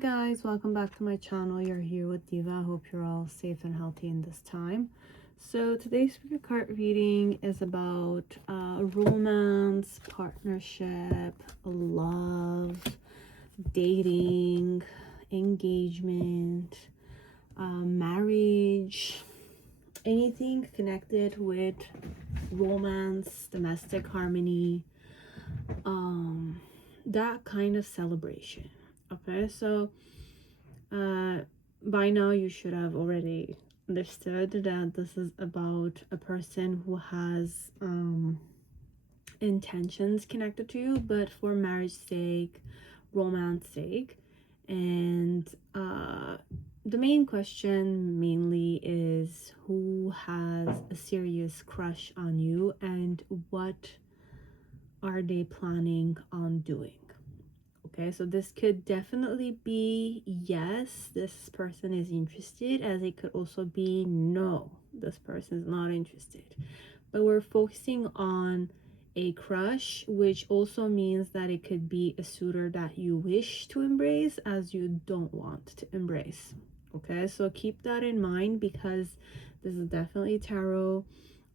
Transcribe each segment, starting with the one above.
Guys, welcome back to my channel. You're here with Diva. I hope you're all safe and healthy in this time. So today's card reading is about romance, partnership, love, dating, engagement, marriage, anything connected with romance, domestic harmony, that kind of celebration. Okay, so by now you should have already understood that this is about a person who has intentions connected to you, but for marriage sake, romance sake. And the main question mainly is who has a serious crush on you and what are they planning on doing. Okay, so this could definitely be yes, this person is interested, as it could also be no, this person is not interested. But we're focusing on a crush, which also means that it could be a suitor that you wish to embrace as you don't want to embrace. Okay, so keep that in mind because this is definitely tarot.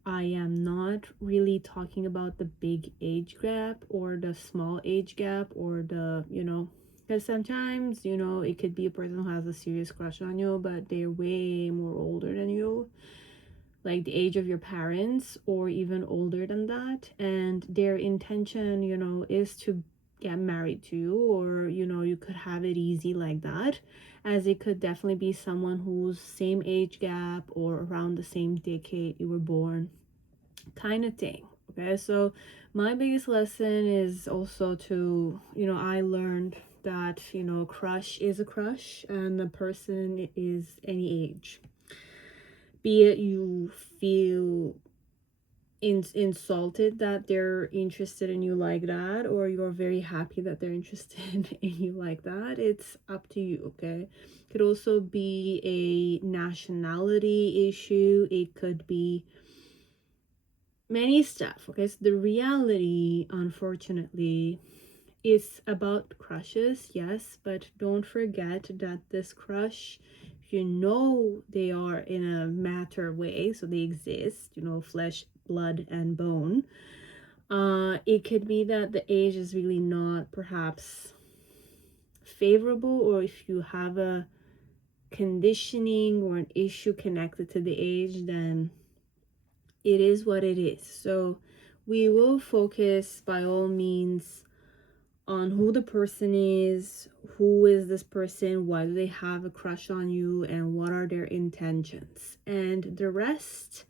I am not really talking about the big age gap or the small age gap or the, because sometimes, it could be a person who has a serious crush on you, but they're way more older than you, like the age of your parents or even older than that. And their intention, is to get married to you, or, you could have it easy like that, as it could definitely be someone who's same age gap or around the same decade you were born, kind of thing. Okay, so my biggest lesson is also to, I learned that, crush is a crush and the person is any age, be it you feel insulted that they're interested in you like that, or you're very happy that they're interested in you like that. It's up to you. Okay, could also be a nationality issue, it could be many stuff. Okay, so the reality, unfortunately, is about crushes, yes, but don't forget that this crush, they are in a matter way, so they exist, flesh, blood, and bone. It could be that the age is really not perhaps favorable, or if you have a conditioning or an issue connected to the age, then it is what it is. So we will focus by all means on who the person is, who is this person, why do they have a crush on you, and what are their intentions. And the rest,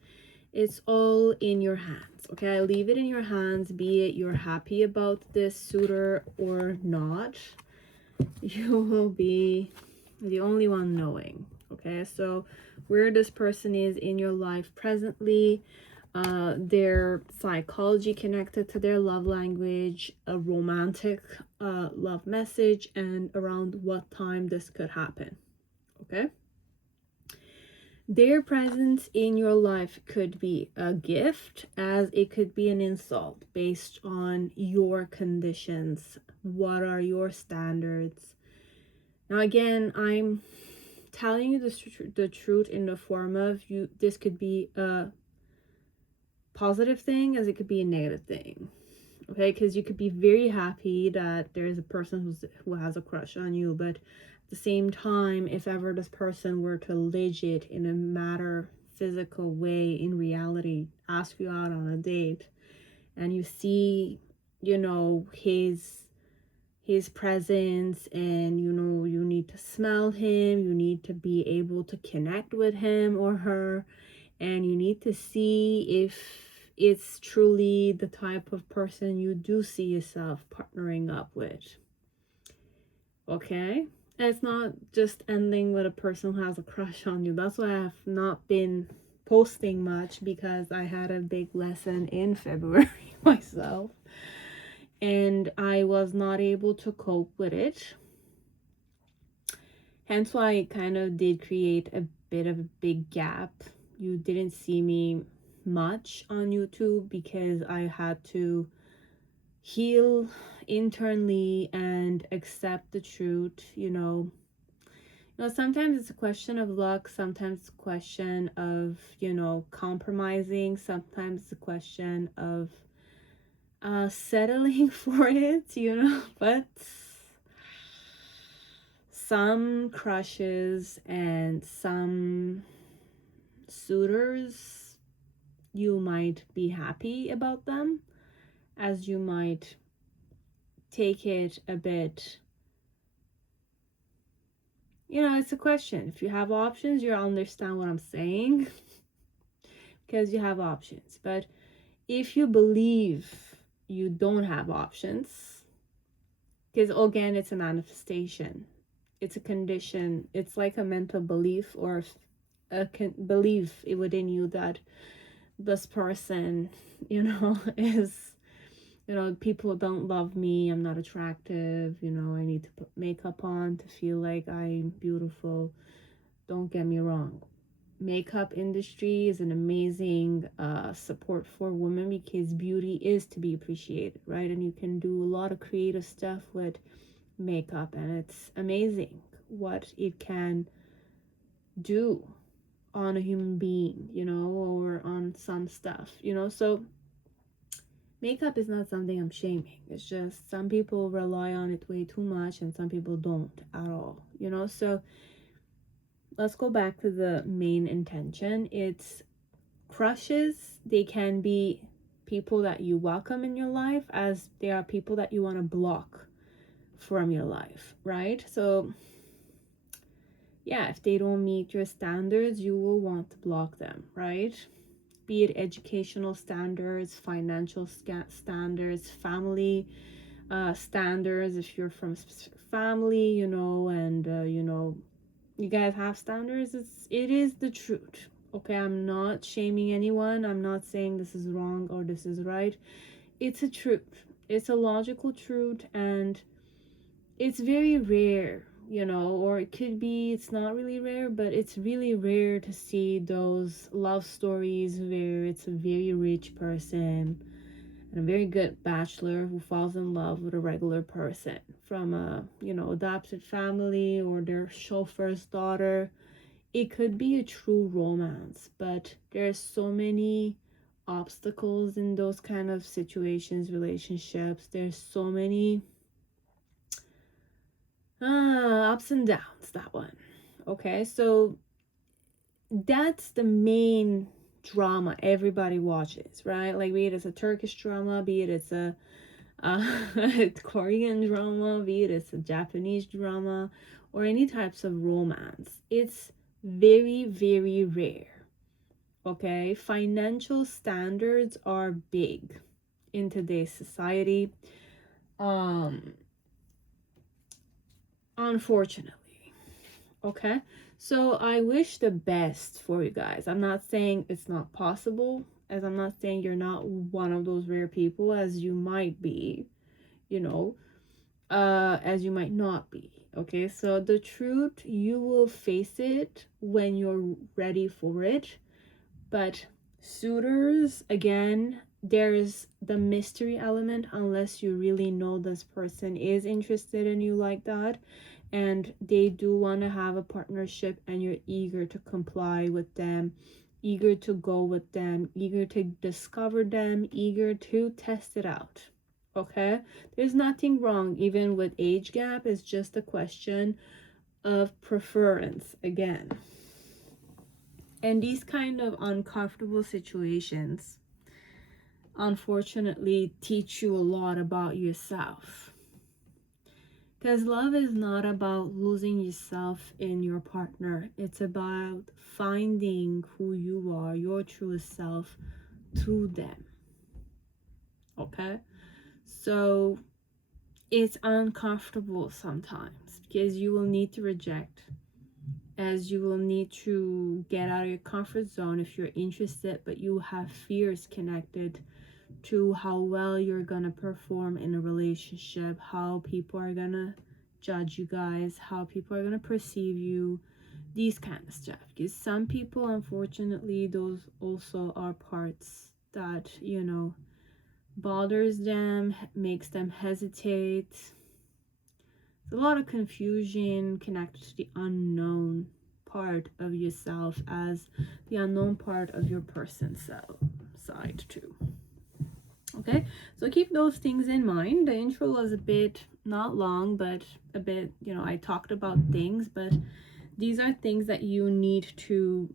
it's all in your hands. Okay, I leave it in your hands, be it you're happy about this suitor or not. You will be the only one knowing. Okay, so where this person is in your life presently, their psychology connected to their love language, a romantic love message, and around what time this could happen. Okay, their presence in your life could be a gift, as it could be an insult based on your conditions. What are your standards? Now again, I'm telling you the truth in the form of you. This could be a positive thing as it could be a negative thing. Okay, because you could be very happy that there's a person who has a crush on you, but at the same time, if ever this person were to legit in a matter physical way in reality ask you out on a date, and you see, his presence, and you need to smell him, you need to be able to connect with him or her, and you need to see if it's truly the type of person you do see yourself partnering up with. Okay, it's not just ending with a person who has a crush on you. That's why I have not been posting much, because I had a big lesson in February myself, and I was not able to cope with it. Hence why it kind of did create a bit of a big gap. You didn't see me much on YouTube because I had to heal internally and accept the truth, Sometimes it's a question of luck, sometimes it's a question of, compromising, sometimes it's a question of settling for it, but some crushes and some suitors, you might be happy about them, as you might take it a bit. It's a question. If you have options, you'll understand what I'm saying because you have options. But if you believe you don't have options, because again, it's a manifestation, it's a condition, it's like a mental belief or a belief within you that this person, is, people don't love me, I'm not attractive, I need to put makeup on to feel like I'm beautiful. Don't get me wrong, makeup industry is an amazing support for women because beauty is to be appreciated, right? And you can do a lot of creative stuff with makeup, and it's amazing what it can do on a human being, or on some stuff, so makeup is not something I'm shaming. It's just some people rely on it way too much and some people don't at all, so let's go back to the main intention. It's crushes. They can be people that you welcome in your life, as they are people that you want to block from your life, right? So yeah, if they don't meet your standards, you will want to block them, right? Be it educational standards, financial standards, family standards. If you're from a specific family, and you guys have standards, it is the truth. Okay, I'm not shaming anyone. I'm not saying this is wrong or this is right. It's a truth. It's a logical truth, and it's very rare, or it could be it's not really rare, but it's really rare to see those love stories where it's a very rich person and a very good bachelor who falls in love with a regular person from a, adopted family, or their chauffeur's daughter. It could be a true romance, but there's so many obstacles in those kind of situations, relationships. There's so many ups and downs, that one. Okay, so that's the main drama everybody watches, right? Like, be it it's a Turkish drama, be it it's a Korean drama, be it it's a Japanese drama, or any types of romance. It's very, very rare. Okay, financial standards are big in today's society. Unfortunately. Okay, so I wish the best for you guys. I'm not saying it's not possible, as I'm not saying you're not one of those rare people, as you might be, as you might not be. Okay, so the truth, you will face it when you're ready for it. But suitors, again, there's the mystery element unless you really know this person is interested in you like that, and they do want to have a partnership, and you're eager to comply with them, eager to go with them, eager to discover them, eager to test it out. Okay, there's nothing wrong even with age gap. It's just a question of preference again. And these kind of uncomfortable situations, unfortunately, teach you a lot about yourself. Because love is not about losing yourself in your partner. It's about finding who you are, your truest self, through them. Okay? So it's uncomfortable sometimes because you will need to reject, as you will need to get out of your comfort zone if you're interested, but you have fears connected to how well you're gonna perform in a relationship, how people are gonna judge you guys, how people are gonna perceive you, these kind of stuff. Because some people, unfortunately, those also are parts that, bothers them, makes them hesitate. There's a lot of confusion connected to the unknown part of yourself as the unknown part of your person side too. Okay, so keep those things in mind. The intro was a bit not long, but a bit, I talked about things, but these are things that you need to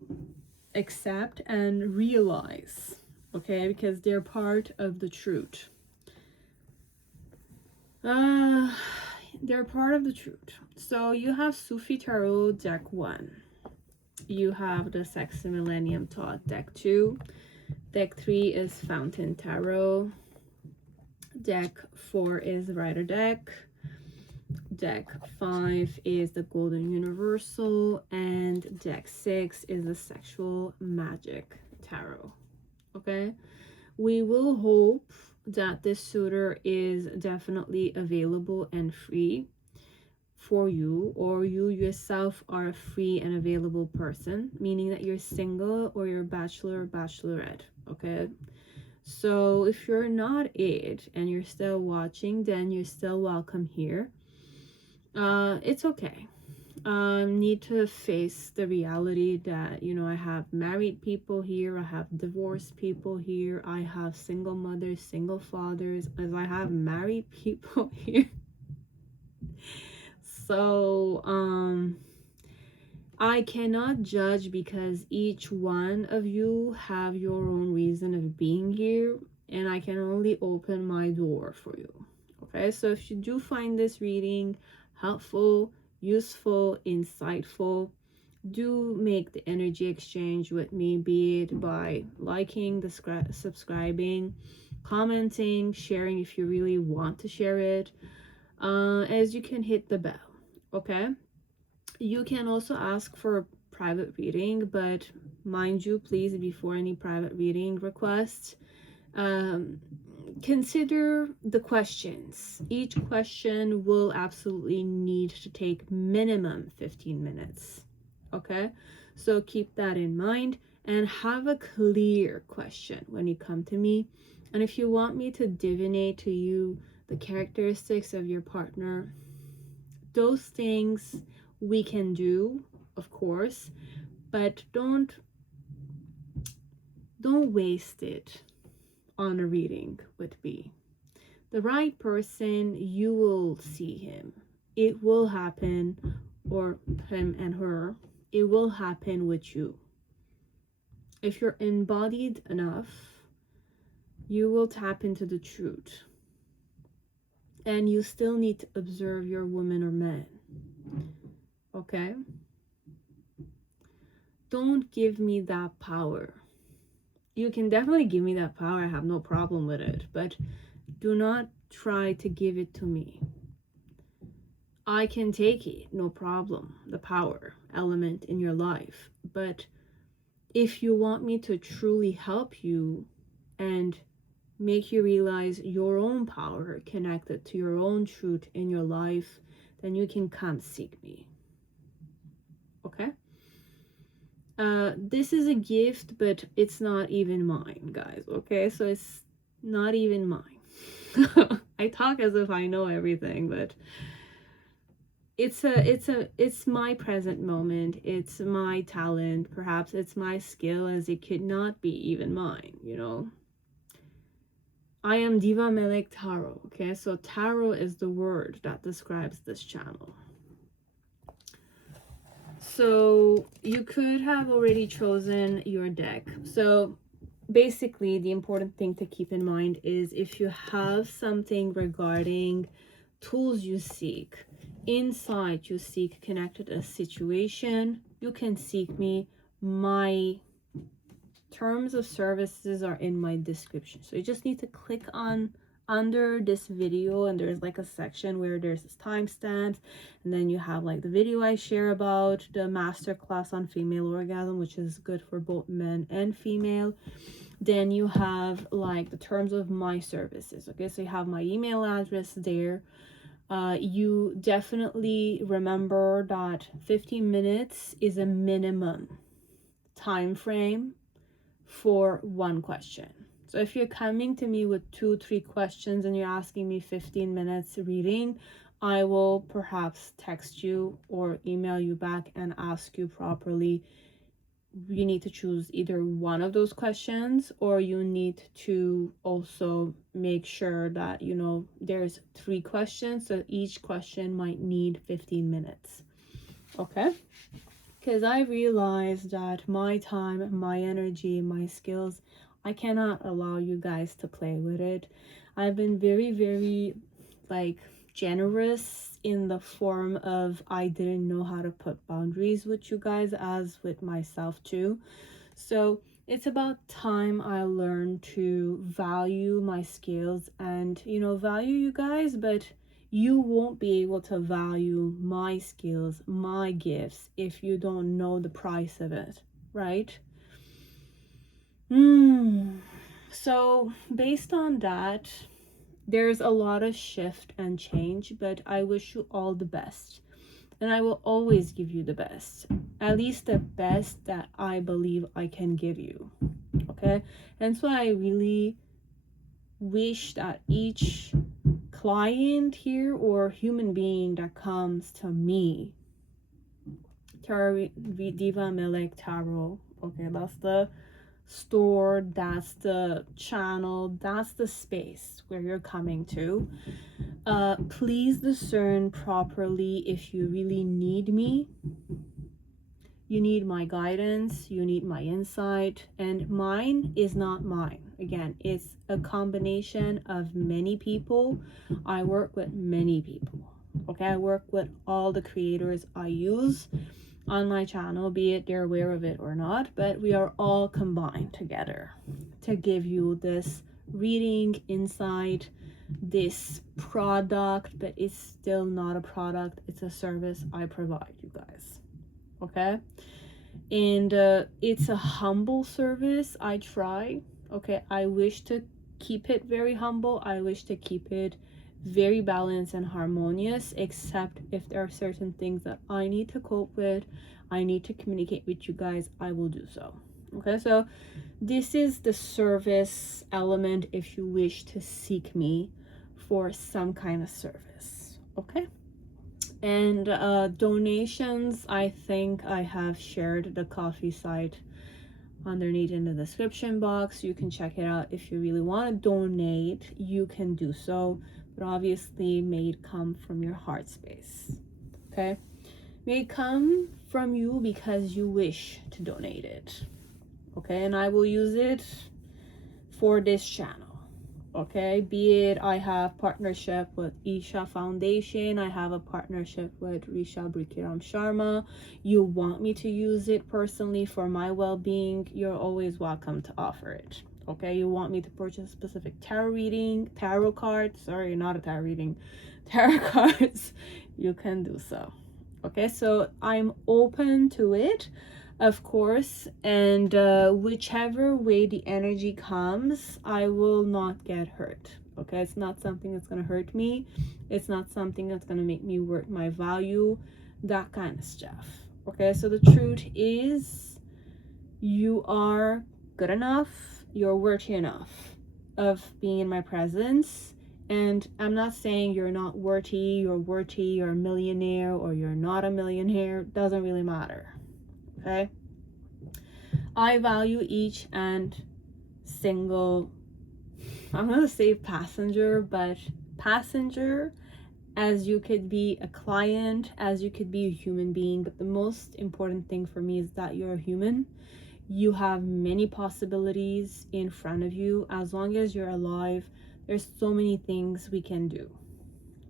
accept and realize, okay, because they're part of the truth. They're part of the truth. So you have Sufi Tarot deck 1. You have the Sexual Millennium Thoth deck 2. Deck 3 is Fountain Tarot. Deck 4 is Rider deck. Deck 5 is the Golden Universal. And deck 6 is the Sexual Magic Tarot. Okay? We will hope that this suitor is definitely available and free for you, or you yourself are a free and available person, meaning that you're single or you're bachelor or bachelorette. Okay, so if you're not it and you're still watching, then you're still welcome here. It's okay. Need to face the reality that, I have married people here, I have divorced people here, I have single mothers, single fathers, as I have married people here. So I cannot judge, because each one of you have your own reason of being here, and I can only open my door for you. Okay, so if you do find this reading helpful, useful, insightful, do make the energy exchange with me, be it by liking, subscribing, commenting, sharing if you really want to share it, as you can hit the bell. Okay, you can also ask for a private reading, but mind you, please, before any private reading requests, consider the questions. Each question will absolutely need to take minimum 15 minutes. Okay, so keep that in mind and have a clear question when you come to me. And if you want me to divinate to you the characteristics of your partner, those things we can do, of course, but don't waste it on a reading with me. The right person, you will see him. It will happen, or him and her, it will happen with you. If you're embodied enough, you will tap into the truth. And you still need to observe your woman or man. Okay? Don't give me that power. You can definitely give me that power. I have no problem with it. But do not try to give it to me. I can take it, no problem, the power element in your life. But if you want me to truly help you and make you realize your own power connected to your own truth in your life, then you can come seek me. Okay? This is a gift, but it's not even mine, guys. Okay? So it's not even mine. I talk as if I know everything, but it's my present moment. It's my talent. Perhaps it's my skill, as it could not be even mine, I am Diva Melek Tarot, okay? So tarot is the word that describes this channel. So you could have already chosen your deck. So basically, the important thing to keep in mind is, if you have something regarding tools you seek, insight you seek connected to a situation, you can seek me. My terms of services are in my description, so you just need to click on under this video, and there's like a section where there's this timestamps, and then you have like the video I share about the masterclass on female orgasm, which is good for both men and female. Then you have like the terms of my services. Okay, so you have my email address there. You definitely remember that 15 minutes is a minimum time frame for one question. So if you're coming to me with 2-3 questions and you're asking me 15 minutes reading, I will perhaps text you or email you back and ask you properly. You need to choose either one of those questions, or you need to also make sure that, you know, there's 3 questions, so each question might need 15 minutes. Okay? Because I realized that my time, my energy, my skills, I cannot allow you guys to play with it. I've been very, very, like, generous in the form of I didn't know how to put boundaries with you guys, as with myself too. So it's about time I learned to value my skills and, you know, value you guys, but you won't be able to value my skills, my gifts, if you don't know the price of it, right? So based on that, there's a lot of shift and change, but I wish you all the best. And I will always give you the best, at least the best that I believe I can give you. Okay? And so I really wish that each client here or human being that comes to me, Diva Melek Tarot, okay, that's the store, that's the channel, that's the space where you're coming to. Please discern properly if you really need me. You need my guidance, you need my insight, and mine is not mine. Again, it's a combination of many people. I work with many people. Okay, I work with all the creators I use on my channel, be it they're aware of it or not, but we are all combined together to give you this reading, insight, this product, but it's still not a product, it's a service I provide you guys. Okay, and it's a humble service. I try. Okay, I wish to keep it very humble. I wish to keep it very balanced and harmonious, except if there are certain things that I need to cope with, I need to communicate with you guys, I will do so. Okay, so this is the service element if you wish to seek me for some kind of service. Okay, and donations, I think I have shared the coffee site underneath in the description box. You can check it out. If you really want to donate, you can do so, but obviously may it come from your heart space. Okay, may it come from you because you wish to donate it. Okay, and I will use it for this channel. Okay, be it I have partnership with Isha Foundation, I have a partnership with Risha Brikiram Sharma. You want me to use it personally for my well-being, you're always welcome to offer it. Okay, you want me to purchase specific tarot cards, sorry, not a tarot reading, tarot cards, you can do so. Okay, so I'm open to it, of course, and whichever way the energy comes, I will not get hurt. Okay, it's not something that's gonna hurt me, it's not something that's gonna make me worth my value, that kind of stuff. Okay, so the truth is, you are good enough, you're worthy enough of being in my presence. And I'm not saying you're not worthy, you're a millionaire, or you're not a millionaire, doesn't really matter. Okay, I value each and single, I'm gonna say passenger, but passenger, as you could be a client, as you could be a human being. But the most important thing for me is that you're a human. You have many possibilities in front of you. As long as you're alive, there's so many things we can do.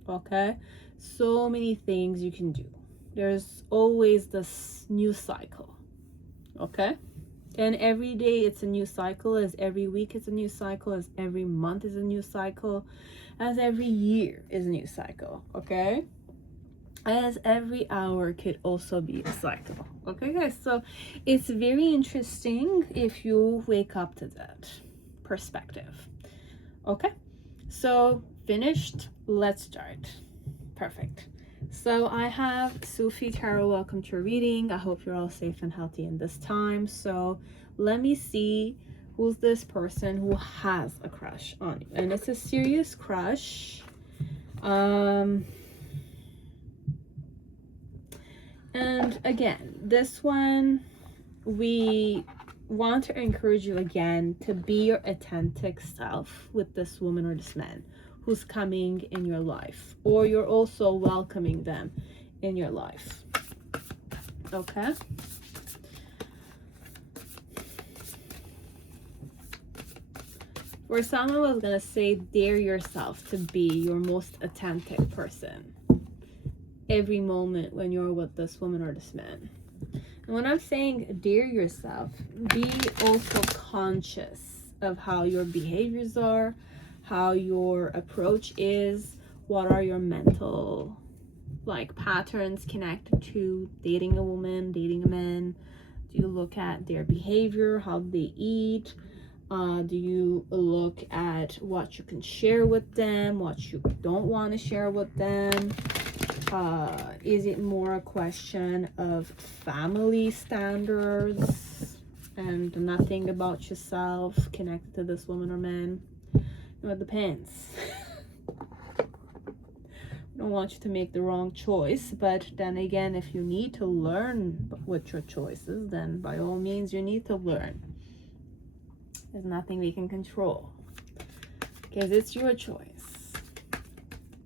Okay, so many things you can do. There's always this new cycle. Okay, and every day it's a new cycle, as every week it's a new cycle, as every month is a new cycle, as every year is a new cycle. Okay, as every hour could also be a cycle. Okay guys, so it's very interesting if you wake up to that perspective. Okay, so finished, let's start. Perfect. So I have Sufi Tarot, welcome to your reading. I hope you're all safe and healthy in this time. So let me see who's this person who has a crush on you, and it's a serious crush. And again, this one, we want to encourage you again to be your authentic self with this woman or this man who's coming in your life, or you're also welcoming them in your life. Okay? For someone was gonna say, dare yourself to be your most authentic person every moment when you're with this woman or this man. And when I'm saying dare yourself, be also conscious of how your behaviors are, how your approach is, what are your mental patterns connected to dating a woman, dating a man. Do you look at their behavior, how they eat? Do you look at what you can share with them, what you don't want to share with them? Is it more a question of family standards and nothing about yourself connected to this woman or man? It depends. I don't want you to make the wrong choice, but then again, if you need to learn what your choice is, then by all means you need to learn. There's nothing we can control because it's your choice.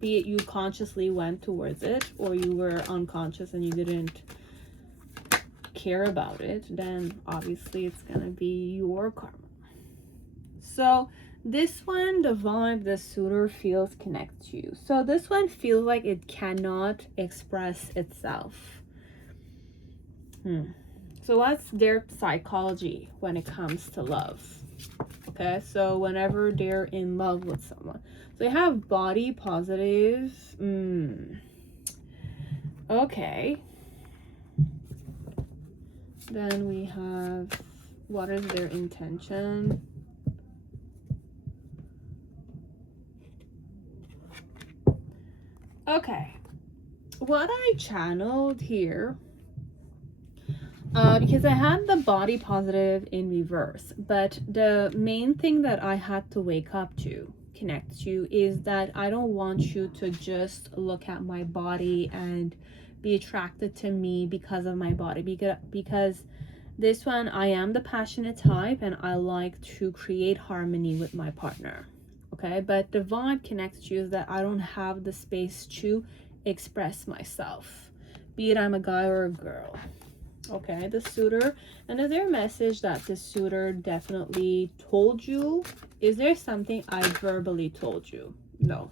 Be it you consciously went towards it or you were unconscious and you didn't care about it, then obviously it's gonna be your karma. So this one, the vibe, the suitor feels connected to you. So this one feels like it cannot express itself. So what's their psychology when it comes to love? Okay, so whenever they're in love with someone, so they have body positive. Okay. Then we have, what is their intention? Okay. What I channeled here, because I had the body positive in reverse, but the main thing that I had to wake up to, connect to, is that I don't want you to just look at my body and be attracted to me because of my body, because this one, I am the passionate type and I like to create harmony with my partner. Okay, but the vibe connects to you is that I don't have the space to express myself, be it I'm a guy or a girl. Okay, the suitor. And is there a message that the suitor definitely told you? Is there something I verbally told you? No.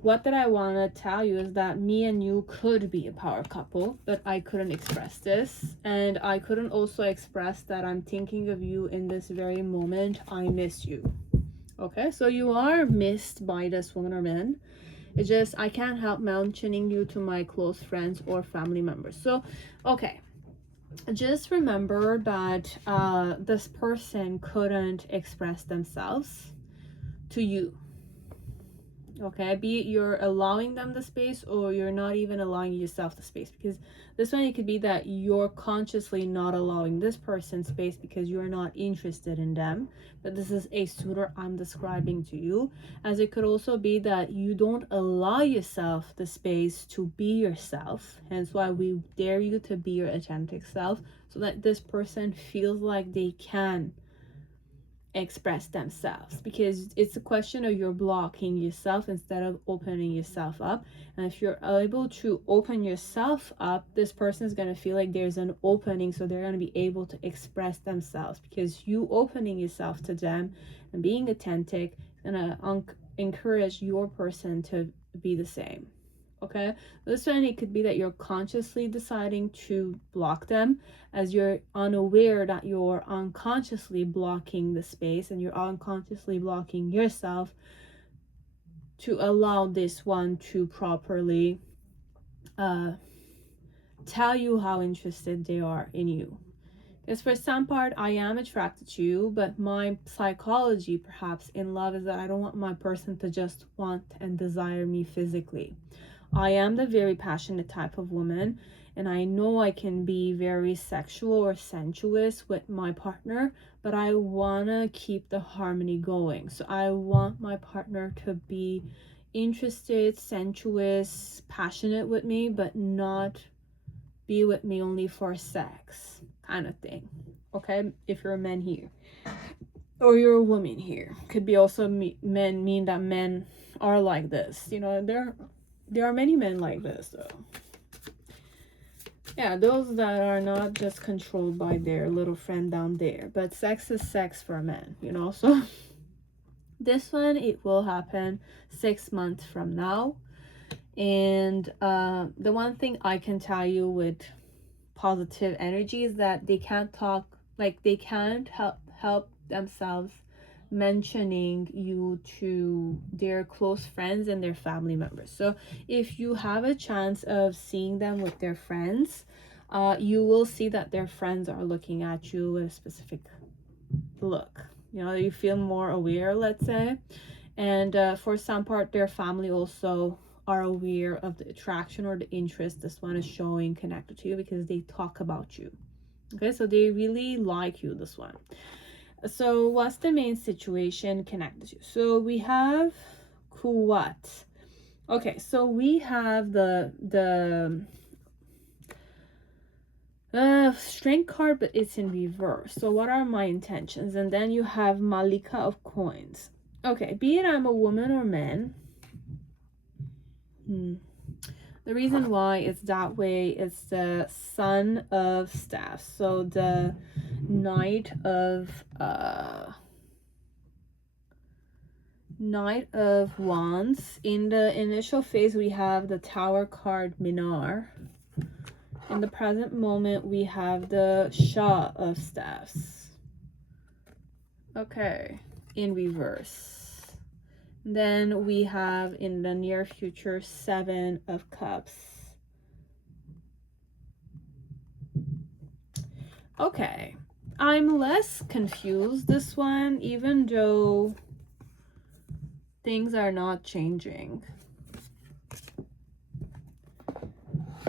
What did I want to tell you is that me and you could be a power couple, but I couldn't express this. And I couldn't also express that I'm thinking of you in this very moment. I miss you. Okay, so you are missed by this woman or man. It's just I can't help mentioning you to my close friends or family members. So, okay. Just remember that this person couldn't express themselves to you. Okay, be it you're allowing them the space or you're not even allowing yourself the space, because this one, it could be that you're consciously not allowing this person space because you're not interested in them, but this is a suitor I'm describing to you. As it could also be that you don't allow yourself the space to be yourself, hence why we dare you to be your authentic self, so that this person feels like they can express themselves, because it's a question of you're blocking yourself instead of opening yourself up. And if you're able to open yourself up, this person is going to feel like there's an opening, so they're going to be able to express themselves, because you opening yourself to them and being authentic and encourage your person to be the same. Okay, this one, it could be that you're consciously deciding to block them, as you're unaware that you're unconsciously blocking the space and you're unconsciously blocking yourself to allow this one to properly tell you how interested they are in you. Because for some part, I am attracted to you, but my psychology perhaps in love is that I don't want my person to just want and desire me physically. I am the very passionate type of woman, and I know I can be very sexual or sensuous with my partner, but I want to keep the harmony going. So I want my partner to be interested, sensuous, passionate with me, but not be with me only for sex kind of thing. Okay, if you're a man here or you're a woman here, could be also men, mean that men are like this. You know, there are many men like this though. Yeah, those that are not just controlled by their little friend down there, but sex is sex for a man, you know. So this one, it will happen 6 months from now. And the one thing I can tell you with positive energy is that they can't talk, like they can't help themselves mentioning you to their close friends and their family members. So if you have a chance of seeing them with their friends, you will see that their friends are looking at you with a specific look. You know, you feel more aware, let's say. And for some part, their family also are aware of the attraction or the interest this one is showing connected to you, because they talk about you. Okay, so they really like you, this one. So what's the main situation connected to you? So we have Kuwat. Okay, so we have the strength card, but it's in reverse. So what are my intentions? And then you have Malika of Coins. Okay, be it I'm a woman or man. The reason why it's that way is the Son of Staffs. So the Knight of Wands. In the initial phase, we have the Tower card, Minar. In the present moment, we have the Shah of Staffs. Okay, in reverse. Then we have in the near future, Seven of Cups. Okay, I'm less confused this one, even though things are not changing.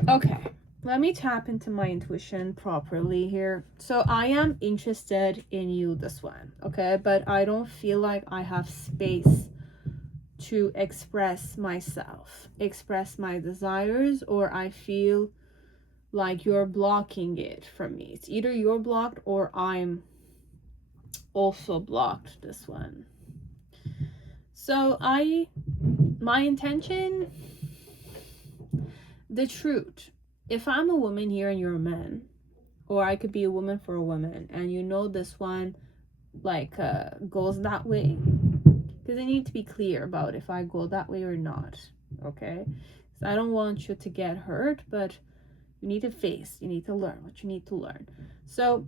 Okay, let me tap into my intuition properly here. So I am interested in you, this one, okay? But I don't feel like I have space to express myself, express my desires, or I feel like you're blocking it from me. It's either you're blocked or I'm also blocked, this one. So my intention, the truth, if I'm a woman here and you're a man, or I could be a woman for a woman, and you know this one like goes that way, because I need to be clear about if I go that way or not, okay? So I don't want you to get hurt, but you need to face, you need to learn what you need to learn. So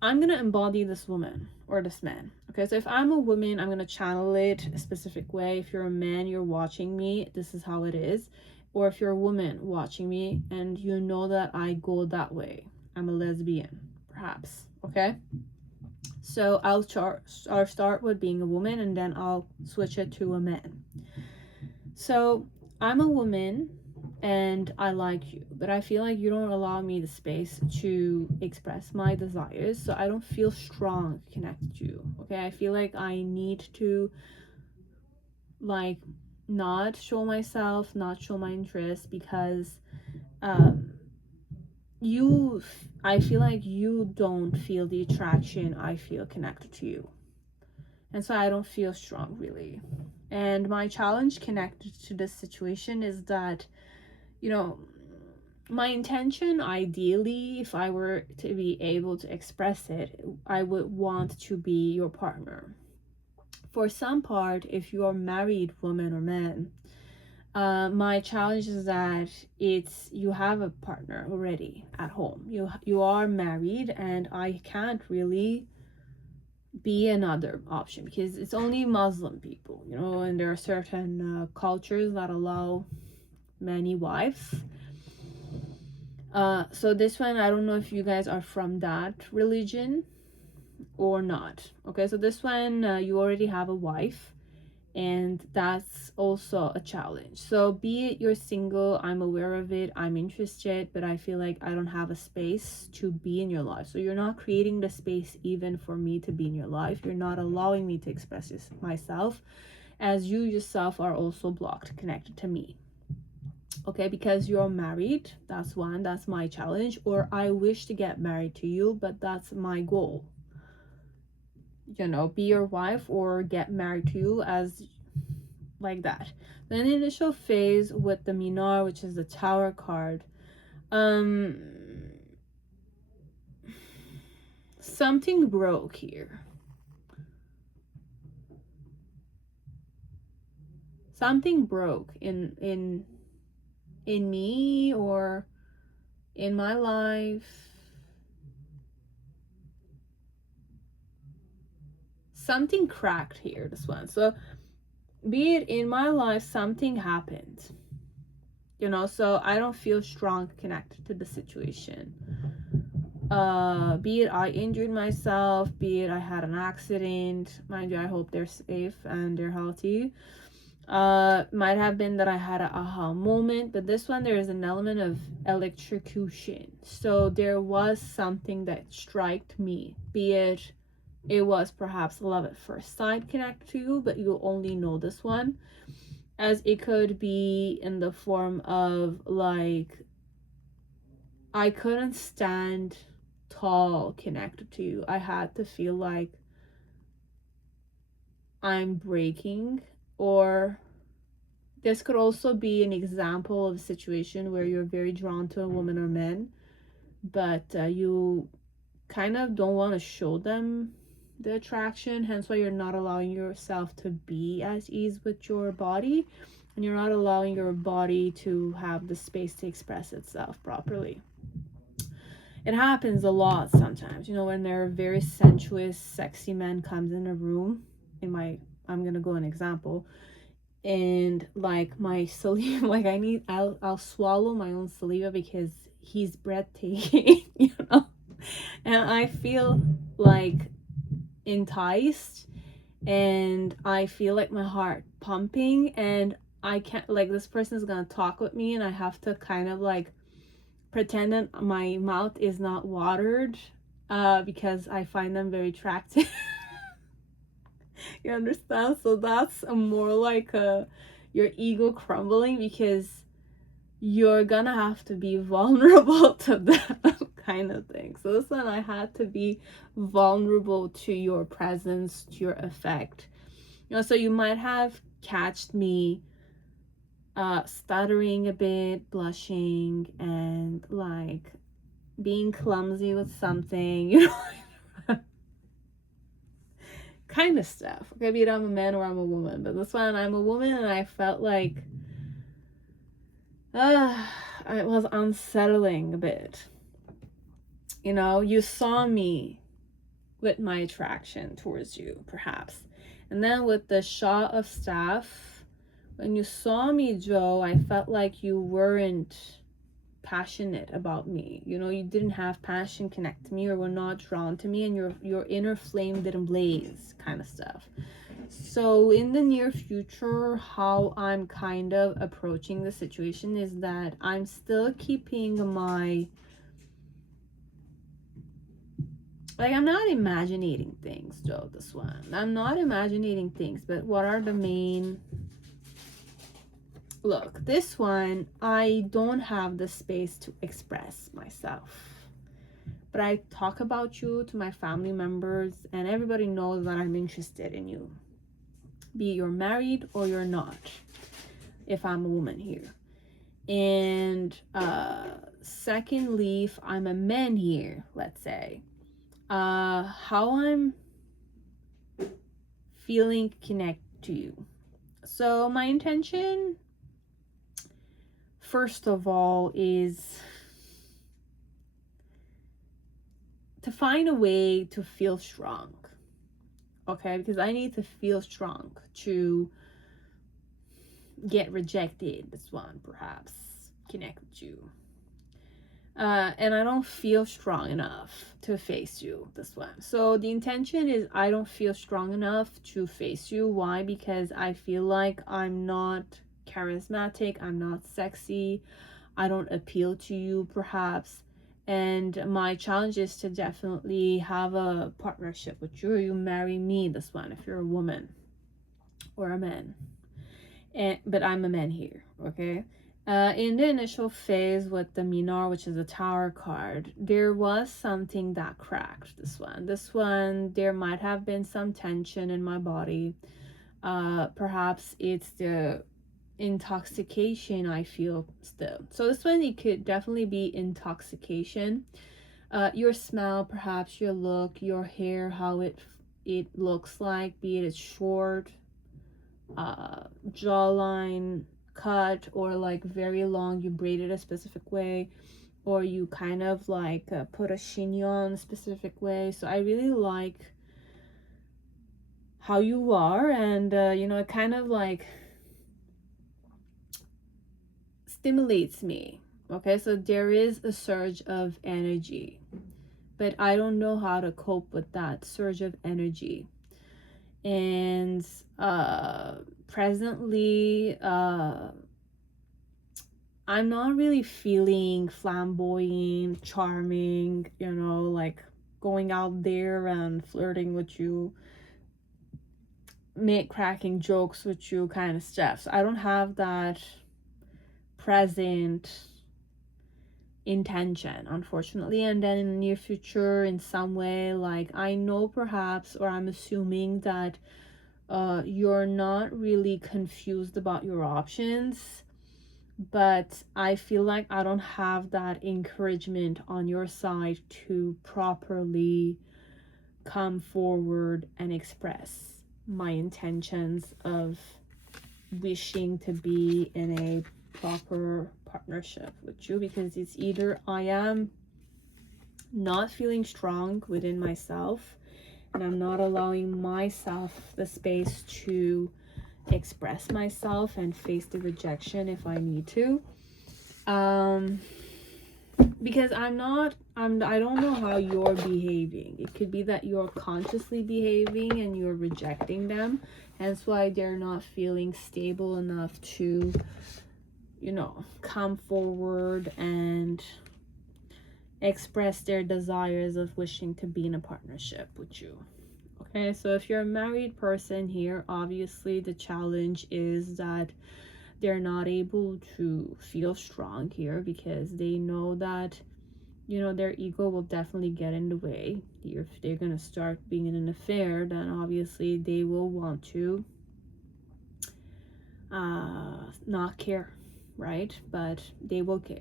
I'm gonna embody this woman or this man. Okay, so if I'm a woman, I'm gonna channel it a specific way. If you're a man, you're watching me, this is how it is. Or if you're a woman watching me and you know that I go that way, I'm a lesbian, perhaps. Okay, so I'll start with being a woman, and then I'll switch it to a man. So I'm a woman and I like you, but I feel like you don't allow me the space to express my desires, so I don't feel strong connected to you. Okay, I feel like I need to like not show myself, not show my interest, because I feel like you don't feel the attraction I feel connected to you, and so I don't feel strong really. And my challenge connected to this situation is that, you know, my intention, ideally, if I were to be able to express it, I would want to be your partner. For some part, if you're a married woman or man, my challenge is that you have a partner already at home. You are married, and I can't really be another option, because it's only Muslim people, you know, and there are certain cultures that allow many wives. So this one, I don't know if you guys are from that religion or not. Okay, so this one, you already have a wife, and that's also a challenge. So be it you're single, I'm aware of it, I'm interested, but I feel like I don't have a space to be in your life. So you're not creating the space even for me to be in your life. You're not allowing me to express myself, as you yourself are also blocked connected to me. Okay, because you're married, that's one, that's my challenge. Or I wish to get married to you, but that's my goal. You know, be your wife or get married to you, as like that. Then the initial phase with the Minar, which is the Tower card. Something broke here. Something broke in me or in my life. Something cracked here, this one. So be it in my life, something happened, you know, so I don't feel strong connected to the situation. Be it I injured myself, be it I had an accident. Mind you, I hope they're safe and they're healthy. Might have been that I had an aha moment, but this one there is an element of electrocution. So there was something that struck me, be it was perhaps love at first sight connect to you, but you only know this one, as it could be in the form of like I couldn't stand tall connected to you. I had to feel like I'm breaking. Or this could also be an example of a situation where you're very drawn to a woman or man, but you kind of don't want to show them the attraction, hence why you're not allowing yourself to be at ease with your body, and you're not allowing your body to have the space to express itself properly. It happens a lot sometimes, you know, when there are very sensuous, sexy men comes in a room. I'm gonna go an example, and like my saliva, like I'll swallow my own saliva because he's breathtaking, you know, and I feel like enticed, and I feel like my heart pumping, and I can't, like, this person is gonna talk with me and I have to kind of like pretend that my mouth is not watered, because I find them very attractive. You understand? So that's a more like your ego crumbling, because you're gonna have to be vulnerable to that kind of thing. So this one, I had to be vulnerable to your presence, to your effect. You know, so you might have catched me stuttering a bit, blushing, and like being clumsy with something, you know, kind of stuff. Okay, be it I'm a man or I'm a woman, but this one I'm a woman, and I felt like it was unsettling a bit. You know, you saw me with my attraction towards you, perhaps. And then with the Shot of Staff, when you saw me, Joe, I felt like you weren't passionate about me. You know, you didn't have passion connect to me, or were not drawn to me, and your inner flame didn't blaze, kind of stuff. So in the near future, how I'm kind of approaching the situation is that I'm still keeping my, like, I'm not imagining things, Joe, this one. I'm not imagining things, but what are the main... Look, this one, I don't have the space to express myself. But I talk about you to my family members, and everybody knows that I'm interested in you. Be you're married or you're not, if I'm a woman here. And secondly, if I'm a man here, let's say, how I'm feeling connect to you. So my intention, first of all, is to find a way to feel strong. Okay, because I need to feel strong to get rejected. This one, perhaps, connect with you. And I don't feel strong enough to face you, this one. So the intention is I don't feel strong enough to face you. Why? Because I feel like I'm not charismatic, I'm not sexy, I don't appeal to you, perhaps. And my challenge is to definitely have a partnership with you, or you marry me, this one, if you're a woman or a man. But I'm a man here, okay? In the initial phase with the Minar, which is a Tower card, there was something that cracked this one there might have been some tension in my body. Perhaps it's the intoxication I feel still. So this one, it could definitely be intoxication. Your smell, perhaps your look, your hair, how it looks like, be it short, jawline cut, or like very long, you braid it a specific way, or you kind of like put a chignon a specific way. So I really like how you are, and you know, it kind of like stimulates me. Okay, so there is a surge of energy, but I don't know how to cope with that surge of energy. And presently, I'm not really feeling flamboyant, charming, you know, like going out there and flirting with you, make cracking jokes with you kind of stuff. So I don't have that present intention, unfortunately. And then in the near future, in some way, like I know perhaps, or I'm assuming that you're not really confused about your options, but I feel like I don't have that encouragement on your side to properly come forward and express my intentions of wishing to be in a proper partnership with you, because it's either I am not feeling strong within myself and I'm not allowing myself the space to express myself and face the rejection if I need to, because I don't know how you're behaving. It could be that you're consciously behaving and you're rejecting them, hence why they're not feeling stable enough to, you know, come forward and express their desires of wishing to be in a partnership with you. Okay, so if you're a married person here, obviously the challenge is that they're not able to feel strong here because they know that, you know, their ego will definitely get in the way. If they're going to start being in an affair, then obviously they will want to not care, right? But they will care.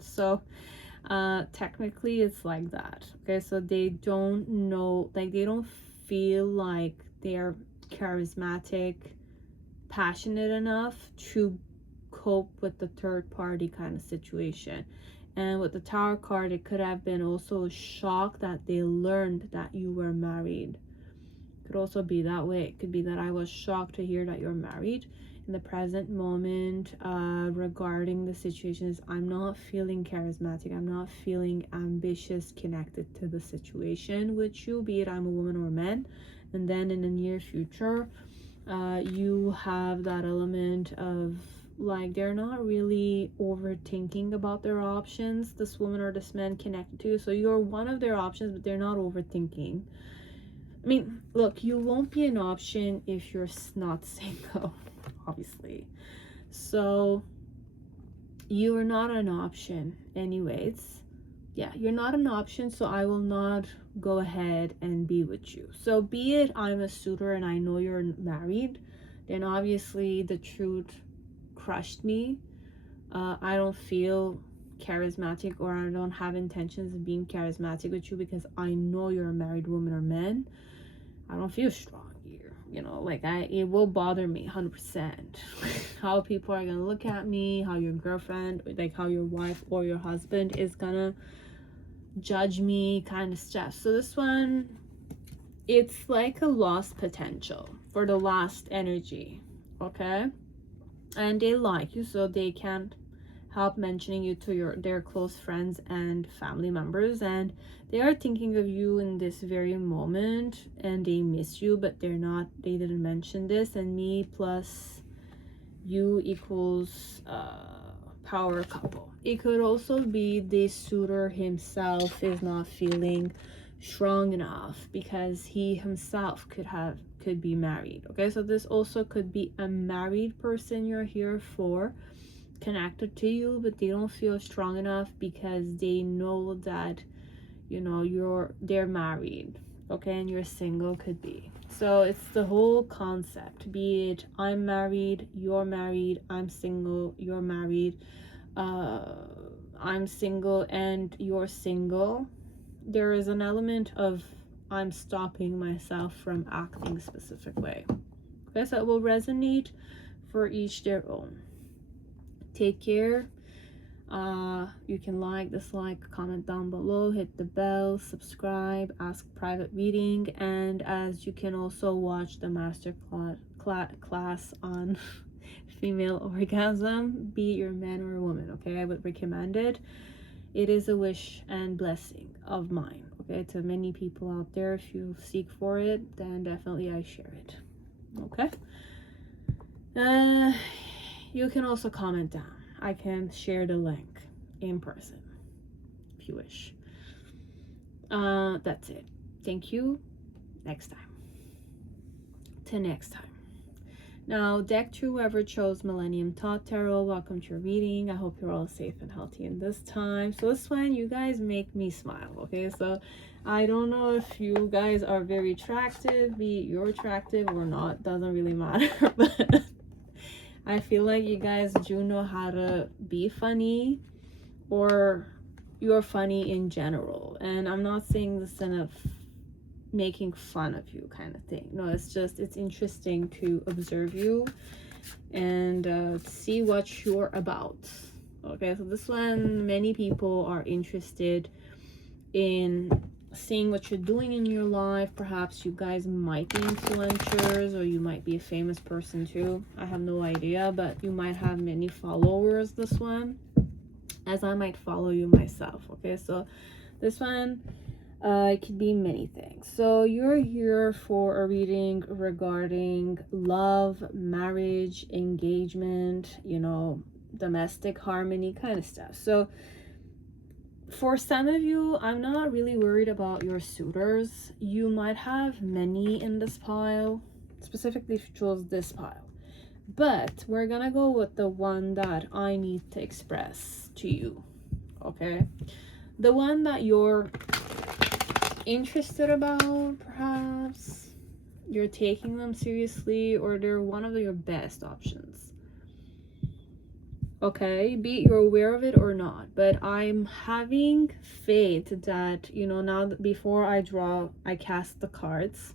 So technically it's like that. Okay, so they don't know, like they don't feel like they're charismatic, passionate enough to cope with the third party kind of situation. And with the Tower card, it could have been also a shock that they learned that you were married. It could also be that way. It could be that I was shocked to hear that you're married. In the present moment, regarding the situations, I'm not feeling charismatic. I'm not feeling ambitious connected to the situation with you, be it I'm a woman or a man. And then in the near future, you have that element of like they're not really overthinking about their options, this woman or this man connected to you. So you're one of their options, but they're not overthinking. I mean, look, you won't be an option if you're not single, obviously. So you're not an option anyways. Yeah, you're not an option, so I will not go ahead and be with you. So be it I'm a suitor and I know you're married, then obviously the truth crushed me. I don't feel charismatic, or I don't have intentions of being charismatic with you because I know you're a married woman or man. I don't feel strong here, you know, like it will bother me 100% how people are gonna look at me, how your girlfriend, like how your wife or your husband is gonna judge me kind of stuff. So this one, it's like a lost potential for the last energy, okay? And they like you, so they can't help mentioning you to their close friends and family members, and they are thinking of you in this very moment, and they miss you, but they didn't mention this. And me plus you equals power couple. It could also be the suitor himself is not feeling strong enough because he himself could be married. Okay, so this also could be a married person you're here for, connected to you, but they don't feel strong enough because they know that, you know, they're married, okay, and you're single, could be. So it's the whole concept, be it I'm married, you're married, I'm single, you're married, I'm single and you're single. There is an element of I'm stopping myself from acting a specific way. Okay, so it will resonate for each their own. Take care. You can like, dislike, comment down below, hit the bell, subscribe, ask private reading, and as you can also watch the master class on female orgasm, be it your man or a woman, okay? I would recommend it. It is a wish and blessing of mine, okay, to many people out there. If you seek for it, then definitely I share it, okay? You can also comment down. I can share the link in person if you wish. That's it. Thank you. Next time. Till next time. Now, deck 2, whoever chose Millennium Thoth Tarot, welcome to your reading. I hope you're all safe and healthy in this time. So this one, you guys make me smile, okay? So I don't know if you guys are very attractive, be it you're attractive or not, doesn't really matter, but I feel like you guys do know how to be funny, or you're funny in general. And I'm not saying this in a making fun of you kind of thing. No, it's just, it's interesting to observe you and see what you're about. Okay, so this one, many people are interested in seeing what you're doing in your life. Perhaps you guys might be influencers, or you might be a famous person too. I have no idea, but you might have many followers, this one, as I might follow you myself. Okay, so this one, it could be many things. So you're here for a reading regarding love, marriage, engagement, you know, domestic harmony kind of stuff. So for some of you, I'm not really worried about your suitors. You might have many in this pile, specifically if you chose this pile, but we're gonna go with the one that I need to express to you, okay? The one that you're interested about, perhaps you're taking them seriously, or they're one of your best options, okay? Be it you're aware of it or not, but I'm having faith that, you know, now that before I cast the cards,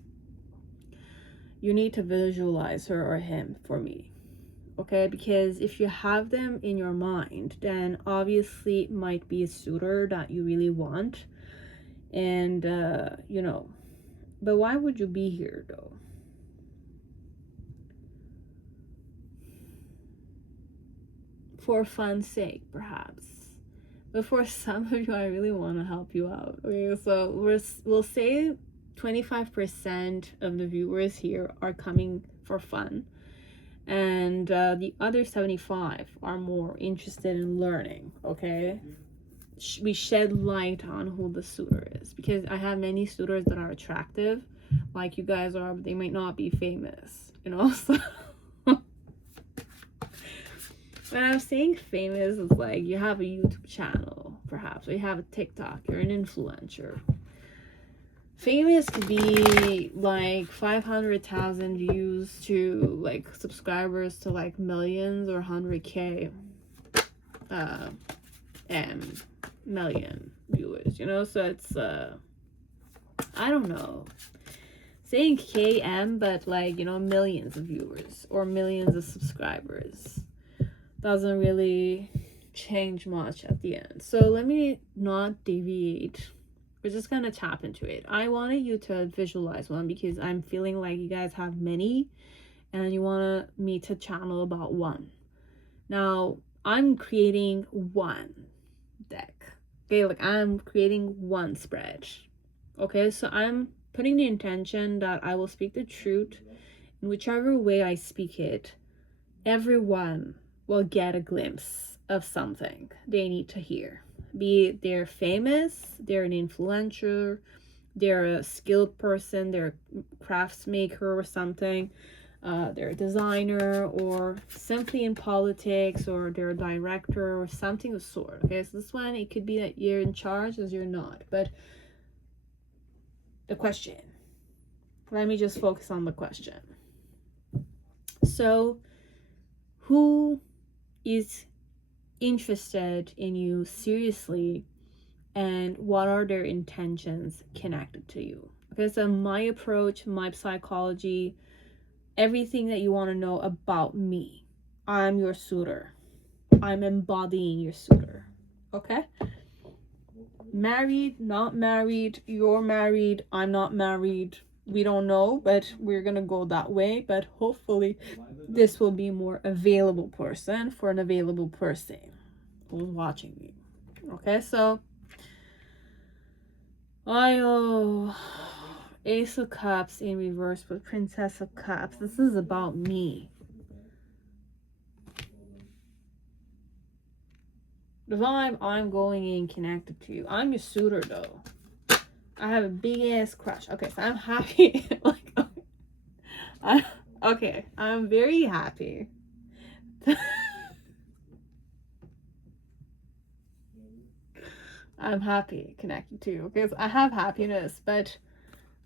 you need to visualize her or him for me, okay? Because if you have them in your mind, then obviously it might be a suitor that you really want. And you know, but why would you be here though? For fun's sake, perhaps. But for some of you, I really want to help you out. Okay, so we'll say 25% of the viewers here are coming for fun, and the other 75 are more interested in learning, okay? We shed light on who the suitor is, because I have many suitors that are attractive like you guys are, but they might not be famous, you know. So when I'm saying famous, it's like you have a YouTube channel, perhaps, or you have a TikTok, you're an influencer. Famous could be like 500,000 views to like subscribers to like millions, or 100K and million viewers, you know. So it's I don't know, saying KM, but like, you know, millions of viewers or millions of subscribers doesn't really change much at the end. So let me not deviate. We're just gonna tap into it. I wanted you to visualize one because I'm feeling like you guys have many and you want me to channel about one. Now I'm creating one deck, okay? Like I'm creating one spread, okay? So I'm putting the intention that I will speak the truth in whichever way I speak it. Everyone will get a glimpse of something they need to hear, be it they're famous, they're an influencer, they're a skilled person, they're a crafts maker or something. they're a designer, or simply in politics, or they're a director, or something of sort. Okay, so this one, it could be that you're in charge as you're not. But the question, let me just focus on the question. So who is interested in you seriously, and what are their intentions connected to you? Okay, so my approach, my psychology, everything that you want to know about me, I'm your suitor. I'm embodying your suitor. Okay? Married, not married, you're married, I'm not married. We don't know, but we're gonna go that way. But hopefully this will be more available person for an available person who's watching me. Okay, so Ace of Cups in reverse with Princess of Cups. This is about me. The vibe, I'm going in connected to you. I'm your suitor though. I have a big ass crush. Okay, so I'm happy. Okay, I'm very happy. I'm happy connected to you. Okay, so I have happiness, but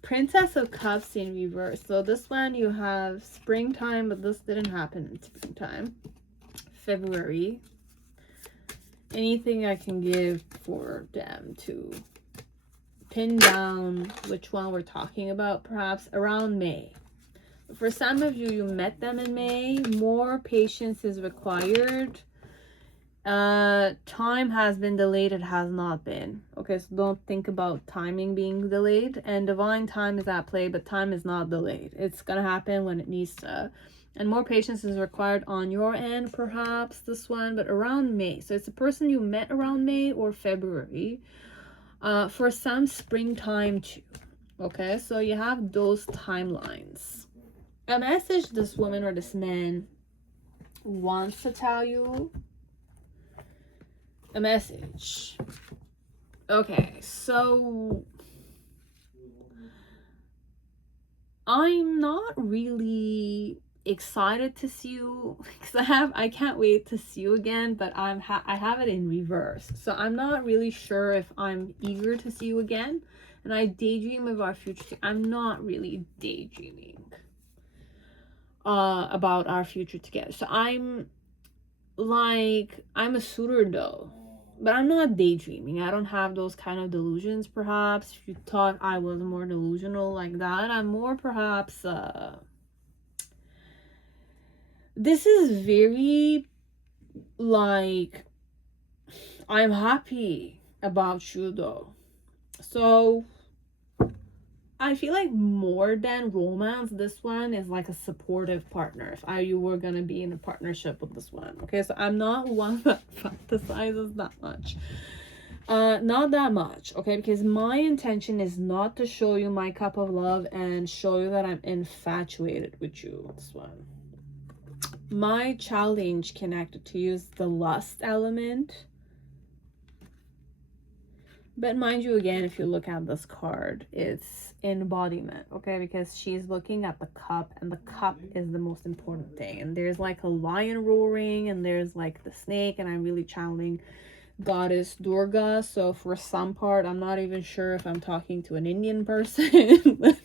Princess of Cups in reverse. So this one you have springtime, but this didn't happen in springtime. February. Anything I can give for them to pin down which one we're talking about, perhaps around May. For some of you, you met them in May. More patience is required. Time has been delayed. It has not been. Okay, so don't think about timing being delayed. And divine time is at play, but time is not delayed. It's gonna happen when it needs to. And more patience is required on your end, perhaps, this one, but around May. So it's a person you met around May or February. For some, springtime too. Okay, so you have those timelines. A message this woman or this man wants to tell you. A message. Okay, so I'm not really excited to see you because I can't wait to see you again, but I have it in reverse. So I'm not really sure if I'm eager to see you again. And I daydream of our future. I'm not really daydreaming about our future together. So I'm a suitor though, but I'm not daydreaming. I don't have those kind of delusions. Perhaps if you thought I was more delusional like that, I'm more perhaps this is very like, I'm happy about you though. So I feel like more than romance, this one is like a supportive partner. If you were gonna be in a partnership with this one. Okay, so I'm not one that fantasizes that much. Not that much, okay? Because my intention is not to show you my cup of love and show you that I'm infatuated with you. This one. My challenge connected to you is the lust element. But mind you, again, if you look at this card, it's embodiment, okay? Because she's looking at the cup, and the cup is the most important thing. And there's like a lion roaring, and there's like the snake, and I'm really channeling Goddess Durga. So for some part, I'm not even sure if I'm talking to an Indian person. But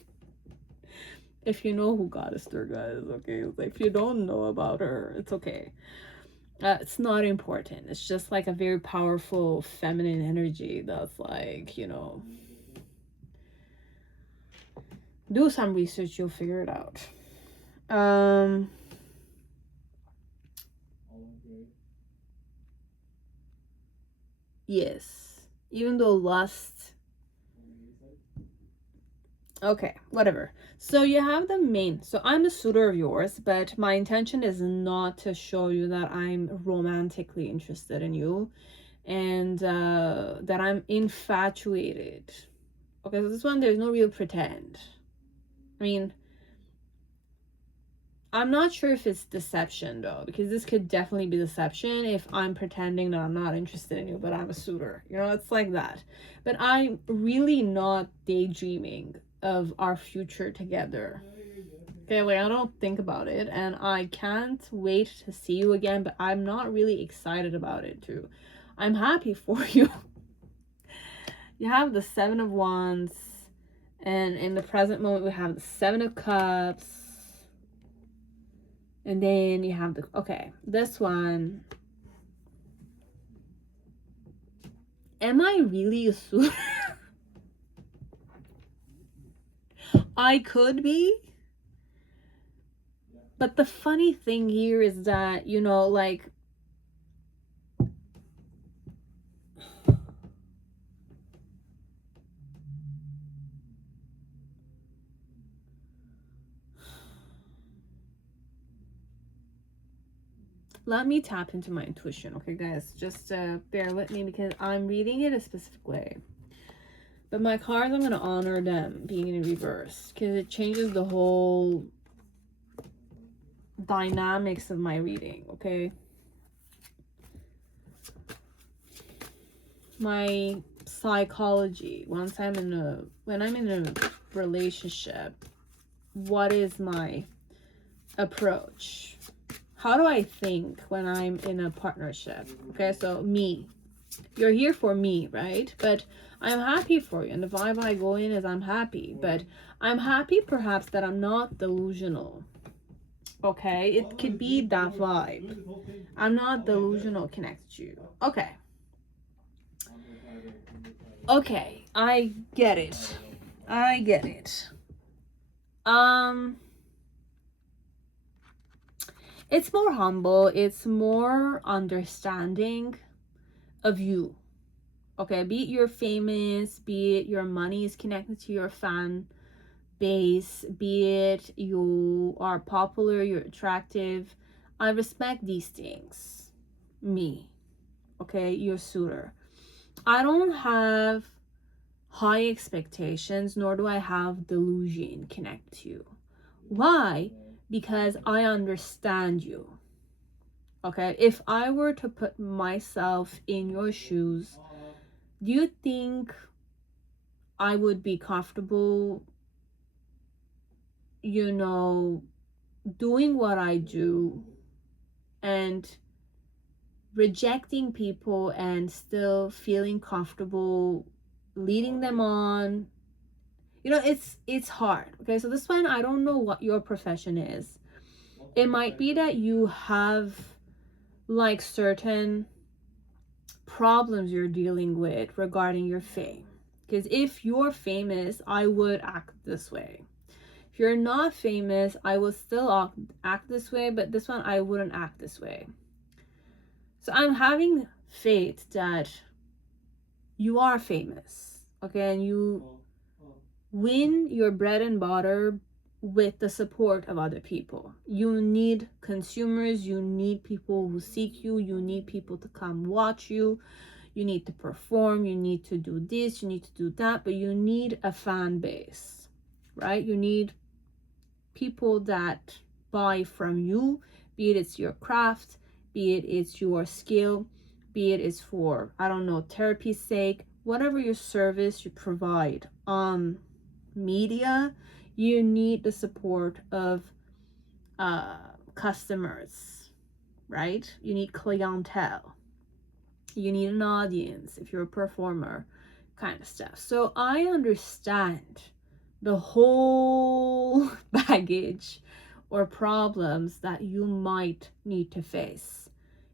if you know who Goddess Durga is, okay? If you don't know about her, it's okay. It's not important. It's just like a very powerful feminine energy that's like, you know, do some research, you'll figure it out. Yes, even though lust, okay, whatever. So you have the main, so I'm a suitor of yours, but my intention is not to show you that I'm romantically interested in you and that I'm infatuated. Okay, so this one, there's no real pretend. I mean, I'm not sure if it's deception though, because this could definitely be deception if I'm pretending that I'm not interested in you, but I'm a suitor. You know, it's like that. But I'm really not daydreaming of our future together. Okay, like I don't think about it, and I can't wait to see you again, but I'm not really excited about it too. I'm happy for you. You have the Seven of Wands, and in the present moment we have the Seven of Cups, and then you have the, okay, this one. Am I really a suitor? I could be. But the funny thing here is that, you know, like, let me tap into my intuition, okay, guys? Just bear with me because I'm reading it a specific way. But my cards, I'm going to honor them being in reverse because it changes the whole dynamics of my reading, okay? My psychology, when I'm in a relationship, what is my approach? How do I think when I'm in a partnership? Okay, so me. You're here for me, right? But I'm happy for you. And the vibe I go in is I'm happy. But I'm happy perhaps that I'm not delusional. Okay, it could be that vibe. I'm not delusional connected to you. Okay. Okay, I get it. I get it. It's more humble, it's more understanding of you. Okay, be it you're famous, be it your money is connected to your fan base, be it you are popular, you're attractive. I respect these things. Me. Okay, your suitor. I don't have high expectations, nor do I have delusion connect to you. Why? Because I understand you. Okay, if I were to put myself in your shoes, do you think I would be comfortable, you know, doing what I do and rejecting people and still feeling comfortable leading them on? You know, it's hard. Okay, so this one, I don't know what your profession is. It might be that you have like certain problems you're dealing with regarding your fame. Because if you're famous, I would act this way. If you're not famous, I will still act this way, but this one I wouldn't act this way. So I'm having faith that you are famous, okay, and you win your bread and butter with the support of other people. You need consumers, you need people who seek you, you need people to come watch you, you need to perform, you need to do this, you need to do that, but you need a fan base, right? You need people that buy from you, be it it's your craft, be it it's your skill, be it it's for, I don't know, therapy's sake, whatever your service you provide on media, you need the support of customers, right? You need clientele, you need an audience if you're a performer, kind of stuff. So I understand the whole baggage or problems that you might need to face.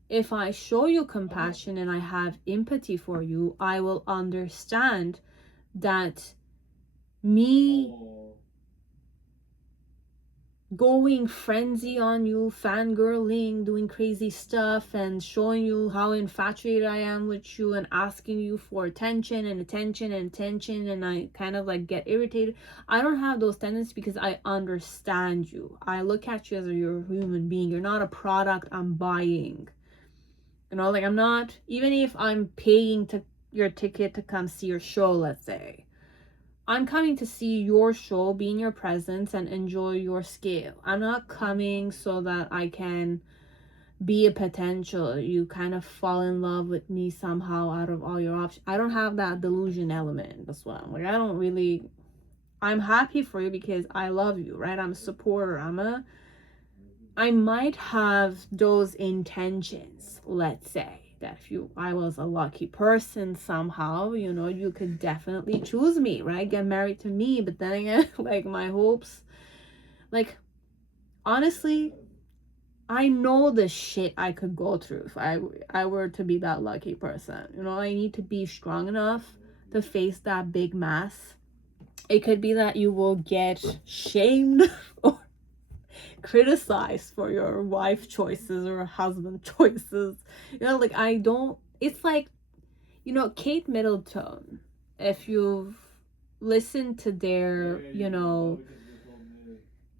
If I show you compassion and I have empathy for you, I will understand that me going frenzy on you, fangirling, doing crazy stuff and showing you how infatuated I am with you and asking you for attention and attention and attention, and I kind of like get irritated. I don't have those tendencies because I understand you. I look at you as you're a human being. You're not a product I'm buying. You know, like I'm not, even if I'm paying your ticket to come see your show, let's say, I'm coming to see your show, be in your presence, and enjoy your skill. I'm not coming so that I can be a potential. You kind of fall in love with me somehow out of all your options. I don't have that delusion element. That's why I'm like, I don't really I'm happy for you because I love you, right? I'm a supporter. I might have those intentions, let's say, that if I was a lucky person somehow, you know, you could definitely choose me, right? Get married to me. But then again, like, my hopes, like, honestly, I know the shit I could go through if I were to be that lucky person. You know, I need to be strong enough to face that big mess. It could be that you will get shamed or criticized for your wife choices or husband choices. You know, like, I don't, it's like, you know, Kate Middleton, if you've listened to their, you know,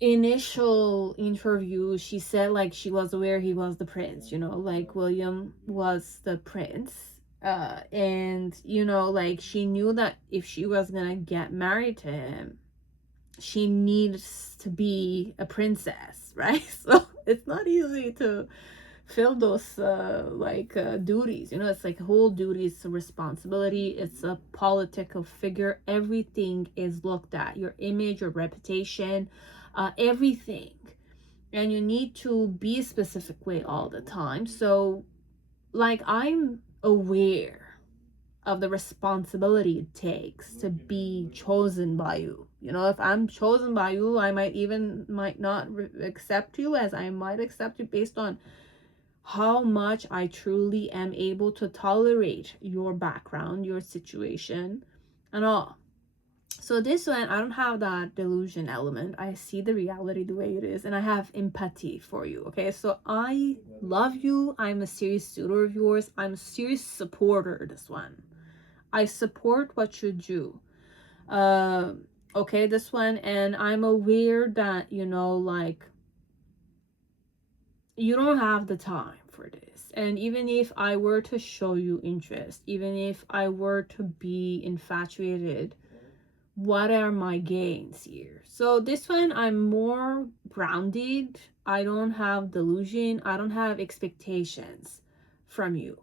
initial interview, she said like she was aware he was the prince, you know, like William was the prince, and you know, like, she knew that if she was gonna get married to him, she needs to be a princess, right? So it's not easy to fill those duties, you know. It's like whole duty, it's a responsibility, it's a political figure. Everything is looked at, your image, your reputation, everything. And you need to be a specific way all the time. So like, I'm aware of the responsibility it takes to be chosen by you. You know, if I'm chosen by you, I might not accept you, as I might accept you based on how much I truly am able to tolerate your background, your situation, and all. So this one, I don't have that delusion element. I see the reality the way it is, and I have empathy for you. Okay, so I love you. I'm a serious suitor of yours. I'm a serious supporter. This one, I support what you do. Okay, this one, and I'm aware that, you know, like, you don't have the time for this. And even if I were to show you interest, even if I were to be infatuated, what are my gains here? So this one, I'm more grounded. I don't have delusion. I don't have expectations from you.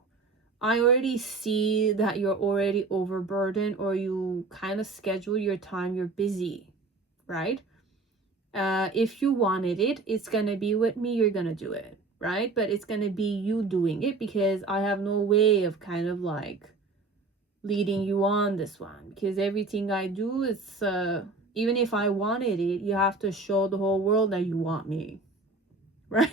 I already see that you're already overburdened, or you kind of schedule your time, you're busy, right? If you wanted it, it's gonna be with me, you're gonna do it, right? But it's gonna be you doing it, because I have no way of kind of like leading you on this one, because everything I do is even if I wanted it, you have to show the whole world that you want me, right?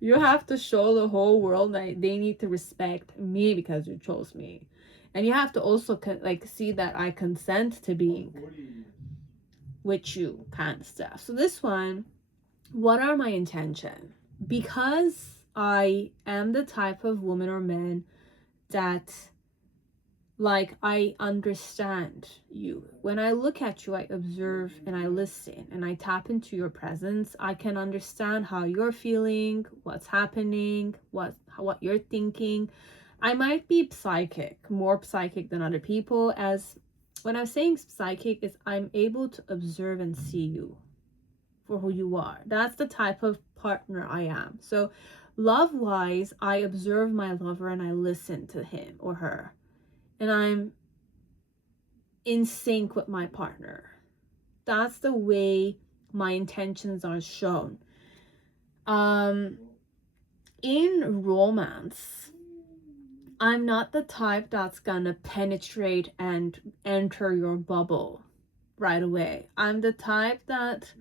You have to show the whole world that they need to respect me because you chose me. And you have to also like see that I consent to being with you, kind of stuff. So this one, what are my intention? Because I am the type of woman or man that, like, I understand you. When I look at you, I observe and I listen and I tap into your presence. I can understand how you're feeling, what's happening, what you're thinking. I might be psychic, more psychic than other people. As when I'm saying psychic, is I'm able to observe and see you for who you are. That's the type of partner I am. So love wise, I observe my lover and I listen to him or her, and I'm in sync with my partner. That's the way my intentions are shown. In romance, I'm not the type that's gonna penetrate and enter your bubble right away. I'm the type that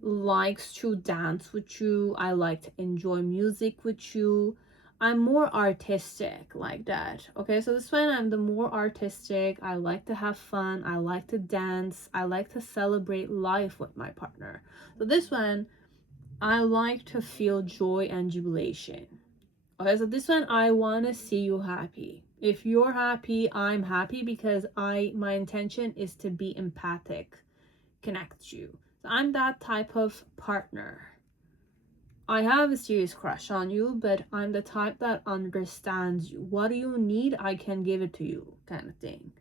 likes to dance with you. I like to enjoy music with you. I'm more artistic like that. Okay, so this one, I'm the more artistic. I like to have fun. I like to dance. I like to celebrate life with my partner. So this one, I like to feel joy and jubilation. Okay, so this one, I want to see you happy. If you're happy, I'm happy, because my intention is to be empathic, connect you. So I'm that type of partner. I have a serious crush on you, but I'm the type that understands you. What do you need? I can give it to you, kind of thing.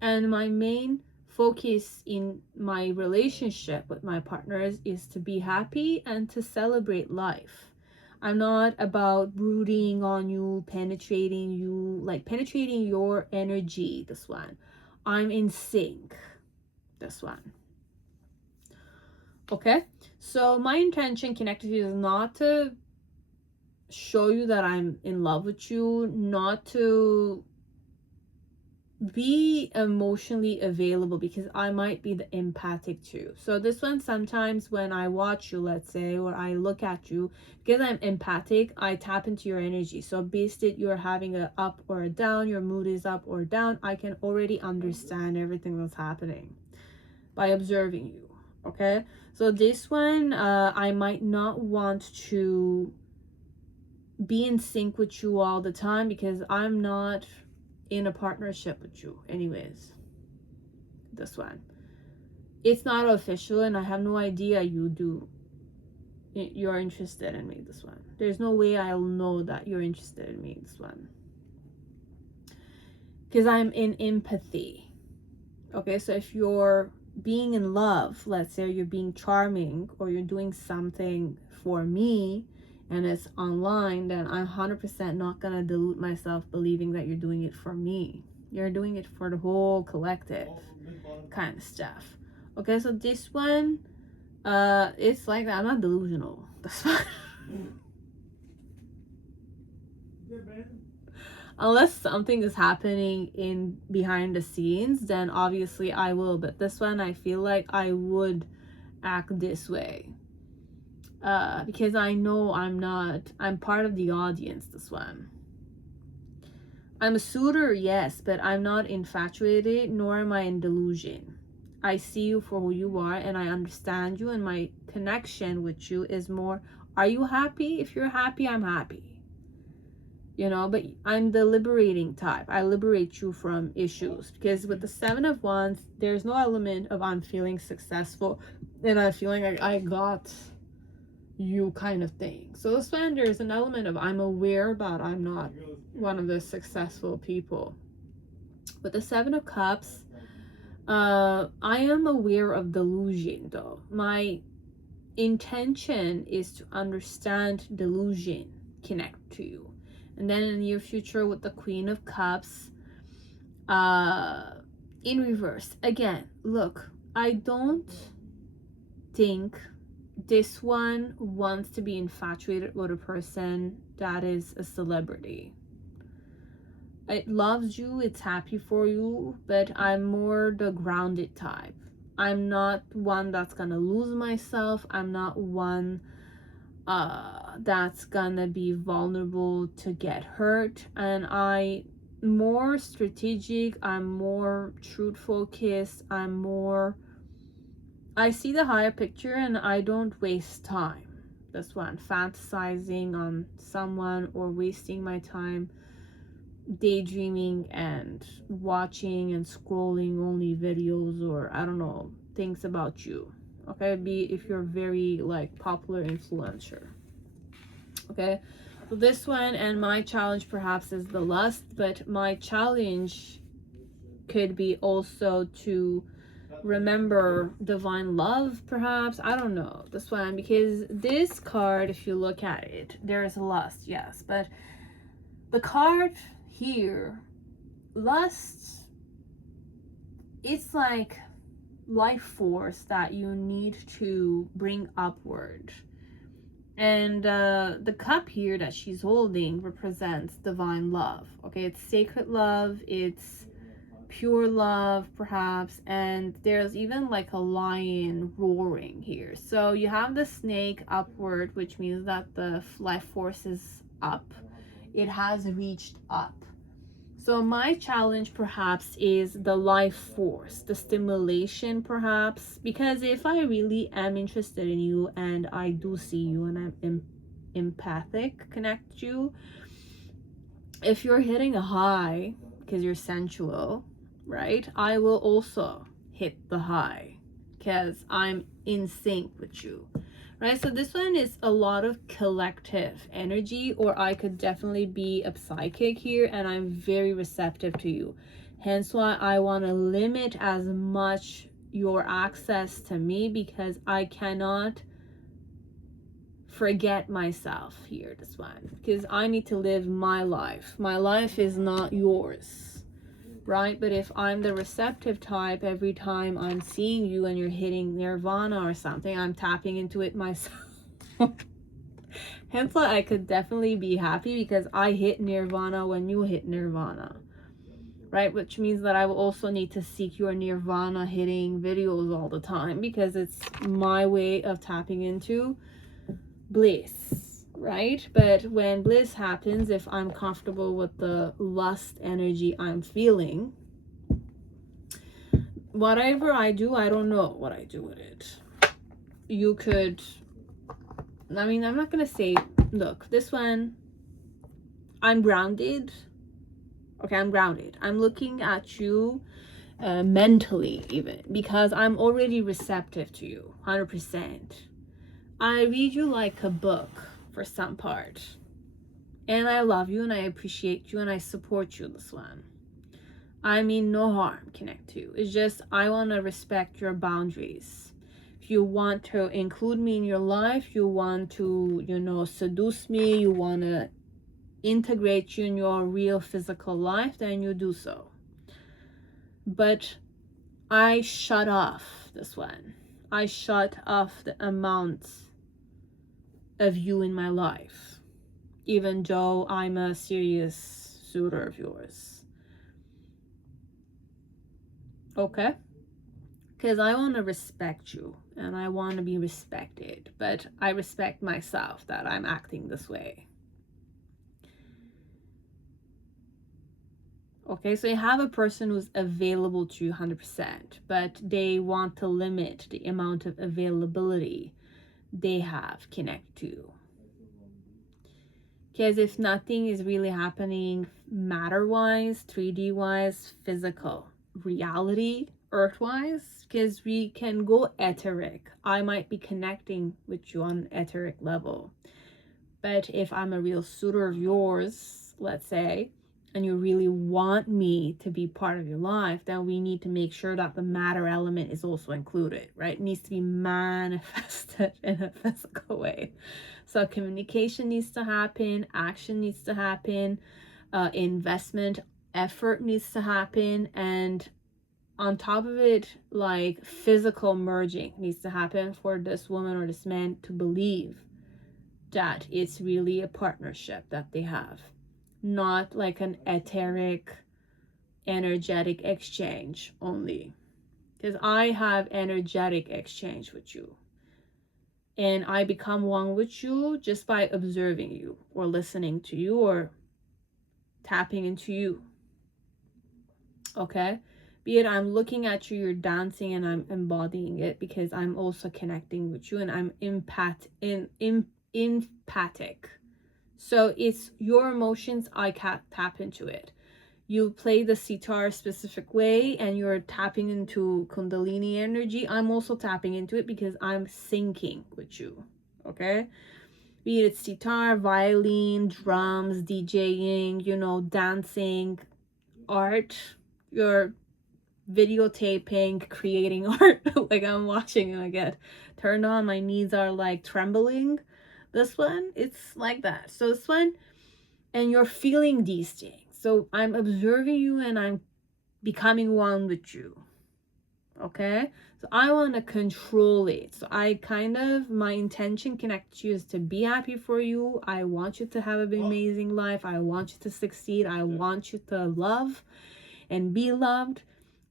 And my main focus in my relationship with my partners is to be happy and to celebrate life. I'm not about brooding on you, penetrating you, like penetrating your energy, this one. I'm in sync. This one. Okay, so my intention connected to you is not to show you that I'm in love with you, not to be emotionally available, because I might be the empathic too. So this one, sometimes when I watch you, let's say, or I look at you, because I'm empathic, I tap into your energy. So based it, you're having a up or a down, your mood is up or down, I can already understand everything that's happening by observing you. Okay, so this one, I might not want to be in sync with you all the time, because I'm not in a partnership with you anyways. This one, it's not official, and I have no idea you're interested in me. This one, there's no way I'll know that you're interested in me. This one, because I'm in empathy. Okay, so if you're being in love, let's say you're being charming or you're doing something for me and it's online, then I'm 100% not gonna delude myself believing that you're doing it for me. You're doing it for the whole collective kind of stuff. Okay, so this one, it's like that. I'm not delusional. That's fine. Unless something is happening in behind the scenes, then obviously I will. But this one, I feel like I would act this way. Because I know I'm part of the audience. This one, I'm a suitor, yes, but I'm not infatuated, nor am I in delusion. I see you for who you are, and I understand you, and my connection with you is more, are you happy? If you're happy, I'm happy. You know, but I'm the liberating type. I liberate you from issues, because with the 7 of Wands, there's no element of I'm feeling successful and I'm feeling like I got you kind of thing. So this one, there's an element of I'm aware, but I'm not one of the successful people. With the 7 of Cups, I am aware of delusion though. My intention is to understand delusion, connect to you. And then in the near future with the Queen of Cups, in reverse. Again, look, I don't think this one wants to be infatuated with a person that is a celebrity. It loves you, it's happy for you, but I'm more the grounded type. I'm not one that's gonna lose myself. I'm not one that's gonna be vulnerable to get hurt. And I more strategic, I'm more truth focused, I see the higher picture, and I don't waste time. That's why I'm fantasizing on someone or wasting my time daydreaming and watching and scrolling only videos, or I don't know, things about you. Okay, be if you're very like popular influencer. Okay, so this one, and my challenge perhaps is the lust, but my challenge could be also to remember divine love, perhaps. I don't know, this one, because this card, if you look at it, there is lust, yes, but the card here, lust, it's like life force that you need to bring upward. And the cup here that she's holding represents divine love. Okay, it's sacred love, it's pure love perhaps, and there's even like a lion roaring here. So you have the snake upward, which means that the life force is up, it has reached up. So my challenge perhaps is the life force, the stimulation perhaps, because if I really am interested in you and I do see you and I'm empathic, connect you, if you're hitting a high because you're sensual, right, I will also hit the high because I'm in sync with you, right? So this one is a lot of collective energy, or I could definitely be a psychic here, and I'm very receptive to you, hence why I want to limit as much your access to me, because I cannot forget myself here, this one, because I need to live my life. My life is not yours. right? But if I'm the receptive type, every time I'm seeing you and you're hitting nirvana or something, I'm tapping into it myself. Hence why I could definitely be happy, because I hit nirvana when you hit nirvana, right? Which means that I will also need to seek your nirvana hitting videos all the time, because it's my way of tapping into bliss, right? But when bliss happens, if I'm comfortable with the lust energy I'm feeling, whatever I do, I don't know what I do with it. You could, I mean, I'm not gonna say, look, this one, I'm grounded. Okay, I'm grounded. I'm looking at you mentally, even, because I'm already receptive to you 100%. I read you like a book for some part, and I love you and I appreciate you and I support you. This one, I mean no harm connect to you. It's just I want to respect your boundaries. If you want to include me in your life, you want to, you know, seduce me, you want to integrate you in your real physical life, then you do so. But I shut off this one. I shut off the amount of you in my life, even though I'm a serious suitor of yours. Okay? Because I want to respect you and I want to be respected, but I respect myself that I'm acting this way. Okay, so you have a person who's available to you 100%, but they want to limit the amount of availability they have connected to you. Because if nothing is really happening matter-wise, 3D-wise, physical, reality, earth-wise, because we can go etheric. I might be connecting with you on an etheric level. But if I'm a real suitor of yours, let's say, and you really want me to be part of your life, then we need to make sure that the matter element is also included, right? It needs to be manifested in a physical way. So communication needs to happen, action needs to happen, investment, effort needs to happen, and on top of it, like physical merging needs to happen for this woman or this man to believe that it's really a partnership that they have, not like an etheric energetic exchange only. Because I have energetic exchange with you, and I become one with you just by observing you or listening to you or tapping into you. Okay, be it I'm looking at you, you're dancing, and I'm embodying it because I'm also connecting with you and I'm empathic. So it's your emotions, I can't tap into it. You play the sitar a specific way and you're tapping into Kundalini energy. I'm also tapping into it because I'm syncing with you. Okay? Be it sitar, violin, drums, DJing, you know, dancing, art, you're videotaping, creating art. Like I'm watching and I get turned on. My knees are like trembling. This one, it's like that. So this one, and you're feeling these things. So I'm observing you and I'm becoming one with you. Okay? So I want to control it. So I kind of, my intention connected to you is to be happy for you. I want you to have an amazing life. I want you to succeed. I want you to love and be loved.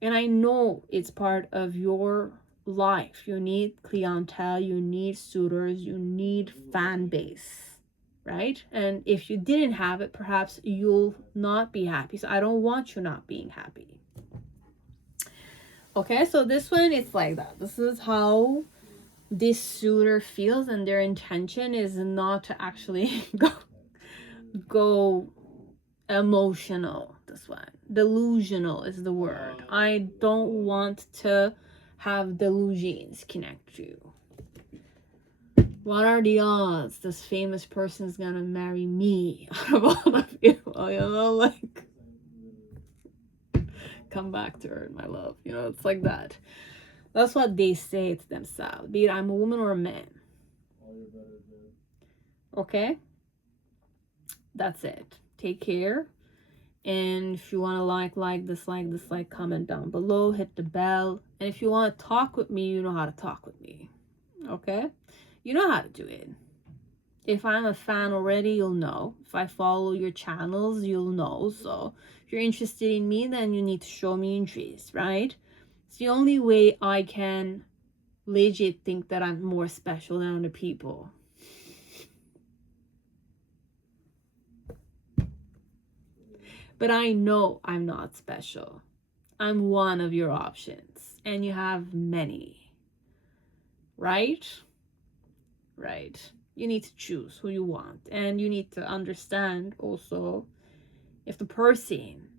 And I know it's part of your life. You need clientele, you need suitors, you need fan base, right? And if you didn't have it, perhaps you'll not be happy. So I don't want you not being happy. Okay, so this one, it's like that. This is how this suitor feels, and their intention is not to actually go emotional. This one, delusional is the word. I don't want to have delusions connect to you. What are the odds this famous person is gonna marry me out of all the people? You know, like, come back to her, my love. You know, it's like that. That's what they say to themselves, be it I'm a woman or a man. Okay, that's it. Take care. And if you want to dislike, comment down below, hit the bell. And if you want to talk with me, you know how to talk with me. Okay? You know how to do it. If I'm a fan already, you'll know. If I follow your channels, you'll know. So if you're interested in me, then you need to show me interest, right? It's the only way I can legit think that I'm more special than other people. But I know I'm not special. I'm one of your options, and you have many, right? Right. You need to choose who you want, and you need to understand also if the person,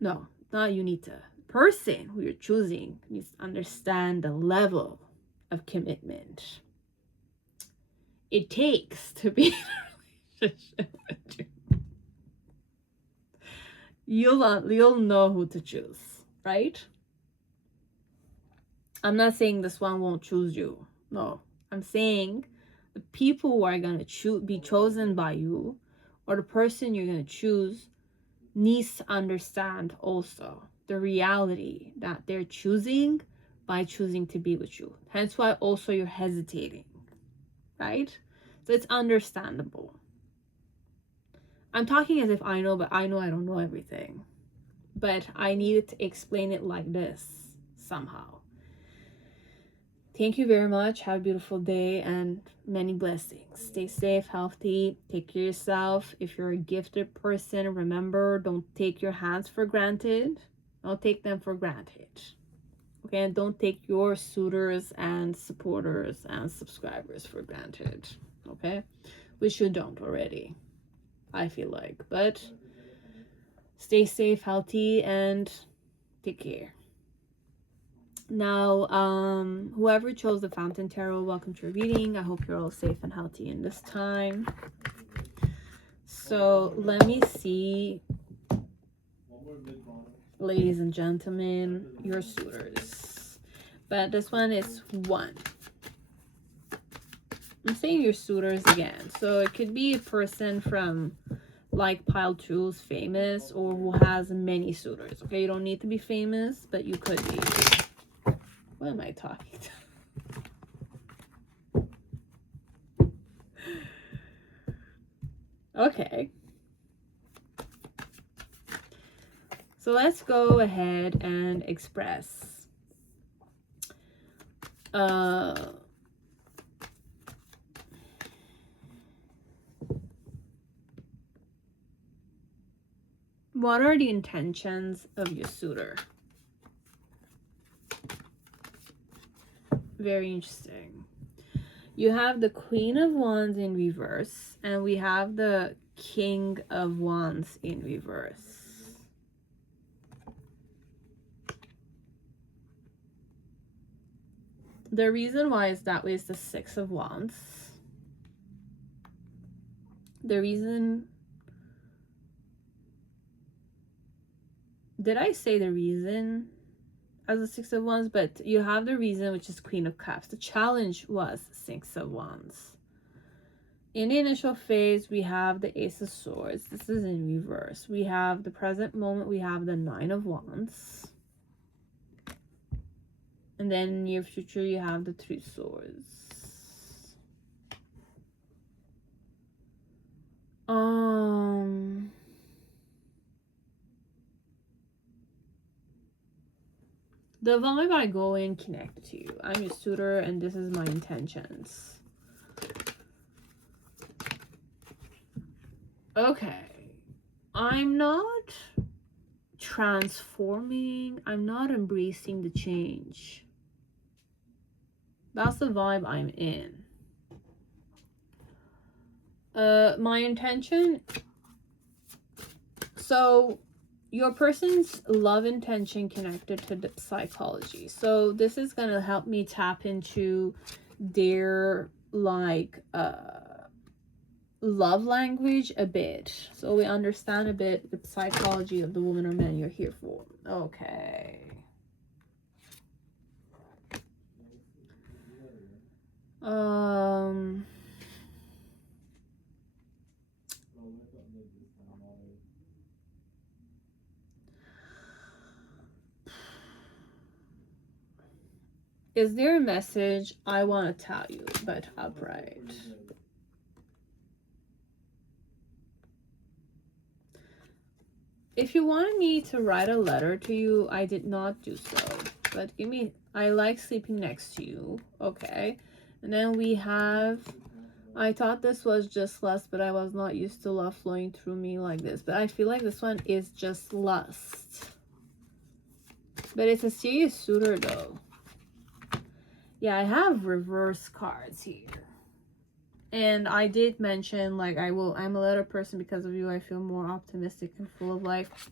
no, not you need to, person who you're choosing needs to understand the level of commitment it takes to be in a relationship with you. You'll know who to choose, right? I'm not saying this one won't choose you. No, I'm saying the people who are going to be chosen by you, or the person you're going to choose, needs to understand also the reality that they're choosing by choosing to be with you. Hence why also you're hesitating, right? So it's understandable. I'm talking as if I know, but I know I don't know everything. But I needed to explain it like this somehow. Thank you very much. Have a beautiful day and many blessings. Stay safe, healthy, take care of yourself. If you're a gifted person, remember, don't take your hands for granted. Don't take them for granted. Okay, and don't take your suitors and supporters and subscribers for granted. Okay, which you don't already, I feel like. But stay safe, healthy, and take care. Now, whoever chose the Fountain Tarot, welcome to your reading. I hope you're all safe and healthy in this time. So let me see, ladies and gentlemen, your suitors. But this one is one. I'm saying your suitors again. So it could be a person from like pile 2 who's famous or who has many suitors. Okay, you don't need to be famous, but you could be. What am I talking to? Okay. So let's go ahead and express. What are the intentions of your suitor? Very interesting. You have the Queen of Wands in reverse, and we have the King of Wands in reverse. The reason why is that way is the Six of Wands. The reason... Did I say the reason as the Six of Wands? But you have the reason, which is Queen of Cups. The challenge was Six of Wands. In the initial phase, we have the Ace of Swords. This is in reverse. We have the present moment. We have the Nine of Wands. And then in near future, you have the Three Swords. The vibe I go in connected to you. I'm your suitor and this is my intentions. Okay. I'm not transforming. I'm not embracing the change. That's the vibe I'm in. My intention... So... your person's love intention connected to the psychology. So this is going to help me tap into their like love language a bit. So we understand a bit the psychology of the woman or man you're here for. Okay. Is there a message I want to tell you, but upright? If you wanted me to write a letter to you, I did not do so. But give me, I like sleeping next to you. Okay. And then we have, I thought this was just lust, but I was not used to love flowing through me like this. But I feel like this one is just lust. But it's a serious suitor though. Yeah, I have reverse cards here. And I did mention, like, I'm a letter person because of you. I feel more optimistic and full of life.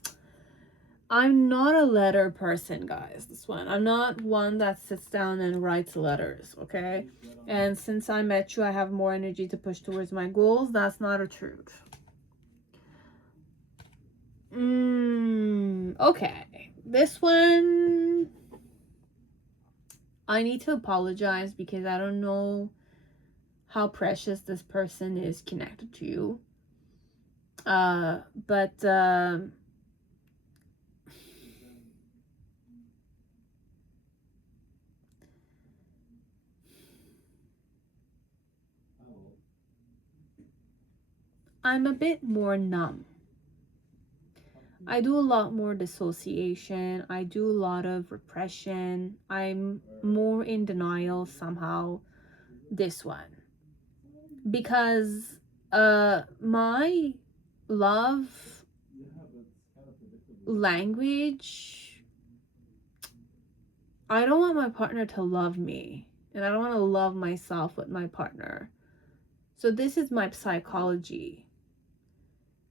I'm not a letter person, guys. This one. I'm not one that sits down and writes letters, okay? And since I met you, I have more energy to push towards my goals. That's not a truth. Okay. This one, I need to apologize because I don't know how precious this person is connected to you. But I'm a bit more numb. I do a lot more dissociation. I do a lot of repression. I'm more in denial somehow, this one. Because my love language, I don't want my partner to love me. And I don't want to love myself with my partner. So this is my psychology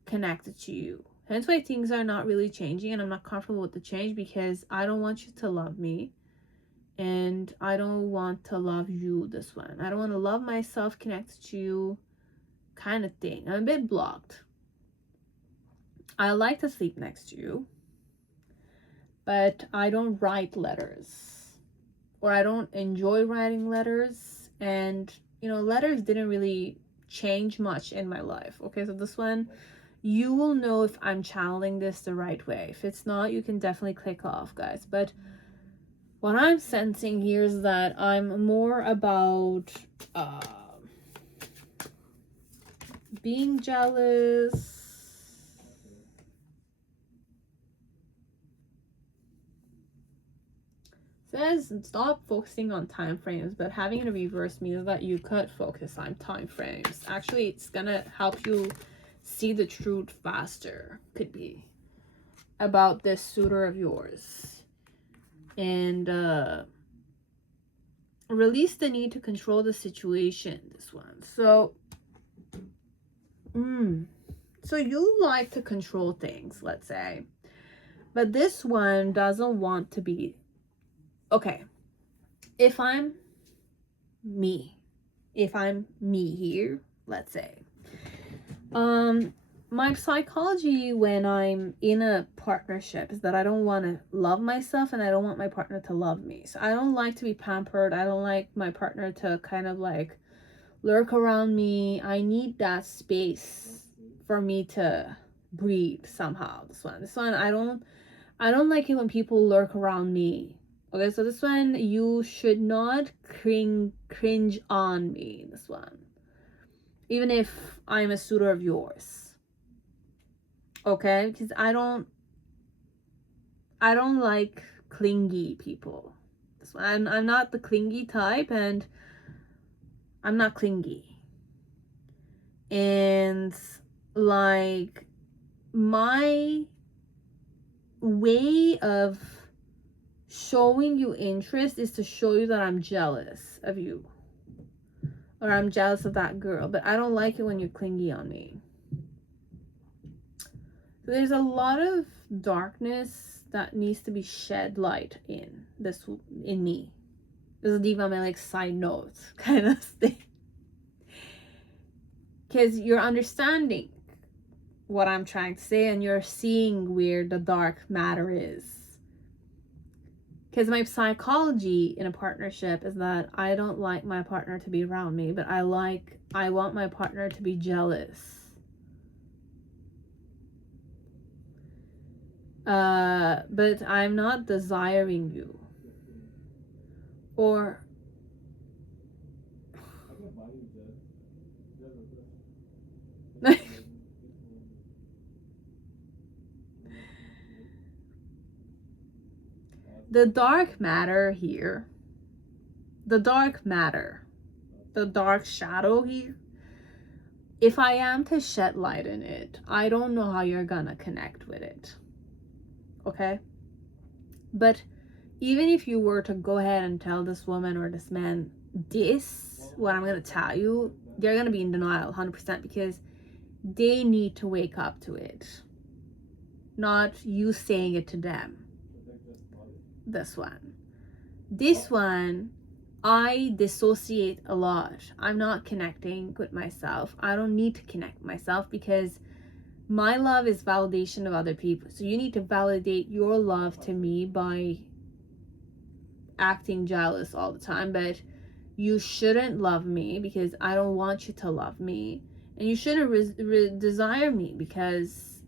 connected to you. Hence why things are not really changing, and I'm not comfortable with the change because I don't want you to love me and I don't want to love you, this one. I don't want to love myself connected to you kind of thing. I'm a bit blocked. I like to sleep next to you, but I don't write letters, or I don't enjoy writing letters, and you know, letters didn't really change much in my life. Okay, so this one, you will know if I'm channeling this the right way. If it's not, you can definitely click off, guys. But what I'm sensing here is that I'm more about being jealous. Says stop focusing on time frames, but having it reverse means that you could focus on time frames. Actually, it's gonna help you see the truth faster, could be, about this suitor of yours. And release the need to control the situation, this one. So so you like to control things, let's say, but this one doesn't want to be. Okay, if I'm me here, let's say, my psychology when I'm in a partnership is that I don't want to love myself and I don't want my partner to love me. So I don't like to be pampered. I don't like my partner to kind of like lurk around me. I need that space for me to breathe somehow. This one I don't like it when people lurk around me. Okay, so this one, you should not cringe on me, this one, even if I'm a suitor of yours. Okay, because I don't like clingy people. This one, I'm not the clingy type, and I'm not clingy. And like, my way of showing you interest is to show you that I'm jealous of you, or I'm jealous of that girl, but I don't like it when you're clingy on me. So there's a lot of darkness that needs to be shed light in me. This is a Diva Melek side note kind of thing, because you're understanding what I'm trying to say and you're seeing where the dark matter is. Because my psychology in a partnership is that I don't like my partner to be around me, but I want my partner to be jealous. But I'm not desiring you. Or the dark matter here, the dark matter, the dark shadow here, if I am to shed light in it, I don't know how you're gonna connect with it. Okay? But even if you were to go ahead and tell this woman or this man this, what I'm gonna tell you, they're gonna be in denial 100% because they need to wake up to it. Not you saying it to them. This one, I dissociate a lot. I'm not connecting with myself. I don't need to connect with myself because my love is validation of other people. So you need to validate your love to me by acting jealous all the time. But you shouldn't love me because I don't want you to love me. And you shouldn't desire me because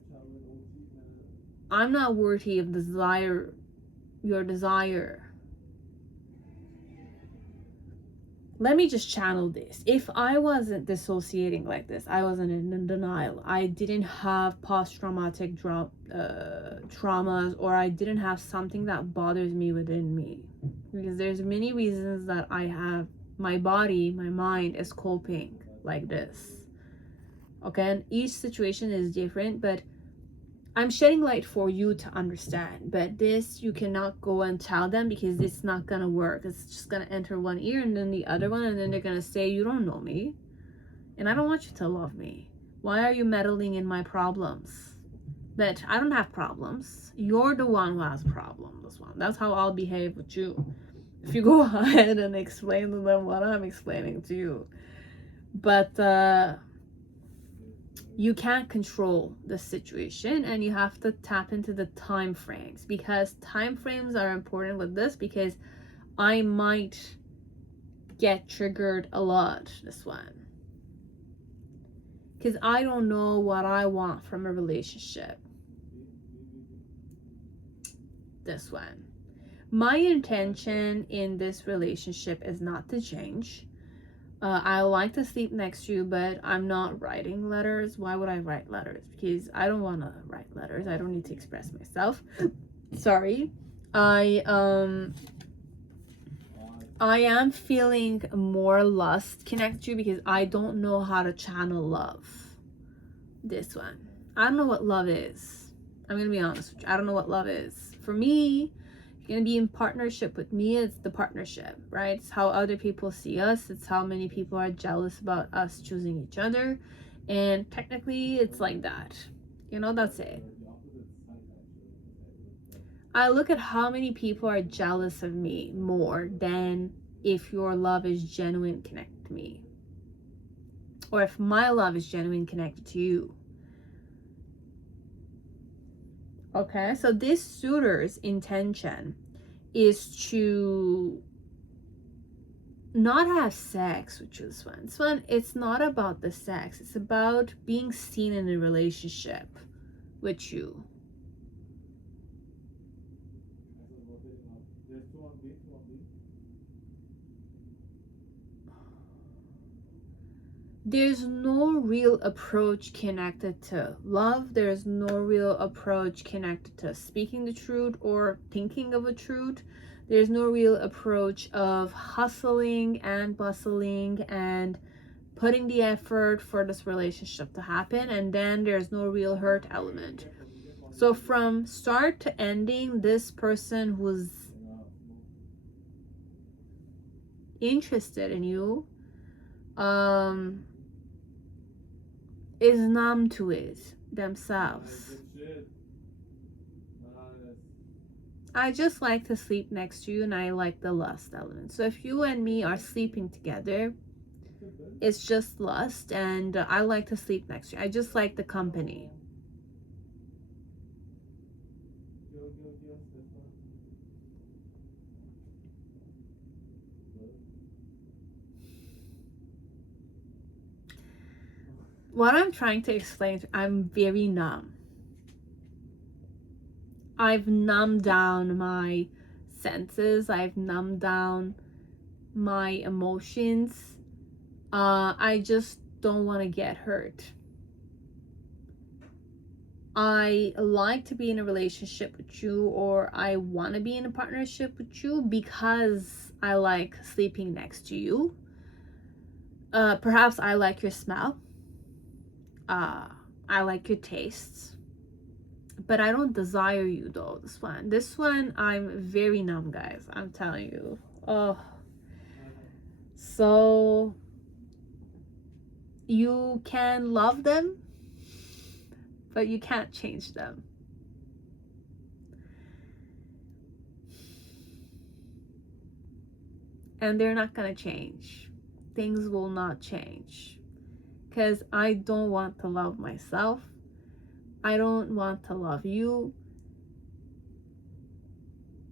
I'm not worthy of your desire. Let me just channel this. If I wasn't dissociating like this, I wasn't in denial, I didn't have post-traumatic traumas, or I didn't have something that bothers me within me, because there's many reasons that I have my body, my mind is coping like this. Okay, and each situation is different, but I'm shedding light for you to understand. But this, you cannot go and tell them because it's not gonna work. It's just gonna enter one ear and then the other one, and then they're gonna say, you don't know me and I don't want you to love me. Why are you meddling in my problems? But I don't have problems. You're the one who has problems. This one. That's how I'll behave with you. If you go ahead and explain to them what I'm explaining to you. But you can't control the situation, and you have to tap into the time frames, because time frames are important with this, because I might get triggered a lot this one, because I don't know what I want from a relationship. This one, my intention in this relationship is not to change. I like to sleep next to you, but I'm not writing letters. Why would I write letters? Because I don't want to write letters. I don't need to express myself. Sorry. I am feeling more lust connected to you because I don't know how to channel love. This one. I don't know what love is. I'm going to be honest with you. I don't know what love is. For me, gonna be in partnership with me, it's the partnership, right? It's how other people see us. It's how many people are jealous about us choosing each other, and technically it's like that, you know. That's it. I look at how many people are jealous of me more than if your love is genuine connected to me, or if my love is genuine connected to you. Okay, so this suitor's intention is to not have sex with you. This one, it's not about the sex. It's about being seen in a relationship with you. There's no real approach connected to love. There's no real approach connected to speaking the truth or thinking of a truth. There's no real approach of hustling and bustling and putting the effort for this relationship to happen. And then there's no real hurt element. So from start to ending, this person who's interested in you is numb to it themselves. I just like to sleep next to you, and I like the lust element. So if you and me are sleeping together, it's just lust, and I like to sleep next to you. I just like the company. What I'm trying to explain, I'm very numb. I've numbed down my senses. I've numbed down my emotions. I just don't want to get hurt. I like to be in a relationship with you, or I want to be in a partnership with you because I like sleeping next to you. Perhaps I like your smell. I like your tastes. But I don't desire you though, This one, I'm very numb, guys. I'm telling you. Oh. So you can love them, but you can't change them. And they're not gonna change. Things will not change. Because I don't want to love myself. I don't want to love you.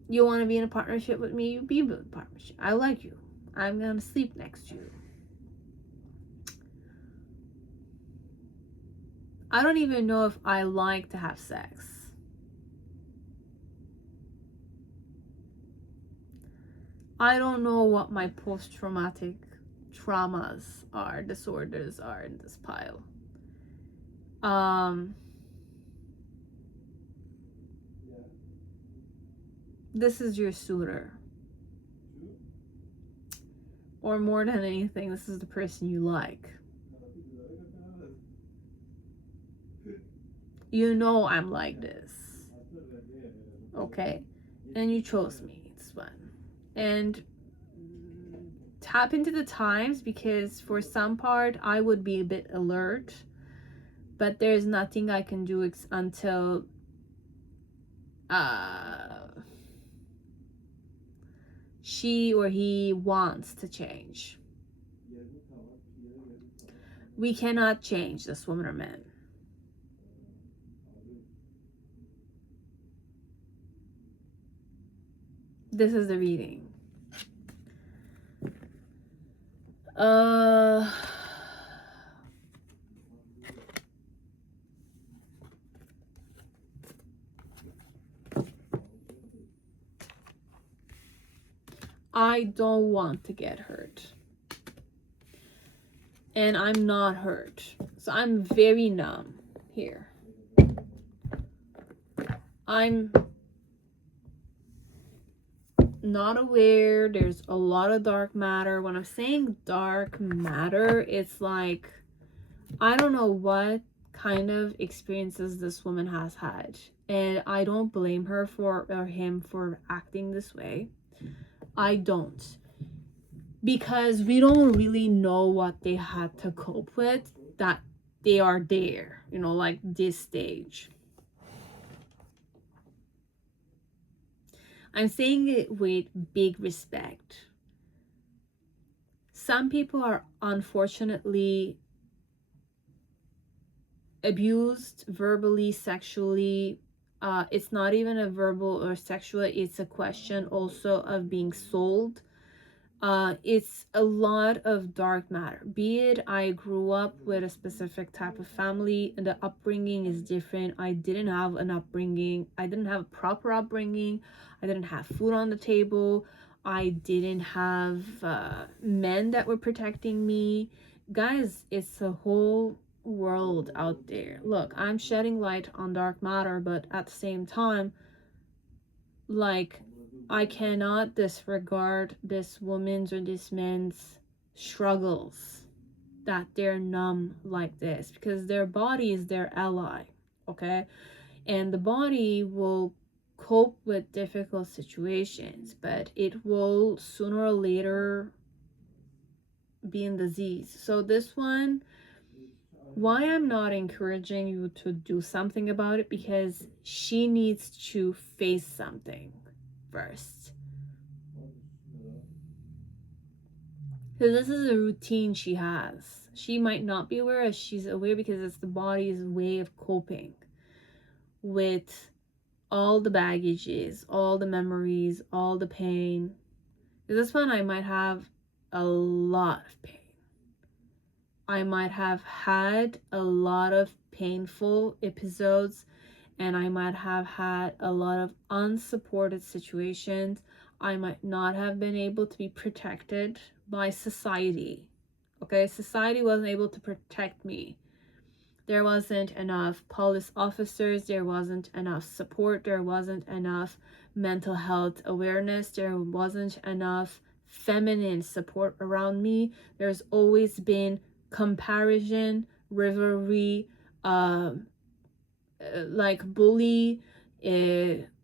You want to be in a partnership with me? You be in a partnership. I like you. I'm gonna sleep next to you. I don't even know if I like to have sex. I don't know what my post-traumatic traumas are, disorders are in this pile. This is your suitor. Or more than anything, this is the person you like. You know I'm like this. Okay? And you chose me. It's fun. And tap into the times, because for some part I would be a bit alert, but there's nothing I can do until she or he wants to change. We cannot change this woman or man. This is the reading. I don't want to get hurt. And I'm not hurt. So I'm very numb here. I'm not aware. There's a lot of dark matter. When I'm saying dark matter, it's like, I don't know what kind of experiences this woman has had. And I don't blame her or him for acting this way. I don't. Because we don't really know what they had to cope with, that they are there, like this stage. I'm saying it with big respect. Some people are unfortunately abused verbally, sexually. It's not even a verbal or sexual, it's a question also of being sold. It's a lot of dark matter. Be it I grew up with a specific type of family and the upbringing is different. I didn't have an upbringing. I didn't have a proper upbringing. I didn't have food on the table. I didn't have men that were protecting me. Guys, it's a whole world out there. Look, I'm shedding light on dark matter, but at the same time, like, I cannot disregard this woman's or this man's struggles, that they're numb like this, because their body is their ally, okay? And the body will cope with difficult situations, but it will sooner or later be in disease. So this one, why I'm not encouraging you to do something about it, because she needs to face something first. Because this is a routine she has. She might not be aware, as she's aware, because it's the body's way of coping with all the baggages, all the memories, all the pain. Because this one, I might have a lot of pain. I might have had a lot of painful episodes, and I might have had a lot of unsupported situations. I might not have been able to be protected by society. Okay, society wasn't able to protect me. There wasn't enough police officers, there wasn't enough support, there wasn't enough mental health awareness, there wasn't enough feminine support around me. There's always been comparison, rivalry, like bully,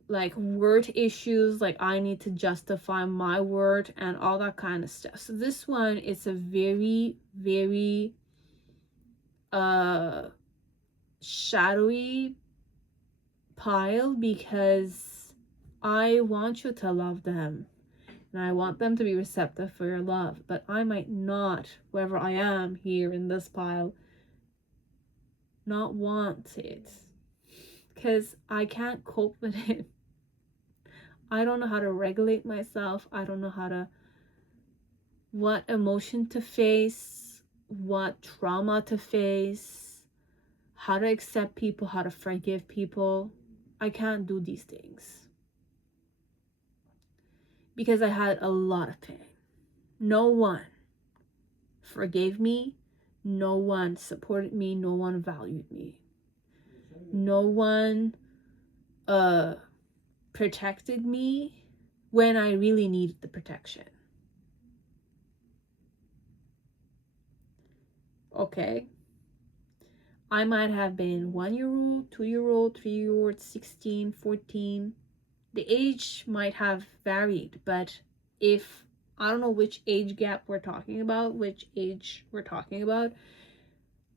like word issues, like I need to justify my word and all that kind of stuff. So this one is a very, very shadowy pile, because I want you to love them and I want them to be receptive for your love, but I might not, whoever I am here in this pile, not want it because I can't cope with it. I don't know how to regulate myself. I don't know what emotion to face, what trauma to face, how to accept people, how to forgive people. I can't do these things because I had a lot of pain. No one forgave me. No one supported me. No one valued me. No one protected me when I really needed the protection. Okay? I might have been 1-year-old, 2-year-old, 3-year-old, 16, 14. The age might have varied, but if I don't know which age gap we're talking about,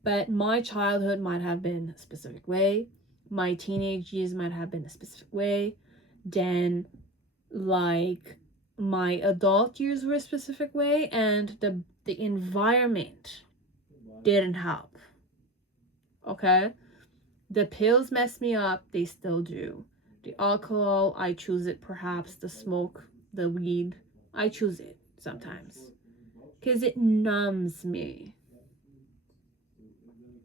but my childhood might have been a specific way. My teenage years might have been a specific way. Then, like, my adult years were a specific way, and the environment didn't help. Okay? The pills mess me up, they still do. The alcohol, I choose it perhaps. The smoke, the weed, I choose it sometimes. Because it numbs me.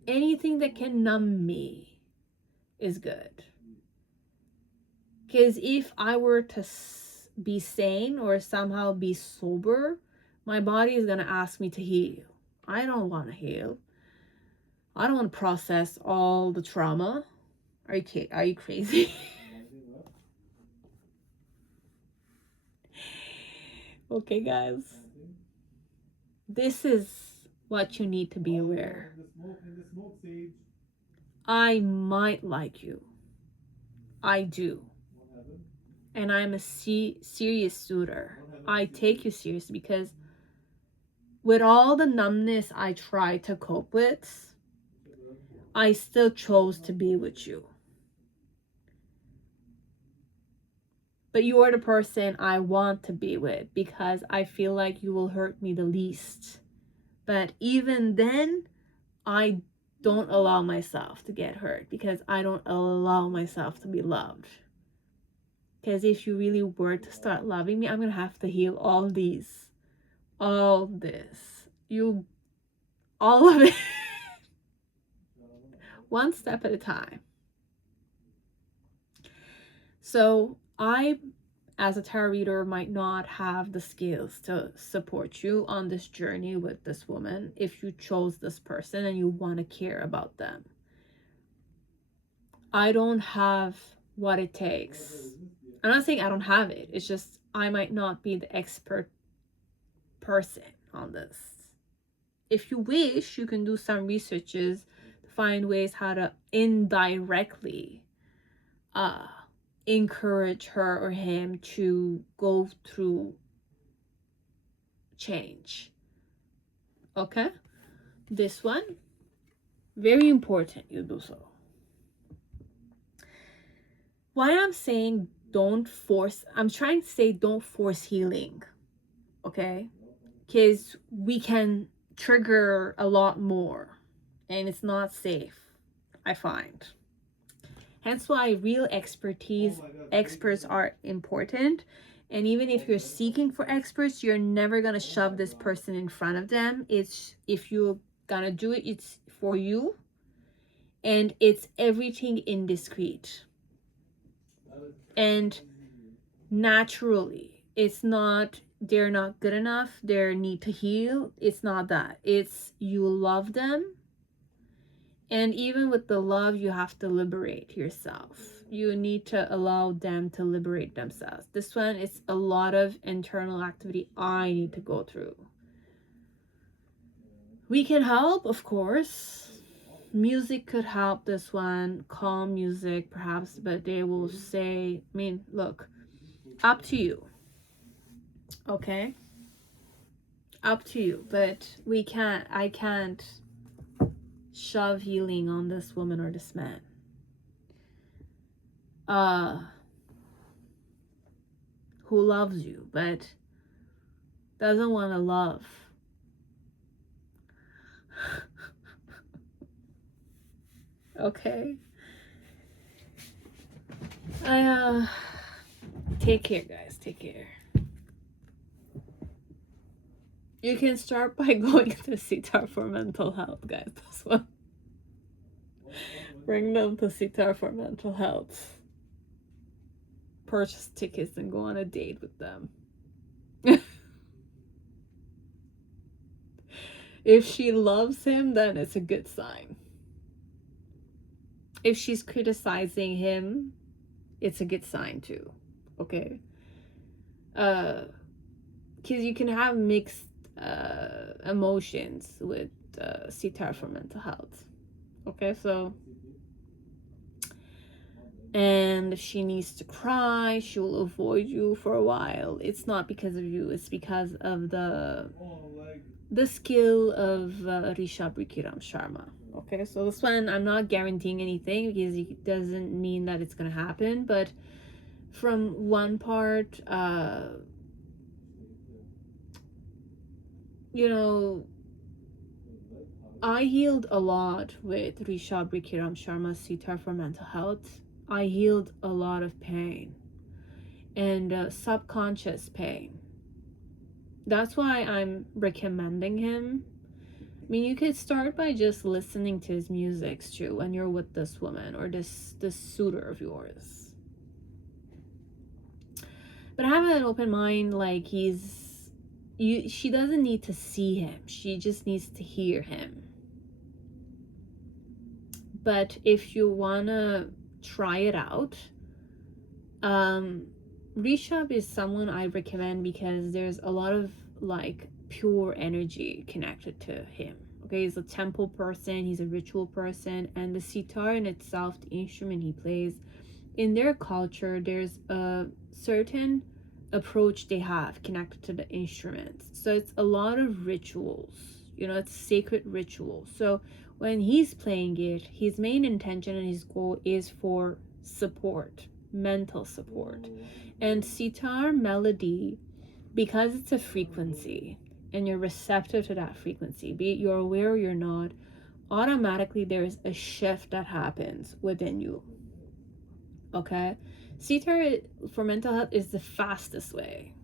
Anything that can numb me is good. Because if I were to be sane or somehow be sober, my body is going to ask me to heal. I don't want to heal. I don't want to process all the trauma. Are you crazy? Okay, guys. This is what you need to be aware. I might like you. I do. And I'm a serious suitor. I take you seriously because with all the numbness I try to cope with, I still chose to be with you. But you are the person I want to be with because I feel like you will hurt me the least. But even then, I don't allow myself to get hurt because I don't allow myself to be loved. Because if you really were to start loving me, I'm going to have to heal all this. All of it. One step at a time. So I, as a tarot reader, might not have the skills to support you on this journey with this woman if you chose this person and you want to care about them. I don't have what it takes. I'm not saying I don't have it. It's just I might not be the expert person on this. If you wish, you can do some researches to find ways how to indirectly encourage her or him to go through change. Okay? This one, very important you do so. Why I'm saying I'm trying to say don't force healing. Okay? Because we can trigger a lot more and it's not safe, I find. Hence why real experts are important. And even if you're seeking for experts, you're never going to shove this person in front of them. It's, if you're going to do it, it's for you. And it's everything indiscreet. And naturally, It's not they're not good enough, they need to heal. It's not that. It's you love them. And even with the love, you have to liberate yourself. You need to allow them to liberate themselves. This one is a lot of internal activity I need to go through. We can help, of course. Music could help this one, calm music perhaps, but they will say, I mean, look, up to you. Okay? Up to you. But I can't shove healing on this woman or this man. Who loves you but doesn't want to love. Okay. Take care, guys. Take care. You can start by going to Sitar for mental health, guys. That's what. Bring them to Sitar for mental health. Purchase tickets and go on a date with them. If she loves him, then it's a good sign. If she's criticizing him, it's a good sign too. Okay? Because you can have mixed emotions with Sitar for mental health. Okay, so, and if she needs to cry, she will avoid you for a while. It's not because of you, it's because of the skill of Rishabh Rikiram Sharma. Okay, so this one I'm not guaranteeing anything because it doesn't mean that it's gonna happen, but from one part, you know, I healed a lot with Rishabh Rikiram Sharma's Sitar for mental health. I healed a lot of pain and subconscious pain. That's why I'm recommending him. I mean, you could start by just listening to his music too when you're with this woman or this suitor of yours. But have an open mind, like she doesn't need to see him. She just needs to hear him. But if you wanna try it out, Rishabh is someone I recommend because there's a lot of like pure energy connected to him. Okay, he's a temple person, he's a ritual person, and the sitar in itself, the instrument he plays, in their culture, there's a certain approach they have connected to the instruments. So it's a lot of rituals, you know, it's sacred rituals. So when he's playing it, his main intention and his goal is for support, mental support. And sitar melody, because it's a frequency and you're receptive to that frequency, be it you're aware or you're not, automatically there's a shift that happens within you. Okay? Sitar for mental health is the fastest way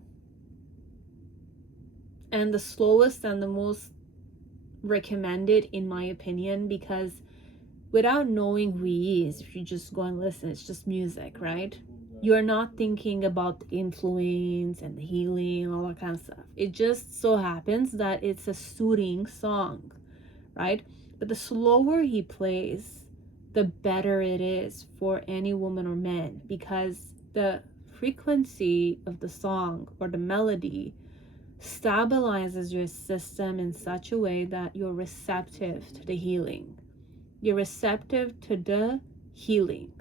and the slowest and the most recommended, in my opinion, because without knowing who he is, if you just go and listen, it's just music, right? You're not thinking about the influence and the healing and all that kind of stuff. It just so happens that it's a soothing song, right? But the slower he plays, the better it is for any woman or man, because the frequency of the song or the melody stabilizes your system in such a way that you're receptive to the healing. You're receptive to the healing.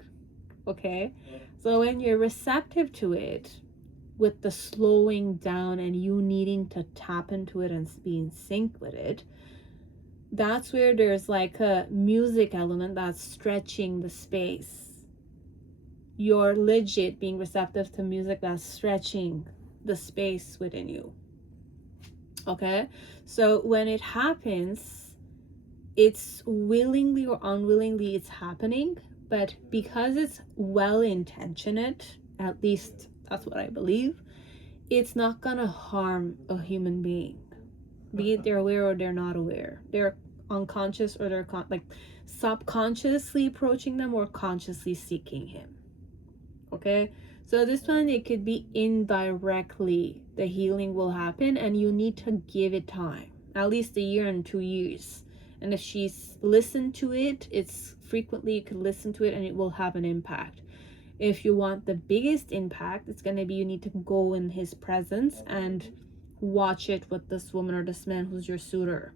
Okay? So when you're receptive to it, with the slowing down and you needing to tap into it and be in sync with it, that's where there's like a music element that's stretching the space. You're legit being receptive to music that's stretching the space within you. Okay? So when it happens, it's willingly or unwillingly it's happening, but because it's well intentioned, at least that's what I believe, it's not gonna harm a human being, be it they're aware or they're not aware, they're unconscious or they're like subconsciously approaching them or consciously seeking him. Okay, So this one, it could be indirectly the healing will happen, and you need to give it time, at least a year and 2 years. And if she's listened to it, it's frequently you can listen to it and it will have an impact. If you want the biggest impact, it's going to be you need to go in his presence and watch it with this woman or this man who's your suitor.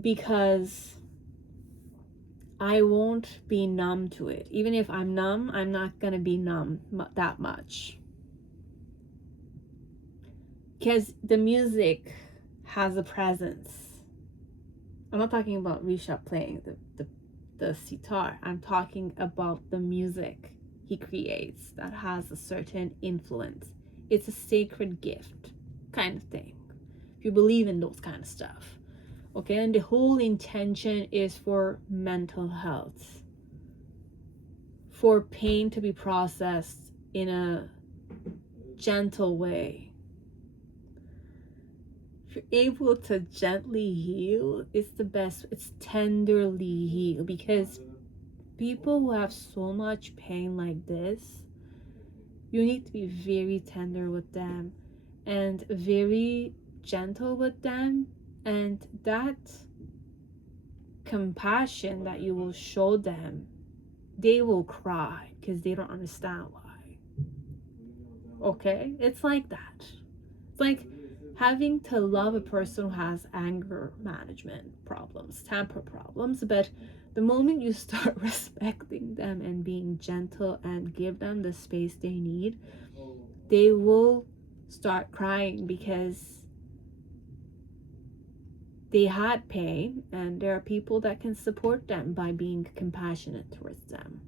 Because I won't be numb to it. Even if I'm numb, I'm not going to be numb that much. Because the music has a presence. I'm not talking about Rishabh playing the sitar. I'm talking about the music he creates that has a certain influence. It's a sacred gift kind of thing, if you believe in those kind of stuff. Okay, and the whole intention is for mental health, for pain to be processed in a gentle way. If you're able to gently heal, it's the best. It's tenderly heal, because people who have so much pain like this, you need to be very tender with them and very gentle with them, and that compassion that you will show them, they will cry because they don't understand why. Okay, it's like that. It's like having to love a person who has anger management problems, temper problems, but the moment you start respecting them and being gentle and give them the space they need, they will start crying because they had pain, and there are people that can support them by being compassionate towards them.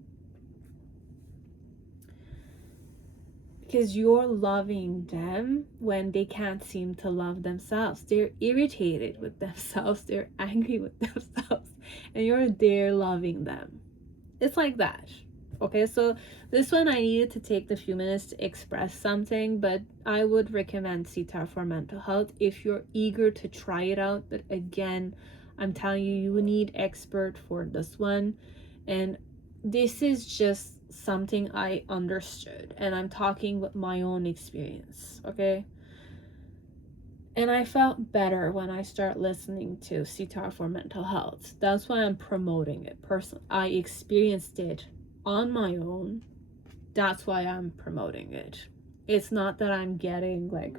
Because you're loving them when they can't seem to love themselves. They're irritated with themselves, they're angry with themselves, and you're there loving them. It's like that. Okay, so this one I needed to take the few minutes to express something, but I would recommend sitar for mental health if you're eager to try it out. But again, I'm telling you, you need expert for this one, and this is just something I understood, and I'm talking with my own experience. Okay, and I felt better when I start listening to sitar for mental health. That's why I'm promoting it. Personally, I experienced it on my own. That's why I'm promoting it. It's not that I'm getting like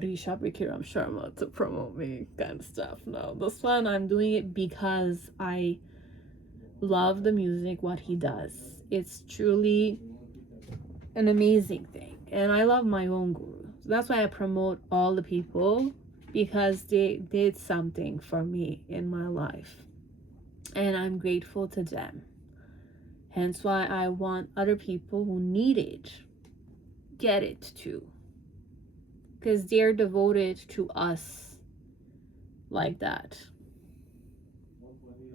Rishabh Vikiram Sharma to promote me kind of stuff. No, this one I'm doing it because I love the music, what he does. It's truly an amazing thing, and I love my own guru. So that's why I promote all the people, because they did something for me in my life, and I'm grateful to them. Hence why I want other people who need it get it too, because they're devoted to us like that.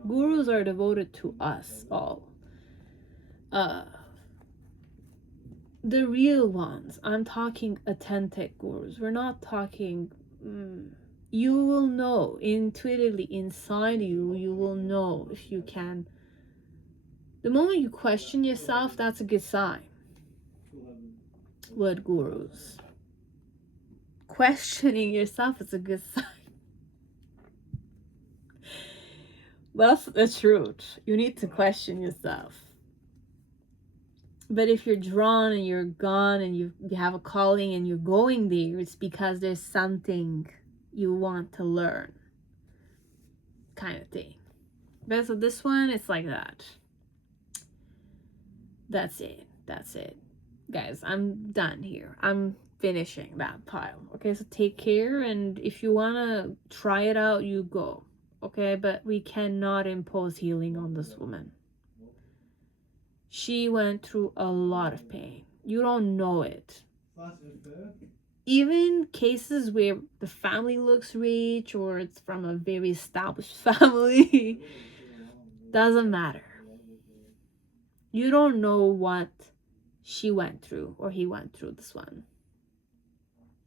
Gurus are devoted to us all. The real ones. I'm talking authentic gurus. We're not talking. You will know intuitively inside you. You will know if you can. The moment you question yourself, that's a good sign. With gurus, questioning yourself is a good sign. That's the truth. You need to question yourself. But if you're drawn and you're gone and you have a calling and you're going there, it's because there's something you want to learn, kind of thing. But so this one, it's like that. That's it. That's it. Guys, I'm done here. I'm finishing that pile. Okay, so take care, and if you want to try it out, you go. Okay, but we cannot impose healing on this woman. She went through a lot of pain. You don't know it. Even cases where the family looks rich or it's from a very established family, doesn't matter. You don't know what she went through or he went through, this one.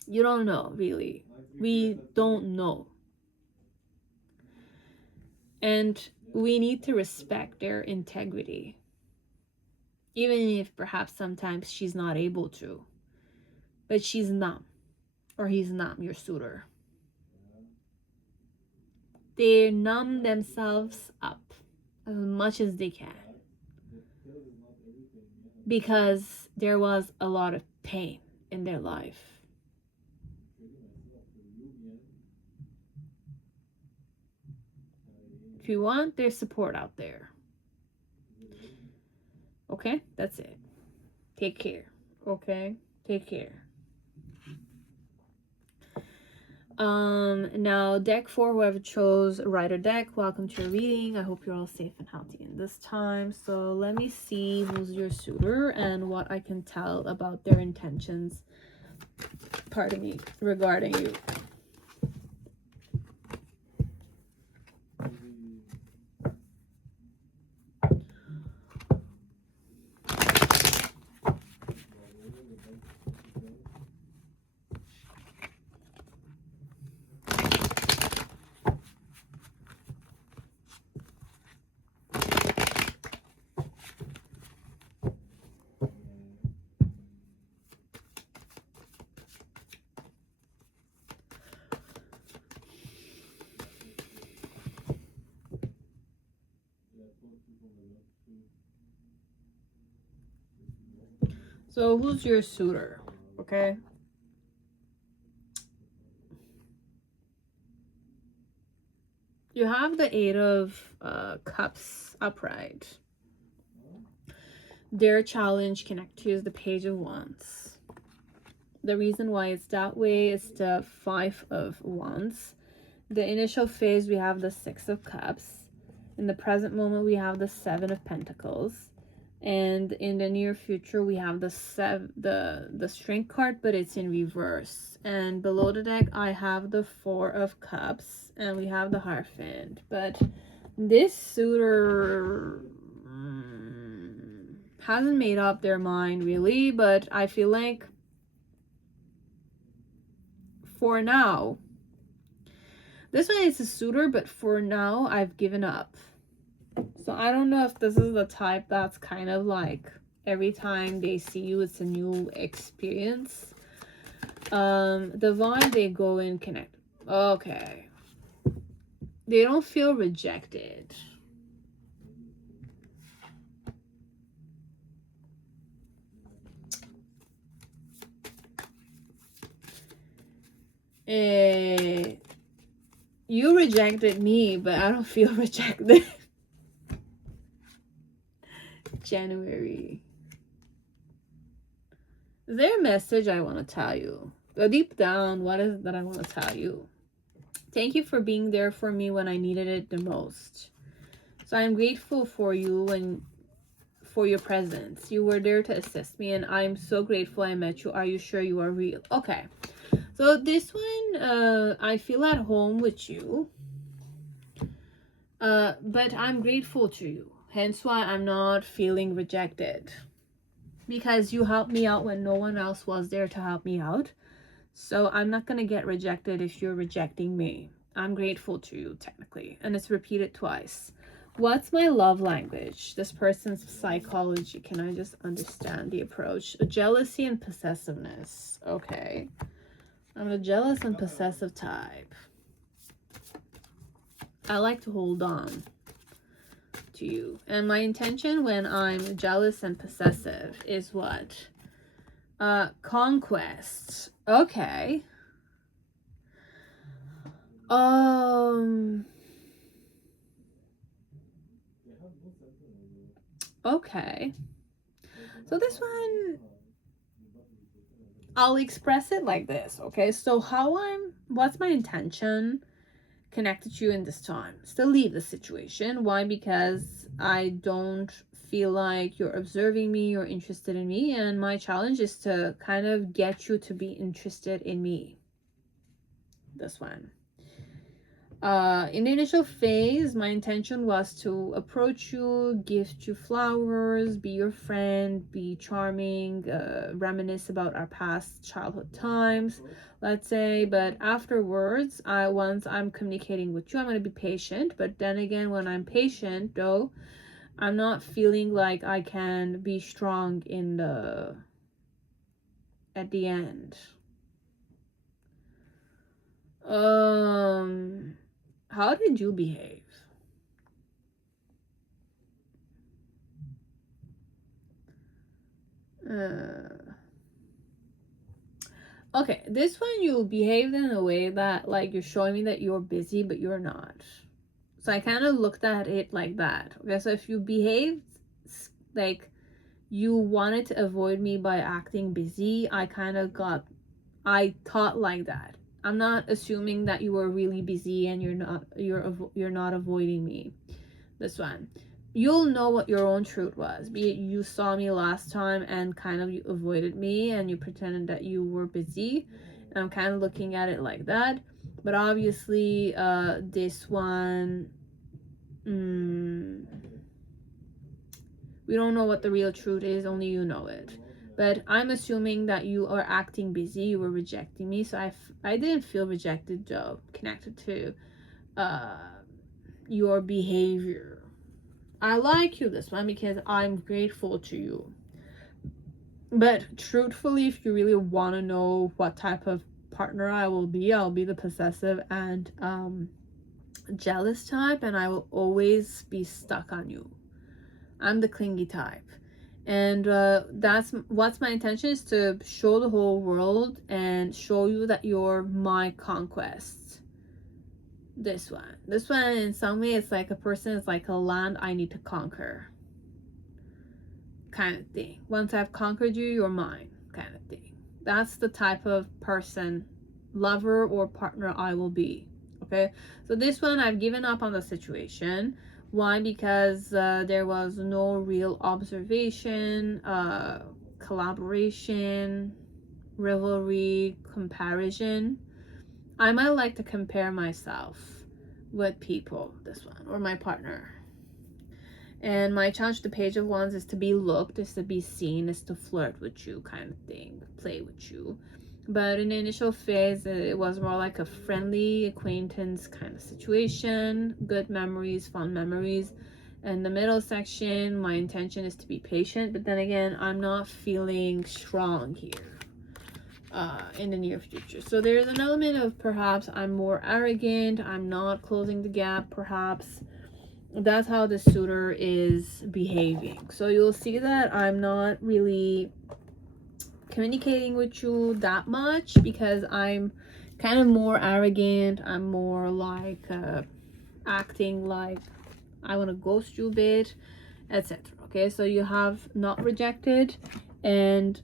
You don't know, really. We don't know. And we need to respect their integrity. even if perhaps sometimes she's not able to, but she's numb, or he's numb, your suitor. They numb themselves up as much as they can because there was a lot of pain in their life. If you want, there's support out there. Okay, that's it. Take care. Okay, take care. Now deck 4, whoever chose Rider deck, welcome to your reading. I hope you're all safe and healthy in this time. So let me see who's your suitor and what I can tell about their intentions, pardon me, regarding you. So who's your suitor? Okay. You have the 8 of Cups upright. Their challenge connect to is the Page of Wands. The reason why it's that way is the 5 of Wands. The initial phase, we have the 6 of Cups. In the present moment, we have the 7 of Pentacles. And in the near future, we have the Strength card, but it's in reverse. And below the deck, I have the 4 of Cups, and we have the Hierophant. But this suitor hasn't made up their mind, really, but I feel like for now, this one is a suitor, but for now, I've given up. So I don't know if this is the type that's kind of like every time they see you, it's a new experience. The vibe, they go and connect. Okay. They don't feel rejected. You rejected me, but I don't feel rejected. January. Is there a message I want to tell you? Deep down, what is it that I want to tell you? Thank you for being there for me when I needed it the most. So I'm grateful for you and for your presence. You were there to assist me, and I'm so grateful I met you. Are you sure you are real? Okay. So this one, I feel at home with you. But I'm grateful to you. Hence why I'm not feeling rejected. Because you helped me out when no one else was there to help me out. So I'm not going to get rejected if you're rejecting me. I'm grateful to you, technically. And it's repeated twice. What's my love language? This person's psychology. Can I just understand the approach? Jealousy and possessiveness. Okay. I'm a jealous and possessive type. I like to hold on to you. And my intention when I'm jealous and possessive is what? Conquest. Okay. Okay. So this one, I'll express it like this, okay? So what's my intention connected to you in this time? Still leave the situation. Why? Because I don't feel like you're observing me, you're interested in me, and my challenge is to kind of get you to be interested in me. This one. In the initial phase, my intention was to approach you, gift you flowers, be your friend, be charming, reminisce about our past childhood times, let's say. But afterwards, once I'm communicating with you, I'm going to be patient. But then again, when I'm patient, though, I'm not feeling like I can be strong at the end. How did you behave? Okay, this one you behaved in a way that like you're showing me that you're busy but you're not. So I kind of looked at it like that. Okay, so if you behaved like you wanted to avoid me by acting busy, I thought like that. I'm not assuming that you were really busy and you're not avoiding me. This one. You'll know what your own truth was. Be it you saw me last time and kind of you avoided me and you pretended that you were busy. And I'm kind of looking at it like that. But obviously, this one, we don't know what the real truth is, only you know it. But I'm assuming that you are acting busy, you were rejecting me. So I didn't feel rejected though, connected to your behavior. I like you this one because I'm grateful to you. But truthfully, if you really want to know what type of partner I'll be the possessive and jealous type, and I will always be stuck on you. I'm the clingy type. And that's what's my intention, is to show the whole world and show you that you're my conquest. This one in some way, it's like a person is like a land I need to conquer kind of thing. Once I've conquered you, you're mine kind of thing. That's the type of person, lover or partner I will be. Okay, so this one, I've given up on the situation. Why? Because there was no real observation, collaboration, rivalry, comparison. I might like to compare myself with people, this one, or my partner. And my challenge to Page of Wands is to be looked, is to be seen, is to flirt with you kind of thing, play with you. But in the initial phase, it was more like a friendly acquaintance kind of situation, good memories, fun memories. In the middle section, my intention is to be patient, but then again, I'm not feeling strong here in the near future. So there's an element of perhaps I'm more arrogant, I'm not closing the gap, perhaps. That's how the suitor is behaving. So you'll see that I'm not really communicating with you that much because I'm kind of more arrogant. I'm more like acting like I want to ghost you a bit, etc. Okay, so you have not rejected, and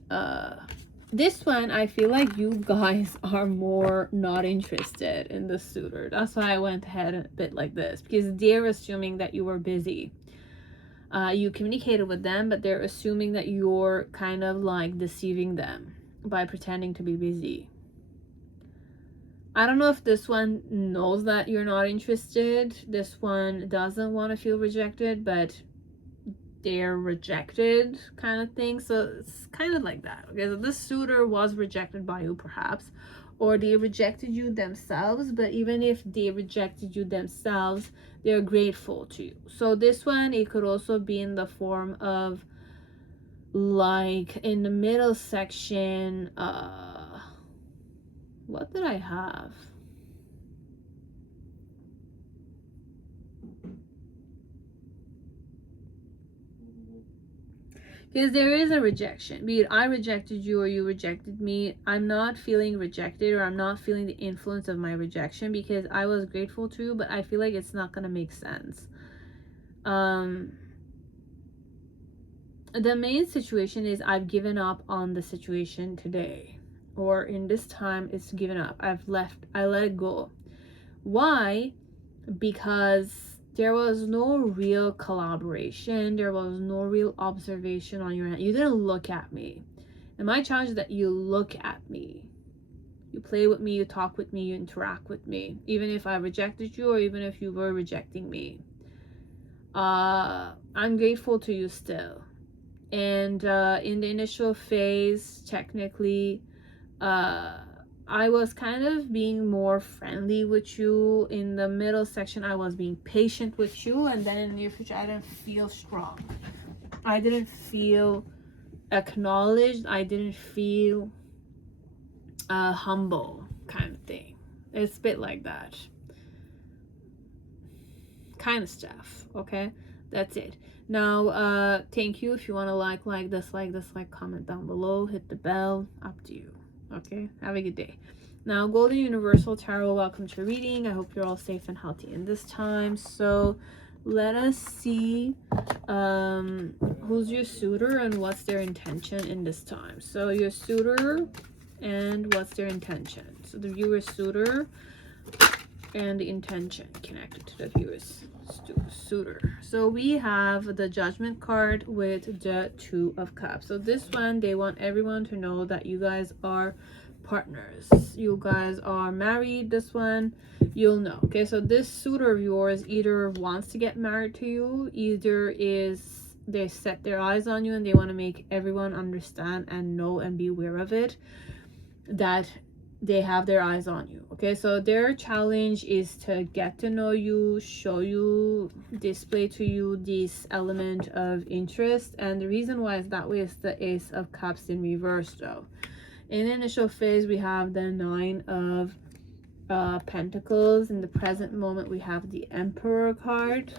this one, I feel like you guys are more not interested in the suitor. That's why I went ahead a bit like this, because they're assuming that you were busy. You communicated with them, but they're assuming that you're kind of like deceiving them by pretending to be busy. I don't know if this one knows that you're not interested. This one doesn't want to feel rejected, but they're rejected kind of thing. So it's kind of like that. Okay, so this suitor was rejected by you perhaps, or they rejected you themselves. But even if they rejected you themselves, they're grateful to you. So this one, it could also be in the form of like in the middle section, what did I have? Because there is a rejection, be it I rejected you or you rejected me. I'm not feeling rejected, or I'm not feeling the influence of my rejection, because I was grateful to you, but I feel like it's not going to make sense. The main situation is I've given up on the situation today, or in this time it's given up. I let it go. Why? Because there was no real collaboration, there was no real observation on your end. You didn't look at me, and my challenge is that you look at me, you play with me, you talk with me, you interact with me, even if I rejected you or even if you were rejecting me. I'm grateful to you still. And in the initial phase, technically, I was kind of being more friendly with you. In the middle section, I was being patient with you. And then in the near future, I didn't feel strong. I didn't feel acknowledged. I didn't feel humble kind of thing. It's a bit like that kind of stuff. Okay, that's it. Now thank you. If you want to like, dislike, comment down below, hit the bell, up to you. Okay, have a good day. Now, Golden Universal Tarot, welcome to reading. I hope you're all safe and healthy in this time. So let us see who's your suitor and what's their intention in this time. So your suitor and what's their intention. So the viewer's suitor and the intention connected to the viewer's suitor. So we have the Judgment card with the Two of Cups. So this one, they want everyone to know that you guys are partners. You guys are married. This one, you'll know. Okay, so this suitor of yours either wants to get married to you, either is they set their eyes on you and they want to make everyone understand and know and be aware of it, that they have their eyes on you. Okay, so their challenge is to get to know you, show you, display to you this element of interest. And the reason why it's that way is the Ace of Cups in reverse though. In the initial phase, we have the Nine of Pentacles. In the present moment, we have the Emperor card.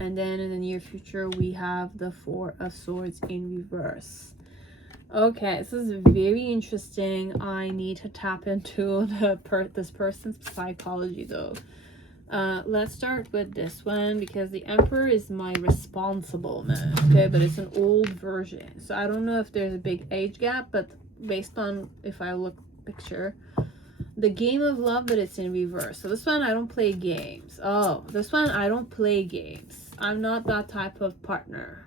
And then in the near future, we have the Four of Swords in reverse. Okay, this is very interesting. I need to tap into this person's psychology though. Let's start with this one because the Emperor is my responsible man. Okay, but it's an old version, so I don't know if there's a big age gap, but based on if I look picture, the Game of Love, but it's in reverse. So this one, I don't play games. Oh, this one, I don't play games. I'm not that type of partner.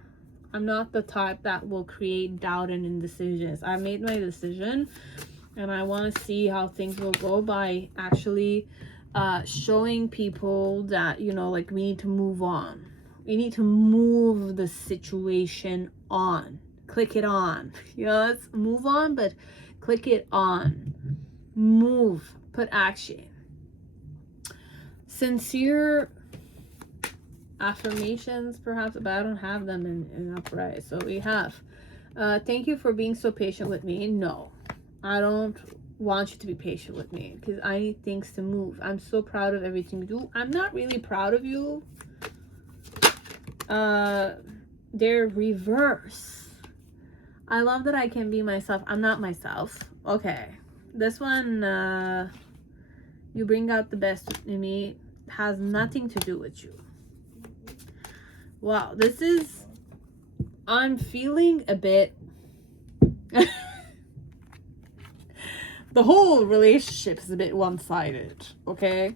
I'm not the type that will create doubt and indecisions. I made my decision and I want to see how things will go by actually showing people that, you know, like, we need to move on. We need to move the situation on. Click it on. You know, let's move on, but click it on. Move. Put action. Sincere affirmations perhaps, but I don't have them in upright. So we have thank you for being so patient with me. No, I don't want you to be patient with me because I need things to move. I'm so proud of everything you do. I'm not really proud of you. They're reverse. I love that I can be myself. I'm not myself. Okay, this one, you bring out the best in me, has nothing to do with you. Wow, this is, I'm feeling a bit, the whole relationship is a bit one-sided, okay?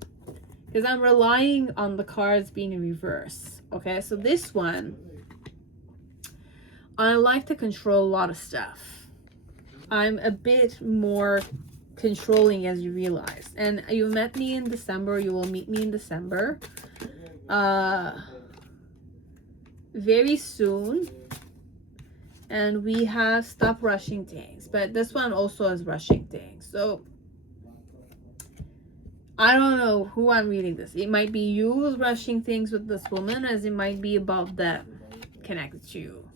Because I'm relying on the cards being in reverse, okay? So this one, I like to control a lot of stuff. I'm a bit more controlling, as you realize. And you met me in December, you will meet me in December. Very soon, and we have stopped rushing things, but this one also is rushing things. So I don't know who I'm reading this. It might be you rushing things with this woman, as it might be about them connected to you.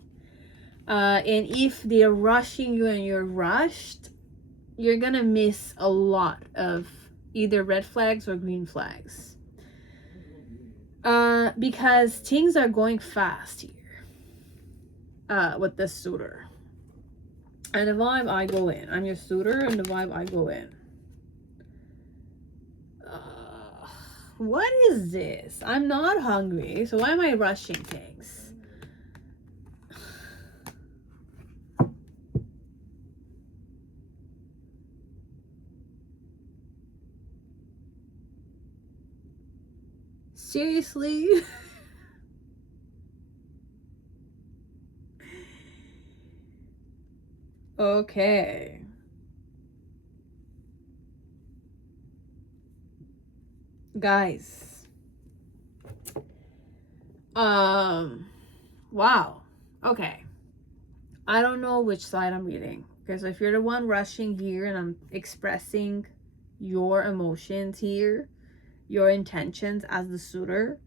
And if they're rushing you and you're rushed, you're gonna miss a lot of either red flags or green flags. Because things are going fast here with this suitor. And the vibe I go in. I'm your suitor and the vibe I go in. What is this? I'm not hungry, so why am I rushing things? Seriously? Okay. Guys. Wow. Okay. I don't know which side I'm reading. Okay, so if you're the one rushing here and I'm expressing your emotions here, your intentions as the suitor,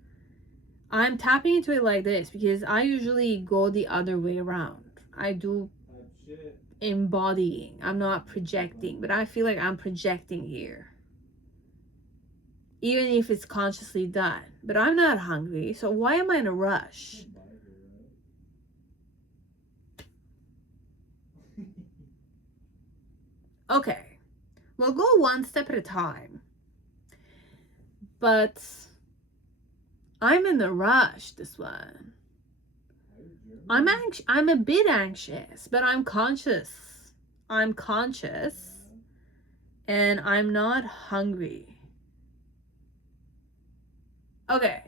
I'm tapping into it like this because I usually go the other way around. I do embodying. I'm not projecting, but I feel like I'm projecting here. Even if it's consciously done. But I'm not hungry, so why am I in a rush? Okay, we'll go one step at a time. But I'm in a rush, this one. I'm a bit anxious, but I'm conscious. I'm conscious and I'm not hungry. Okay,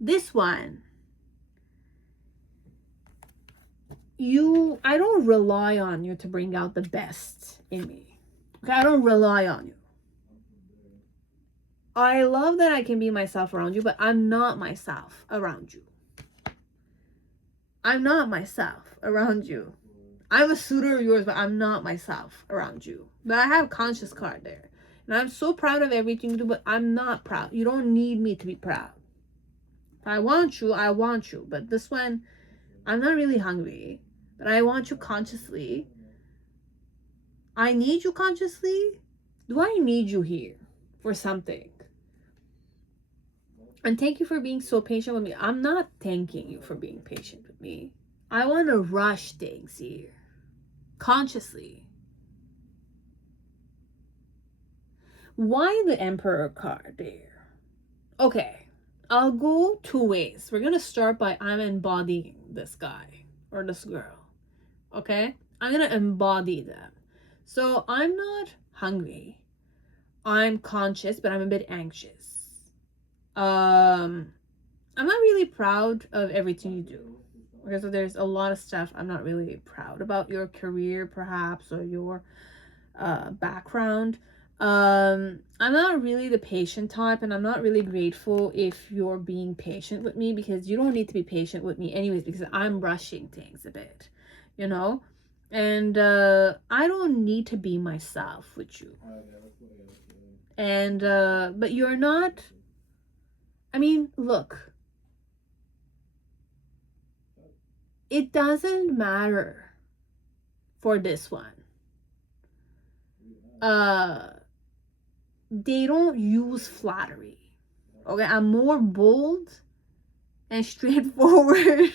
this one. I don't rely on you to bring out the best in me. Okay, I don't rely on you. I love that I can be myself around you, but I'm not myself around you. I'm not myself around you. I'm a suitor of yours, but I'm not myself around you. But I have conscious card there. And I'm so proud of everything you do, but I'm not proud. You don't need me to be proud. If I want you, I want you. But this one, I'm not really hungry. But I want you consciously. I need you consciously. Do I need you here for something? And thank you for being so patient with me. I'm not thanking you for being patient with me. I want to rush things here. Consciously. Why the Emperor card there? Okay. I'll go two ways. We're going to start by I'm embodying this guy or this girl. Okay? I'm going to embody them. So I'm not hungry. I'm conscious, but I'm a bit anxious. I'm not really proud of everything you do. Okay, so there's a lot of stuff I'm not really proud about. Your career, perhaps, or your background. I'm not really the patient type, and I'm not really grateful if you're being patient with me, because you don't need to be patient with me anyways, because I'm rushing things a bit, you know? And I don't need to be myself with you. And but you're not, I mean, look, it doesn't matter for this one. They don't use flattery. Okay, I'm more bold and straightforward.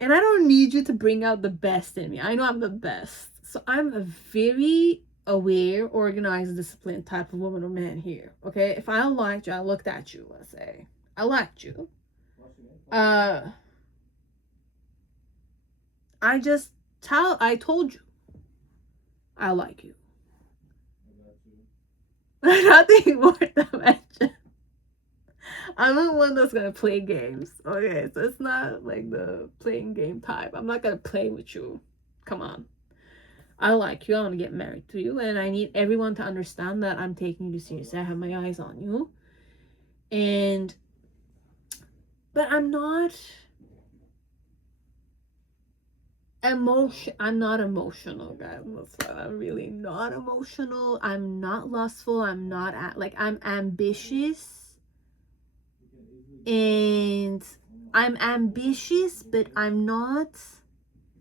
And I don't need you to bring out the best in me. I know I'm the best. So I'm a very aware, organized, disciplined type of woman or man here. Okay, if I liked you, I looked at you, let's say. I liked you. I told you I like you. Nothing more to mention. I'm not one that's gonna play games. Okay, so it's not like the playing game type. I'm not gonna play with you. Come on. I like you. I want to get married to you. And I need everyone to understand that I'm taking you seriously. I have my eyes on you. But I'm not I'm not emotional, guys. I'm really not emotional. I'm not lustful. I'm ambitious. And I'm ambitious, but I'm not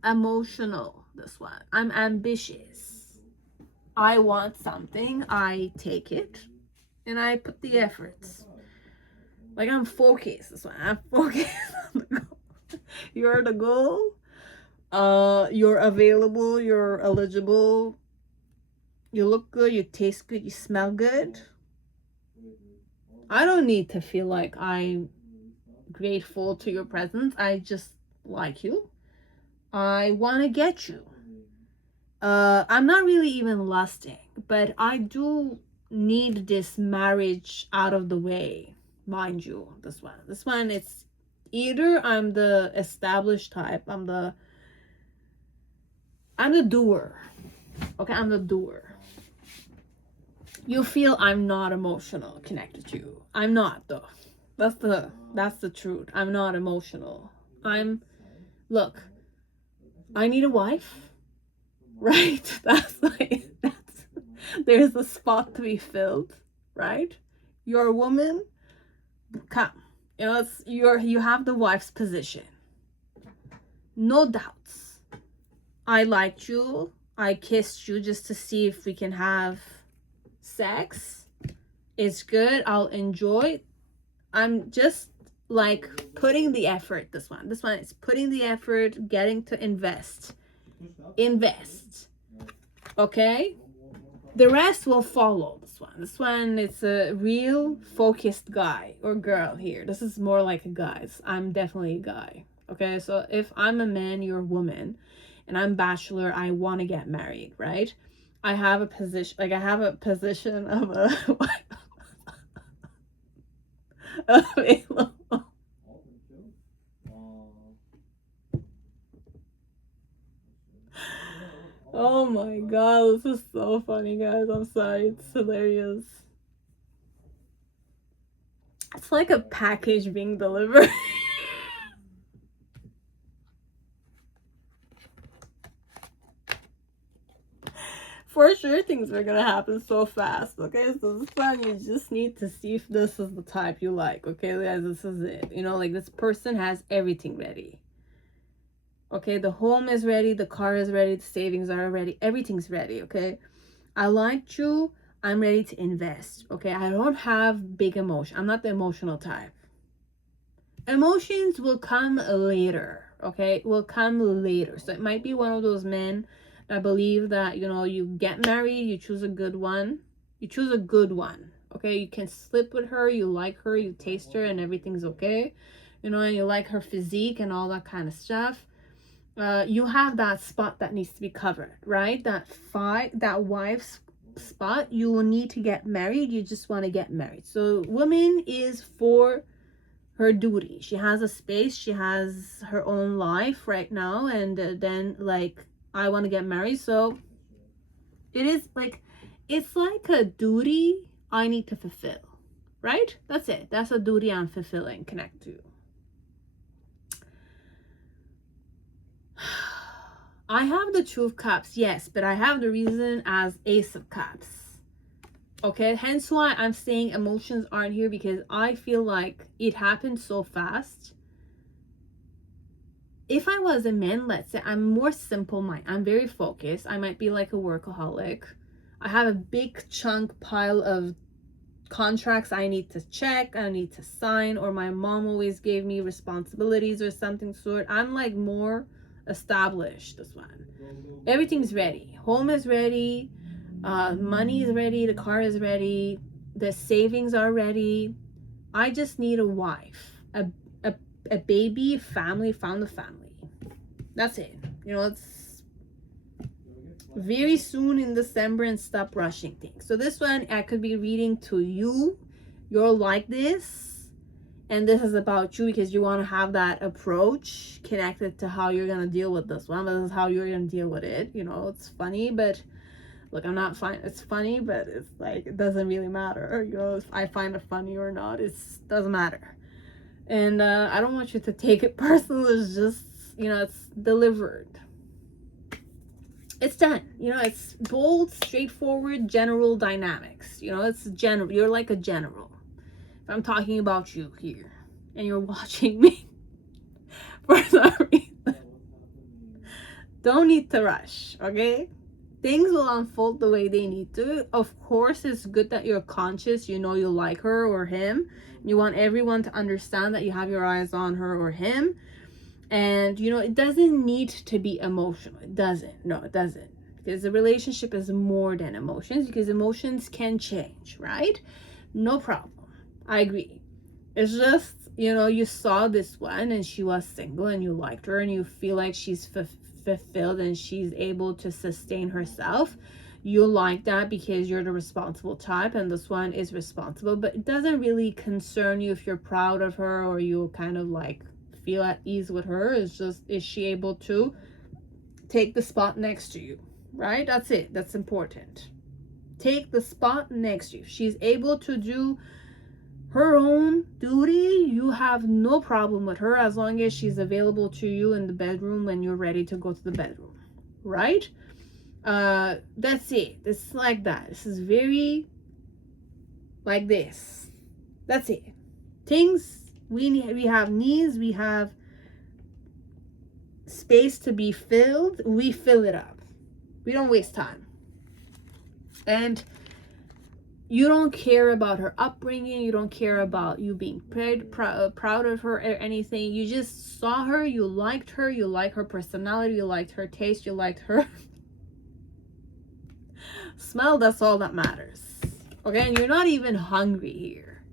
emotional. This one. I'm ambitious. I want something. I take it. And I put the efforts. Like, I'm focused. This one. I'm focused on the goal. You're the goal. You're available, you're eligible, you look good, you taste good, you smell good. I don't need to feel like I'm grateful to your presence. I just like you. I want to get you. I'm not really even lusting, but I do need this marriage out of the way, mind you. This one, it's either I'm the established type, I'm the doer. Okay, I'm the doer. You feel I'm not emotional connected to you. I'm not, though. That's the truth. I'm not emotional. Look, I need a wife, right? There's a spot to be filled, right? You're a woman, come. You have the wife's position. No doubts. I liked you. I kissed you just to see if we can have sex. It's good. I'll enjoy. I'm just like putting the effort. This one is putting the effort, getting to invest. Okay, the rest will follow. This one it's a real focused guy or girl here. This is more like a guy. I'm definitely a guy. Okay, so if I'm a man, you're a woman, and I'm bachelor, I want to get married, right? I have a position of a available. Oh my god, this is so funny, guys. I'm sorry, it's hilarious. It's like a package being delivered. For sure, things are gonna happen so fast, okay? So this one, you just need to see if this is the type you like, okay, guys? This is it. Like this person has everything ready. Okay, the home is ready, the car is ready, the savings are ready, everything's ready, okay? I liked you, I'm ready to invest, okay? I don't have big emotion. I'm not the emotional type. Emotions will come later, okay? Will come later. So it might be one of those men that believe that, you get married, you choose a good one. You choose a good one, okay? You can sleep with her, you like her, you taste her, and everything's okay. And you like her physique and all that kind of stuff. You have that spot that needs to be covered, right? That wife's spot. You will need to get married. You just want to get married. So woman is for her duty. She has a space. She has her own life right now. And then like, I want to get married. So it is like, it's like a duty I need to fulfill, right? That's it. That's a duty I'm fulfilling, connect to. I have the Two of Cups, yes, but I have the reason as Ace of Cups. Okay, hence why I'm saying emotions aren't here, because I feel like it happened so fast. If I was a man, let's say, I'm more simple mind. I'm very focused. I might be like a workaholic. I have a big chunk pile of contracts I need to check, I need to sign, or my mom always gave me responsibilities or something sort. I'm like more established. This one, everything's ready. Home is ready, money is ready, the car is ready, the savings are ready. I just need a wife, a baby, family, found a family. That's it. It's very soon in December, and stop rushing things. So this one, I could be reading to you. You're like this, and this is about you, because you want to have that approach connected to how you're going to deal with this one. But this is how you're going to deal with it. It's funny, but look, I'm not fine. It's funny, but it's like, it doesn't really matter. If I find it funny or not, it doesn't matter. And I don't want you to take it personal. It's just, it's delivered. It's done. It's bold, straightforward, general dynamics. It's general. You're like a general. If I'm talking about you here and you're watching me for some reason, don't need to rush, okay? Things will unfold the way they need to. Of course, it's good that you're conscious. You like her or him. You want everyone to understand that you have your eyes on her or him. And, it doesn't need to be emotional. It doesn't. No, it doesn't. Because the relationship is more than emotions, because emotions can change, right? No problem. I agree. It's just, you saw this one and she was single and you liked her and you feel like she's fulfilled and she's able to sustain herself. You like that because you're the responsible type, and this one is responsible. But it doesn't really concern you if you're proud of her or you kind of like feel at ease with her. It's just, is she able to take the spot next to you, right? That's it. That's important. Take the spot next to you. She's able to do her own duty, you have no problem with her as long as she's available to you in the bedroom when you're ready to go to the bedroom, right? That's it. It's like that. This is very like this. That's it. Things we have needs, we have space to be filled, we fill it up. We don't waste time. And you don't care about her upbringing. You don't care about you being proud of her or anything. You just saw her, you liked her, you like her personality, you liked her taste, you liked her smell. That's all that matters. Okay, and you're not even hungry here,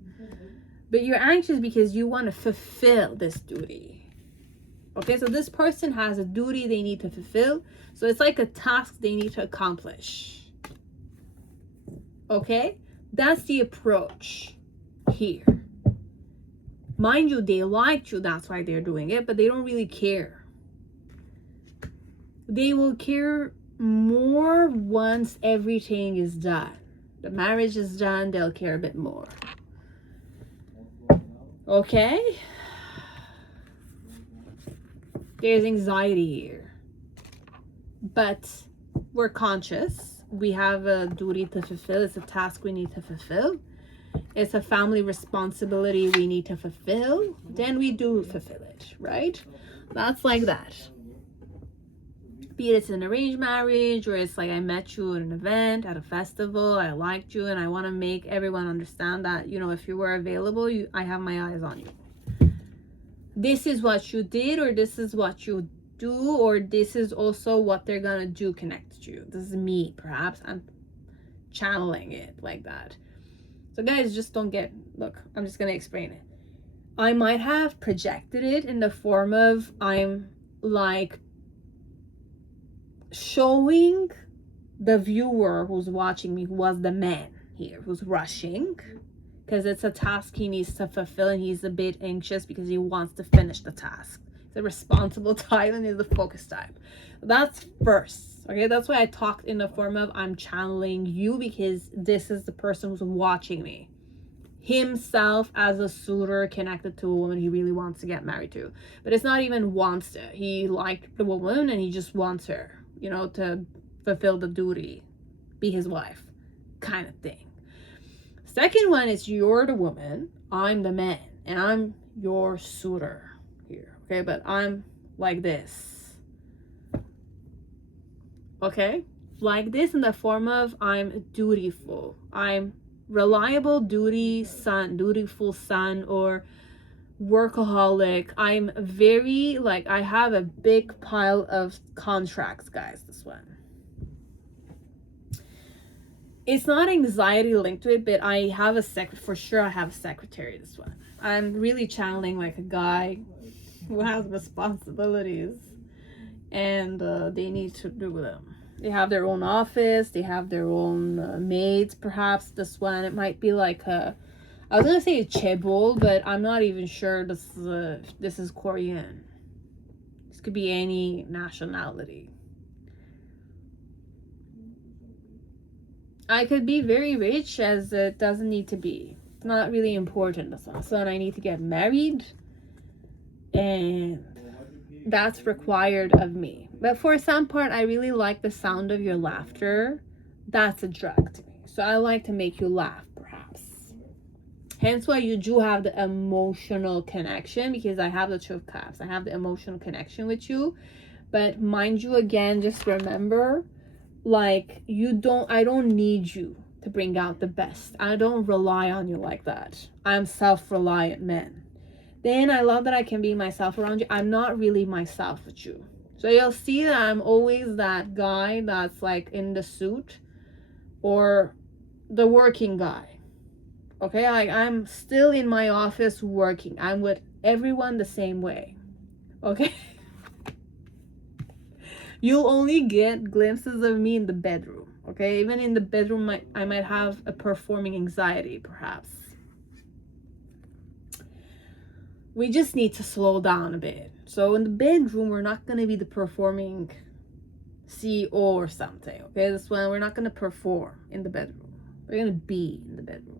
but you're anxious because you want to fulfill this duty. Okay, so this person has a duty they need to fulfill. So it's like a task they need to accomplish. Okay, that's the approach here. Mind you, they liked you, that's why they're doing it, but they don't really care. They will care more once everything is done. The marriage is done, they'll care a bit more. Okay? There's anxiety here. But we're conscious. We have a duty to fulfill. It's a task we need to fulfill. It's a family responsibility we need to fulfill. Then we do fulfill it, right? That's like that. Be it it's an arranged marriage, or it's like I met you at an event, at a festival, I liked you, and I want to make everyone understand that, you know, if you were available, I have my eyes on you. This is what you did, or this is what you do, or this is also what they're gonna do connected to you. This is me, perhaps. I'm channeling it like that. So guys, just don't get, look, I'm just gonna explain it. I might have projected it in the form of I'm like showing the viewer who's watching me, who was the man here, who's rushing, because it's a task he needs to fulfill, and he's a bit anxious because he wants to finish the task. He's a responsible type and he's a focus type. That's first. Okay, that's why I talked in the form of I'm channeling you, because this is the person who's watching me. Himself as a suitor connected to a woman he really wants to get married to. But it's not even wants to. He liked the woman and he just wants her, you know, to fulfill the duty, be his wife, kind of thing. Second one is you're the woman, I'm the man, and I'm your suitor here. Okay, but I'm like this. Okay, like this in the form of I'm dutiful, I'm reliable, dutiful son, or workaholic. I'm very, like, I have a big pile of contracts, guys. This one, it's not anxiety linked to it, but I have a for sure I have a secretary. This one, I'm really channeling like a guy who has responsibilities, and they need to do them. They have their own office, they have their own maids. Perhaps this one, it might be like a, I was gonna say a chaebol, but I'm not even sure this is Korean. This could be any nationality. I could be very rich, as it doesn't need to be. It's not really important. That's not. So I need to get married, and that's required of me. But for some part, I really like the sound of your laughter. That's a drug to me. So I like to make you laugh, perhaps. Hence why you do have the emotional connection, because I have the Two of Cups. I have the emotional connection with you. But mind you, again, just remember, like, I don't need you to bring out the best. I don't rely on you like that. I'm self-reliant man. Then I love that I can be myself around you. I'm not really myself with you. So you'll see that I'm always that guy that's like in the suit, or the working guy. Okay, I'm still in my office working. I'm with everyone the same way. Okay? You'll only get glimpses of me in the bedroom. Okay? Even in the bedroom, I might have a performing anxiety, perhaps. We just need to slow down a bit. So in the bedroom, we're not going to be the performing CEO or something. Okay? This one, we're not going to perform in the bedroom. We're going to be in the bedroom.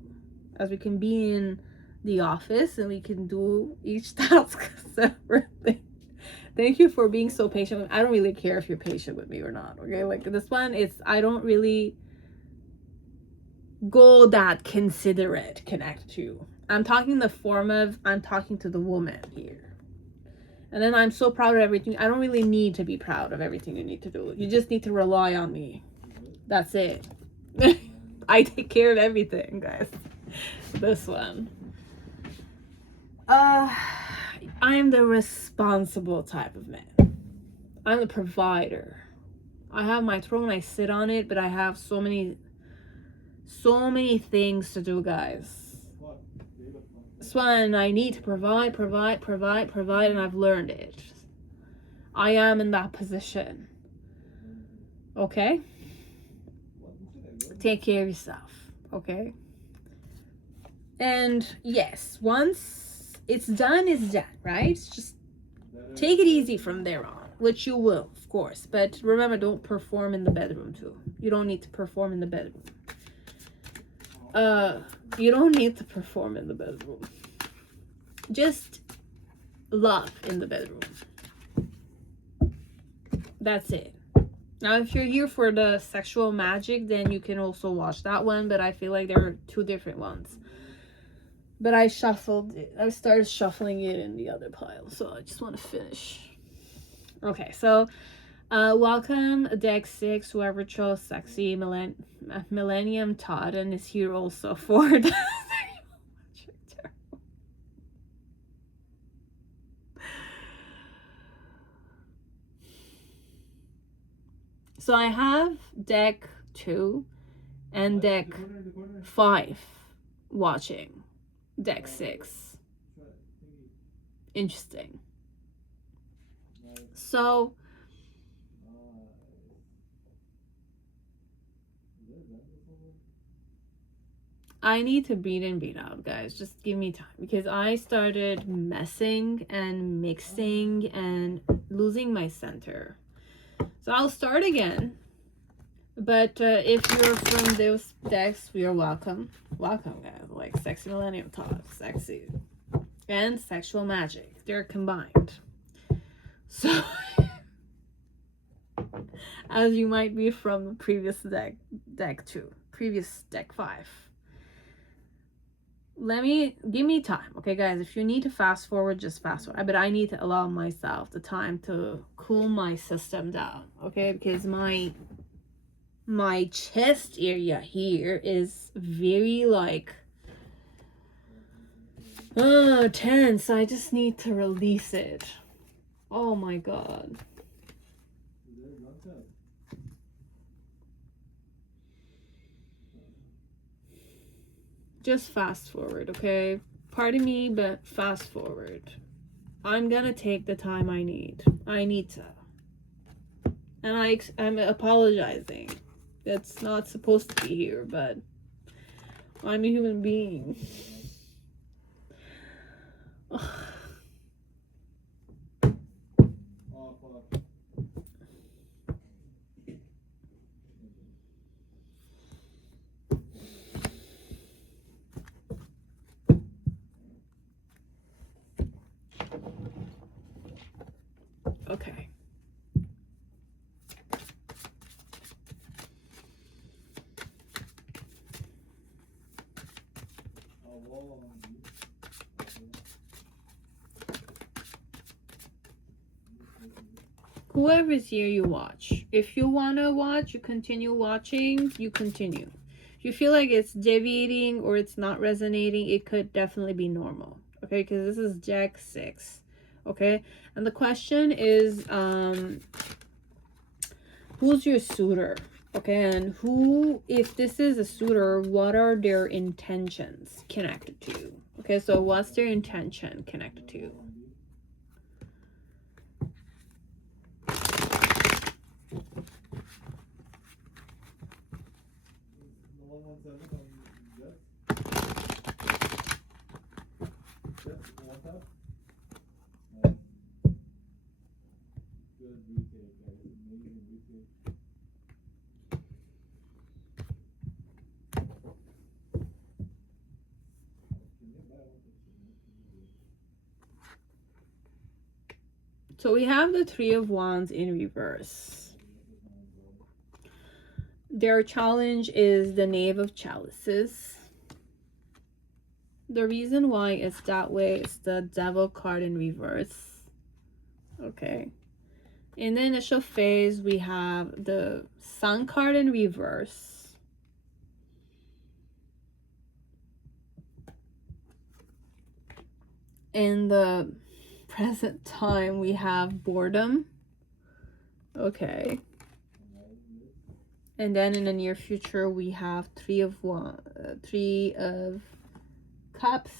As we can be in the office and we can do each task separately. Thank you for being so patient. I don't really care if you're patient with me or not, okay? Like this one, I don't really go that considerate connect to. I'm talking the form of, I'm talking to the woman here. And then I'm so proud of everything. I don't really need to be proud of everything you need to do. You just need to rely on me. That's it. I take care of everything, guys. This one. I'm the responsible type of man. I'm the provider. I have my throne, I sit on it, but I have so many things to do, guys. This one, I need to provide, and I've learned it. I am in that position. Okay? Take care of yourself, okay? And yes, once it's done, right? Just take it easy from there on, which you will, of course. But remember, don't perform in the bedroom too. You don't need to perform in the bedroom. You don't need to perform in the bedroom. Just love in the bedroom. That's it. Now, if you're here for the sexual magic, then you can also watch that one. But I feel like there are two different ones. But I shuffled it. I started shuffling it in the other pile. So I just want to finish. Okay, so welcome deck 6, whoever chose sexy Millennium Thoth, and is here also for the So I have deck 2 and deck 5 watching deck 6. Interesting. So I need to beat in, beat out, guys. Just give me time, because I started messing and mixing and losing my center. So I'll start again. But if you're from those decks, you're welcome. Welcome, guys. Like Sexy Millennium Talk, Sexy, and Sexual Magic. They're combined. So, as you might be from the previous deck 2, previous deck 5. Give me time, okay, guys? If you need to fast forward, just fast forward. But I need to allow myself the time to cool my system down, okay? Because my chest area here is very like tense. I just need to release it. Oh my god. Just fast forward, okay? Pardon me, but fast forward. I'm gonna take the time I need. I need to. And I'm apologizing. It's not supposed to be here, but I'm a human being. Okay. Whoever's here, you watch. If you want to watch, you continue watching, you continue. If you feel like it's deviating or it's not resonating, it could definitely be normal. Okay, because this is deck 6. Okay, and the question is, who's your suitor? Okay, and if this is a suitor, what are their intentions connected to you? Okay, so what's their intention connected to you? So we have the Three of Wands in reverse. Their challenge is the Knave of Chalices. The reason why it's that way is the Devil card in reverse. Okay. In the initial phase, we have the Sun card in reverse. In the present time, we have boredom. Okay. And then in the near future, we have Three of Cups.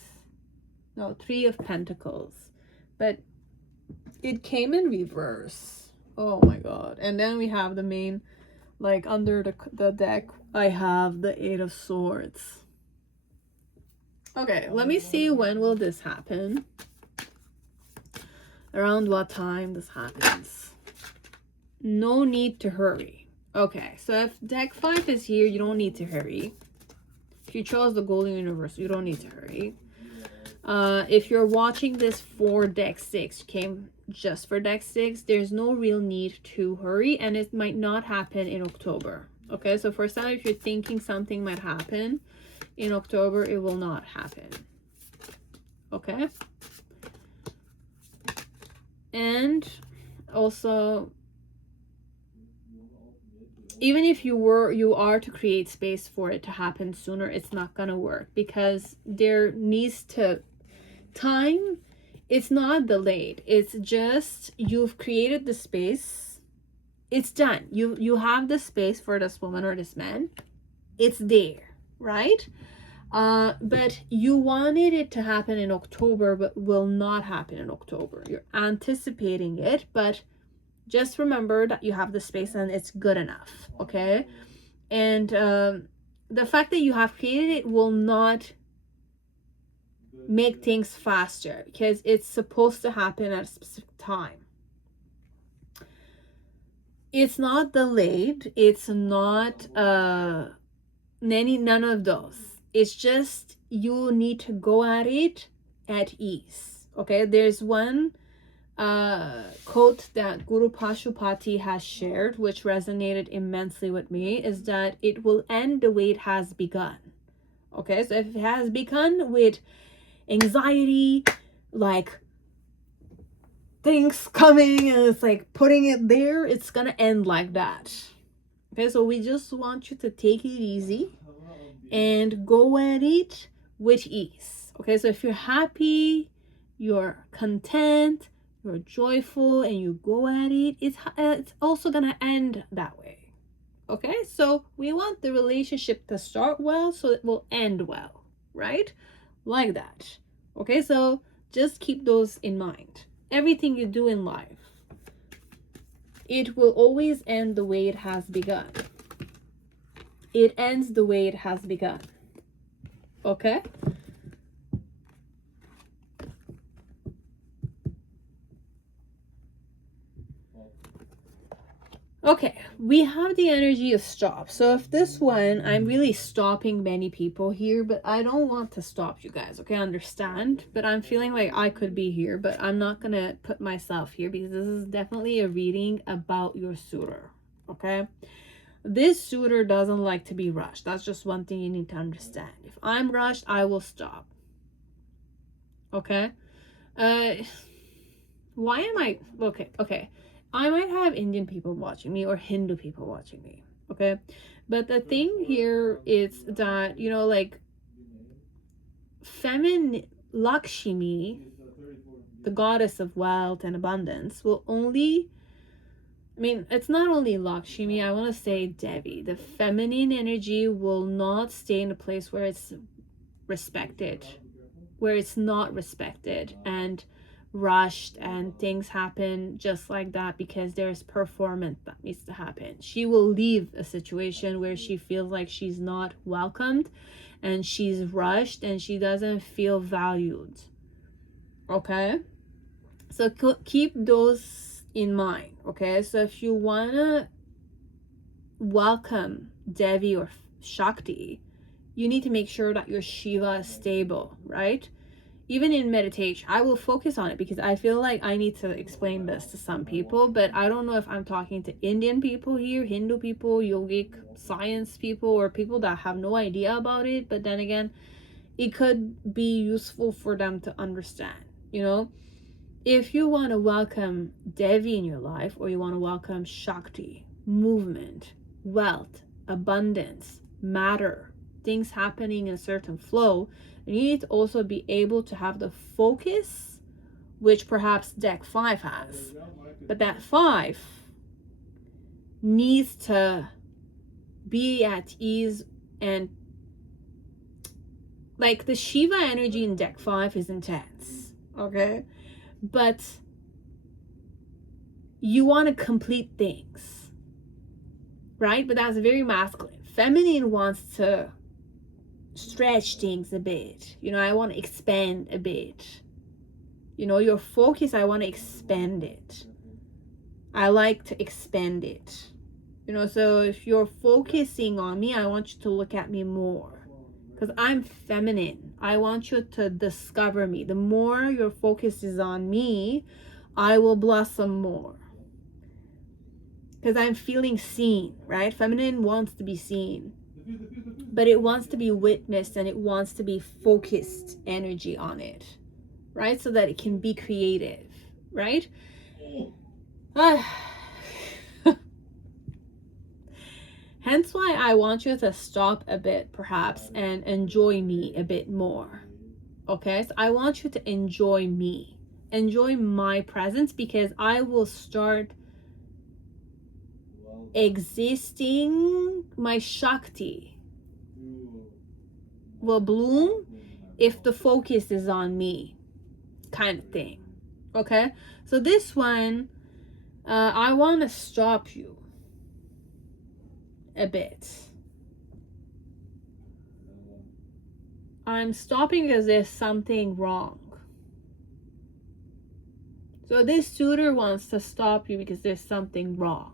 No, Three of Pentacles. But it came in reverse. Oh my god. And then we have the main, like under the deck, I have the Eight of Swords. Okay, let me see when will this happen. Around what time this happens. No need to hurry. Okay, so if deck 5 is here, you don't need to hurry. If you chose the Golden Universe, you don't need to hurry. If you're watching this for deck 6, came just for deck 6, there's no real need to hurry, and it might not happen in October. Okay, so for some, if you're thinking something might happen in October, it will not happen. Okay. And also, even if you are to create space for it to happen sooner, it's not gonna work, because there needs to time. It's not delayed, it's just you've created the space, it's done. You have the space for this woman or this man, it's there, right? But you wanted it to happen in October, but will not happen in October. You're anticipating it, but just remember that you have the space and it's good enough. Okay. And the fact that you have created it will not make things faster, because it's supposed to happen at a specific time. It's not delayed, it's not none of those. It's just you need to go at it at ease. Okay, there's one quote that Guru Pashupati has shared, which resonated immensely with me, is that it will end the way it has begun. Okay, so if it has begun with anxiety, like things coming and it's like putting it there, it's gonna end like that. Okay, so we just want you to take it easy and go at it with ease. Okay, so if you're happy, you're content, you're joyful, and you go at it, it's also gonna end that way. Okay, so we want the relationship to start well so it will end well, right? Like that. Okay, so just keep those in mind. Everything you do in life, it will always end the way it has begun. It ends the way it has begun. Okay? Okay, we have the energy of stop. So if this one, I'm really stopping many people here, but I don't want to stop you guys, okay? Understand? But I'm feeling like I could be here, but I'm not gonna put myself here, because this is definitely a reading about your suitor, okay? This suitor doesn't like to be rushed. That's just one thing you need to understand. If I'm rushed, I will stop. Okay? Why am I... Okay. I might have Indian people watching me or Hindu people watching me. Okay? But the thing here is that, you know, like, feminine Lakshmi, the goddess of wealth and abundance, will only... I mean, it's not only Lakshmi, I want to say Devi. The feminine energy will not stay in a place where it's respected, where it's not respected and rushed and things happen just like that because there's performance that needs to happen. She will leave a situation where she feels like she's not welcomed and she's rushed and she doesn't feel valued. Okay? So keep those in mind. Okay, so if you want to welcome Devi or Shakti, you need to make sure that your Shiva is stable, right? even in meditation, I will focus on it because I feel like I need to explain this to some people, but I don't know if I'm talking to Indian people here, Hindu people, yogic science people, or people that have no idea about it. But then again, it could be useful for them to understand, you know? If you want to welcome Devi in your life, or you want to welcome Shakti, movement, wealth, abundance, matter, things happening in a certain flow, you need to also be able to have the focus, which perhaps deck 5 has. But that 5 needs to be at ease, and like the Shiva energy in deck 5 is intense, okay? But you want to complete things, right? But that's very masculine. Feminine wants to stretch things a bit. You know, I want to expand a bit. You know, your focus, I want to expand it. I like to expand it. You know, so if you're focusing on me, I want you to look at me more. Because I'm feminine. I want you to discover me. The more your focus is on me, I will blossom more. Because I'm feeling seen, right? Feminine wants to be seen. But it wants to be witnessed, and it wants to be focused energy on it, right? So that it can be creative, right? Hence why I want you to stop a bit, perhaps, and enjoy me a bit more. Okay? So I want you to enjoy me. Enjoy my presence, because I will start existing. My Shakti will bloom if the focus is on me, kind of thing. Okay? So this one, I want to stop you a bit. I'm stopping because there's something wrong. So this suitor wants to stop you because there's something wrong.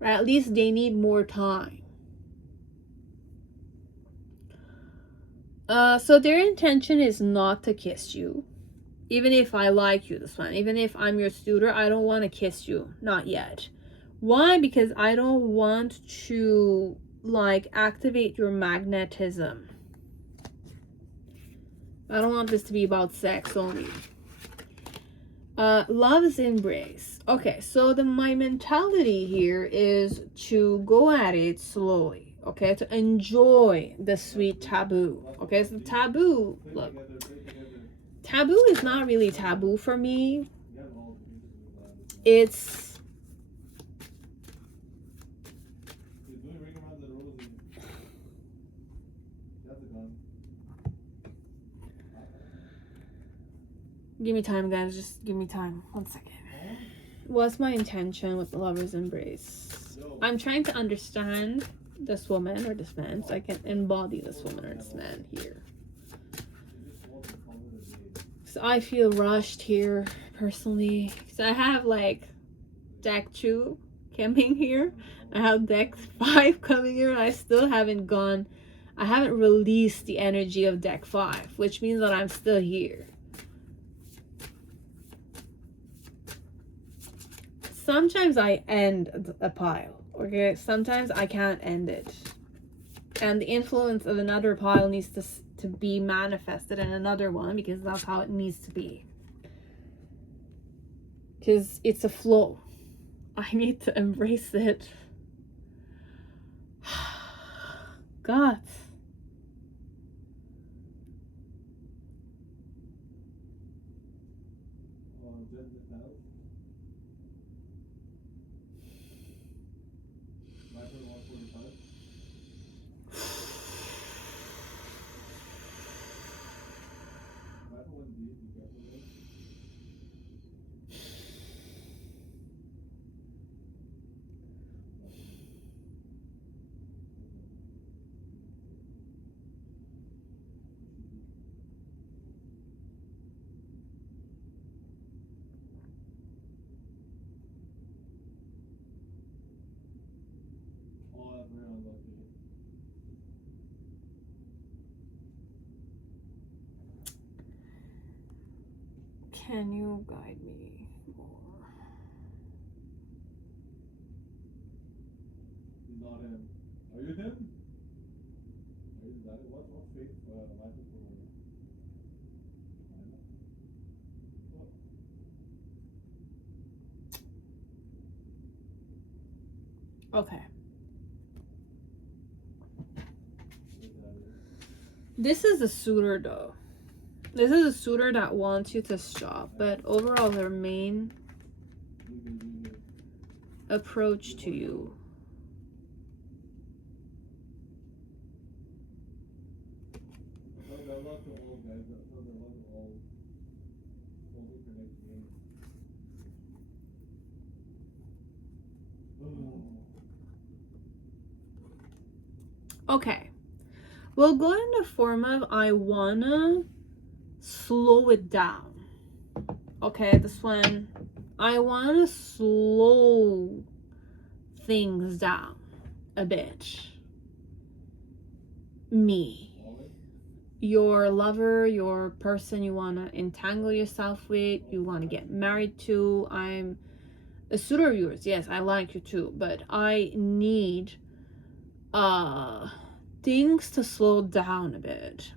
Or at least they need more time. So their intention is not to kiss you. Even if I like you, this one. Even if I'm your suitor, I don't want to kiss you. Not yet. Why? Because I don't want to, like, activate your magnetism. I don't want this to be about sex only. Love's embrace. Okay, so my mentality here is to go at it slowly. Okay, to enjoy the sweet taboo. Okay, so taboo, look, taboo is not really taboo for me. It's give me time, guys. Just give me time. 1 second. What's my intention with the lover's embrace? I'm trying to understand this woman or this man, so I can embody this woman or this man here. So I feel rushed here, personally. So I have, like, deck 2 coming here. I have deck 5 coming here. I still haven't gone. I haven't released the energy of deck 5, which means that I'm still here. Sometimes I end a pile, okay? Sometimes I can't end it. And the influence of another pile needs to be manifested in another one, because that's how it needs to be. Because it's a flow. I need to embrace it. God. can you guide me more? He's not him. Are you him? Are you that? What fate life is for you? Okay. This is a suitor though. This is a suitor that wants you to stop, but overall their main approach to you. Okay. We'll go in the form of I wanna slow it down. Okay, this one, I wanna slow things down a bit. Me, your lover, your person you want to entangle yourself with, you want to get married to. I'm a suitor of yours. Yes, I like you too, but I need things to slow down a bit.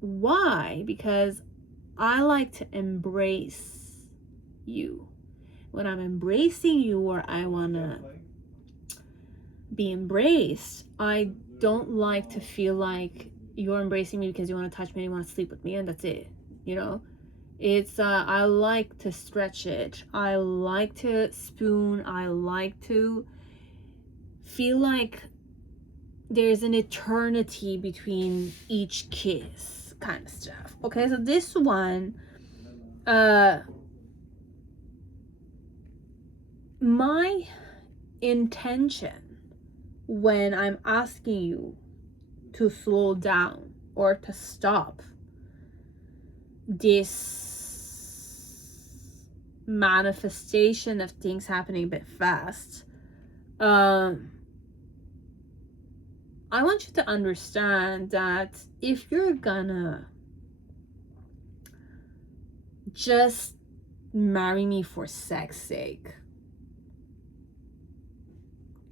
Why? Because I like to embrace you. When I'm embracing you, or I want to be embraced, I don't like to feel like you're embracing me because you want to touch me and you want to sleep with me and that's it, you know. It's I like to stretch it, I like to spoon, I like to feel like there's an eternity between each kiss, kind of stuff. Okay, so this one, my intention when I'm asking you to slow down or to stop this manifestation of things happening a bit fast, I want you to understand that if you're gonna just marry me for sex sake,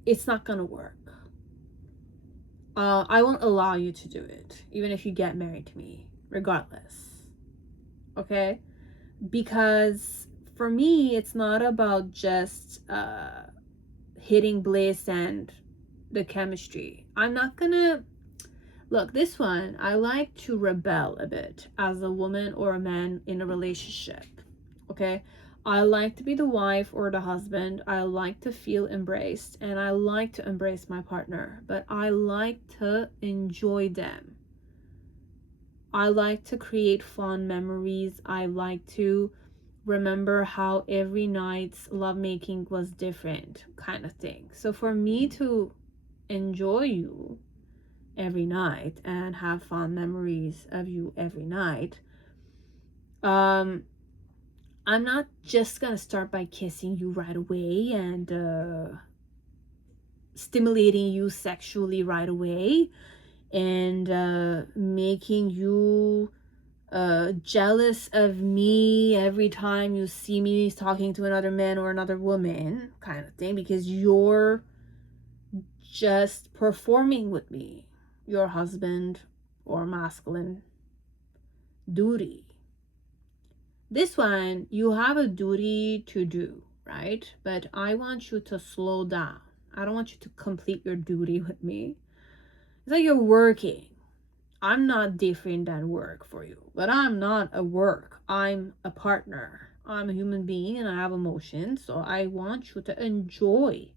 it's not gonna work. I won't allow you to do it, even if you get married to me, regardless. Okay? Because for me, it's not about just hitting bliss and the chemistry. I'm not gonna look, this one, I like to rebel a bit as a woman or a man in a relationship. Okay, I like to be the wife or the husband. I like to feel embraced and I like to embrace my partner, but I like to enjoy them. I like to create fond memories. I like to remember how every night's lovemaking was different, kind of thing. So for me to enjoy you every night and have fond memories of you every night, I'm not just gonna start by kissing you right away and stimulating you sexually right away and making you jealous of me every time you see me talking to another man or another woman, kind of thing, because you're just performing with me, your husband or masculine duty. This one, you have a duty to do, right? But I want you to slow down. I don't want you to complete your duty with me. It's like you're working. I'm not different than work for you, but I'm not a work. I'm a partner. I'm a human being and I have emotions, so I want you to enjoy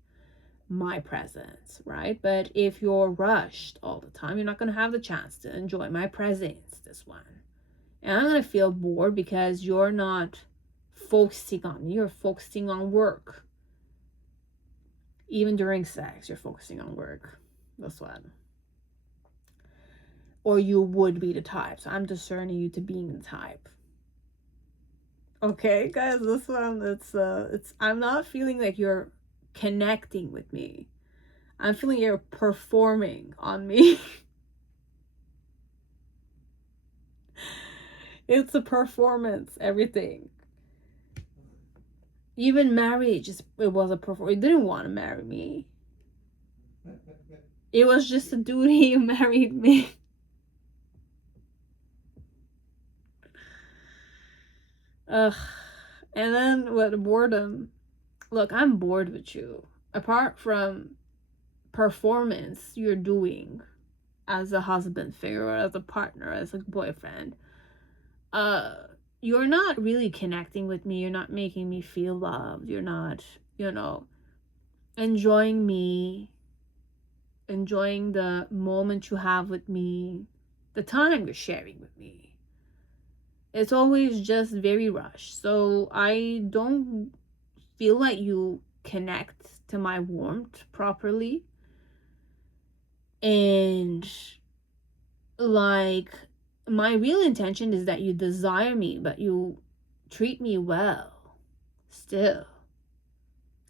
my presence, right? But if you're rushed all the time, you're not going to have the chance to enjoy my presence this one. And I'm going to feel bored because you're not focusing on me, you're focusing on work. Even during sex, you're focusing on work. This one. Or you would be the type. So I'm discerning you to being the type. Okay, guys, this one, it's I'm not feeling like you're connecting with me. I'm feeling you're performing on me. It's a performance, everything. Even marriage, it was a performance. He didn't want to marry me. It was just a dude. He married me. Ugh. And then with boredom. Look, I'm bored with you. Apart from performance you're doing as a husband figure or as a partner, as a boyfriend, uh, you're not really connecting with me. You're not making me feel loved. You're not, enjoying me, enjoying the moment you have with me, the time you're sharing with me. It's always just very rushed. So I don't feel like you connect to my warmth properly. And like, my real intention is that you desire me, but you treat me well still.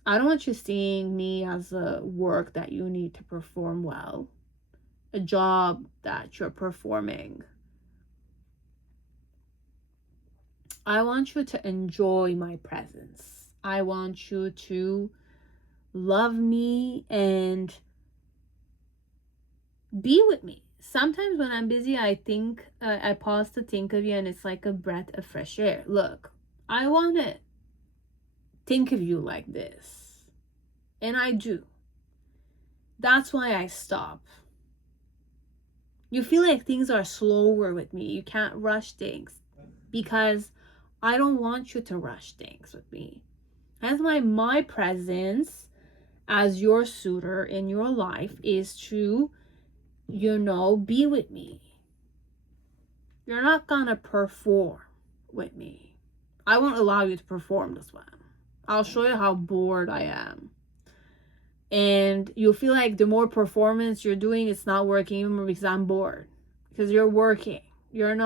I don't want you seeing me as a work that you need to perform well, a job that you're performing. I want you to enjoy my presence. I want you to love me and be with me. Sometimes when I'm busy, I think, I pause to think of you, and it's like a breath of fresh air. Look, I want to think of you like this, and I do. That's why I stop. You feel like things are slower with me. You can't rush things because I don't want you to rush things with me. That's why my presence as your suitor in your life is to, be with me. You're not gonna perform with me. I won't allow you to perform this one. I'll show you how bored I am. And you'll feel like the more performance you're doing, it's not working anymore because I'm bored. Because you're working. You're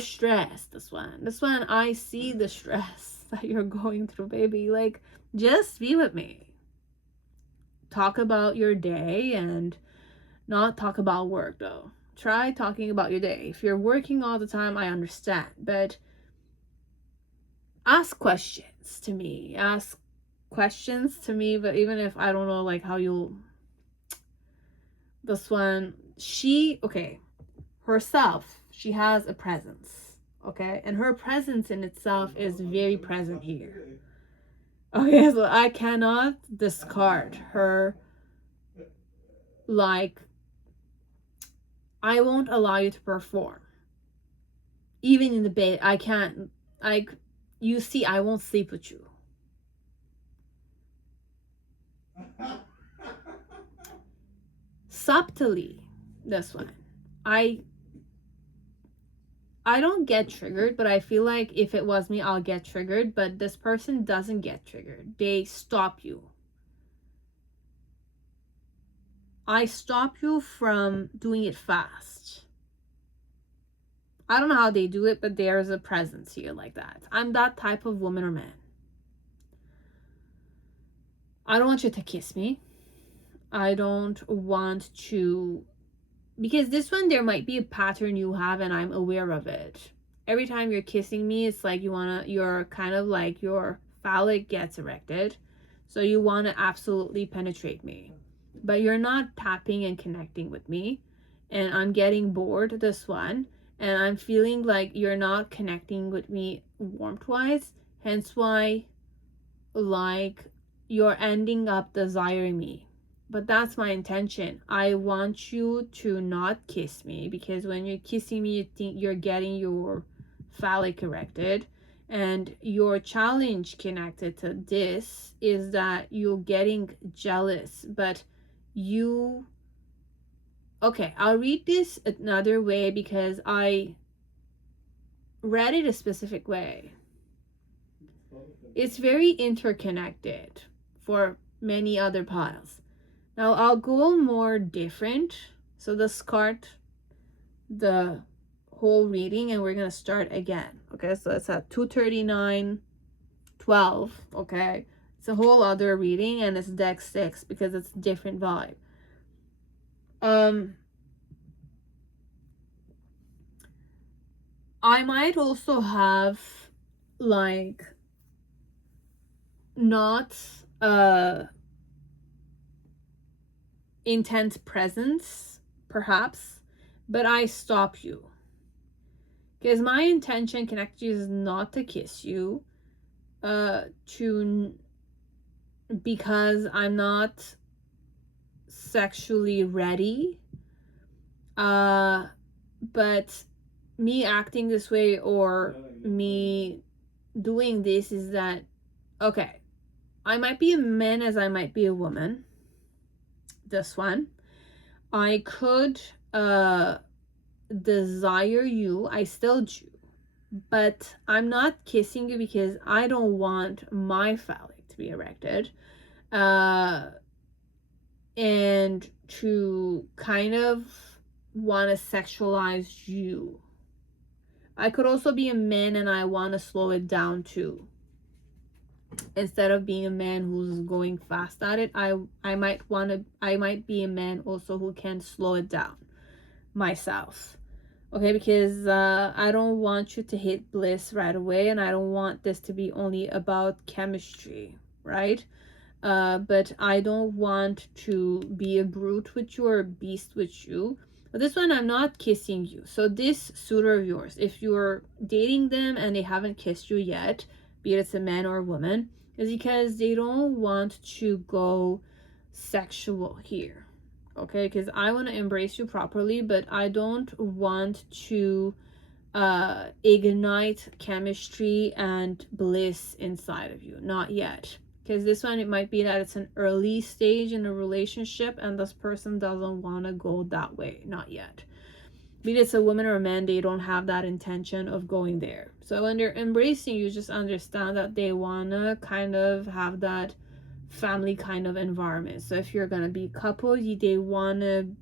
stressed. This one, I see the stress that you're going through, baby. Like, just be with me. Talk about your day and not talk about work, though. Try talking about your day. If you're working all the time, I understand. But ask questions to me. But even if I don't know, like, how you'll... This one, herself, she has a presence, okay? And her presence in itself is very present here. Okay, so I cannot discard her. Like, I won't allow you to perform. Even in the bed, I can't, like, you see, I won't sleep with you. Subtly, this one. I don't get triggered, but I feel like if it was me, I'll get triggered. But this person doesn't get triggered. They stop you. I stop you from doing it fast. I don't know how they do it, but there's a presence here like that. I'm that type of woman or man. I don't want you to kiss me. I don't want to... Because this one, there might be a pattern you have and I'm aware of it. Every time you're kissing me, it's like you're kind of like your phallic gets erected. So you want to absolutely penetrate me. But you're not tapping and connecting with me. And I'm getting bored, this one. And I'm feeling like you're not connecting with me warmth-wise. Hence why, like, you're ending up desiring me. But that's my intention. I want you to not kiss me, because when you're kissing me, you think you're getting your phallic erected. And your challenge connected to this is that you're getting jealous. But you... Okay, I'll read this another way because I read it a specific way. It's very interconnected for many other piles. Now I'll go more different. So discard the whole reading and we're gonna start again. Okay, so it's at 239:12. Okay, it's a whole other reading and it's deck 6 because it's a different vibe. I might also have, like, not intense presence, perhaps, but I stop you. Because my intention connected is not to kiss you, because I'm not sexually ready. But me acting this way or me doing this is that, okay, I might be a man as I might be a woman. This one. I could desire you. I still do. But I'm not kissing you because I don't want my phallic to be erected. And to kind of want to sexualize you. I could also be a man and I want to slow it down too. Instead of being a man who's going fast at it, I might be a man also who can slow it down myself. Okay, because I don't want you to hit bliss right away, and I don't want this to be only about chemistry, right? But I don't want to be a brute with you or a beast with you. But this one, I'm not kissing you. So this suitor of yours, if you're dating them and they haven't kissed you yet, be it it's a man or a woman, is because they don't want to go sexual here. Okay, because I want to embrace you properly, but I don't want to ignite chemistry and bliss inside of you. Not yet. Because this one, it might be that it's an early stage in a relationship and this person doesn't want to go that way. Not yet. Be it it's a woman or a man, they don't have that intention of going there. So when they're embracing you, just understand that they want to kind of have that family kind of environment. So if you're going to be a couple, they want to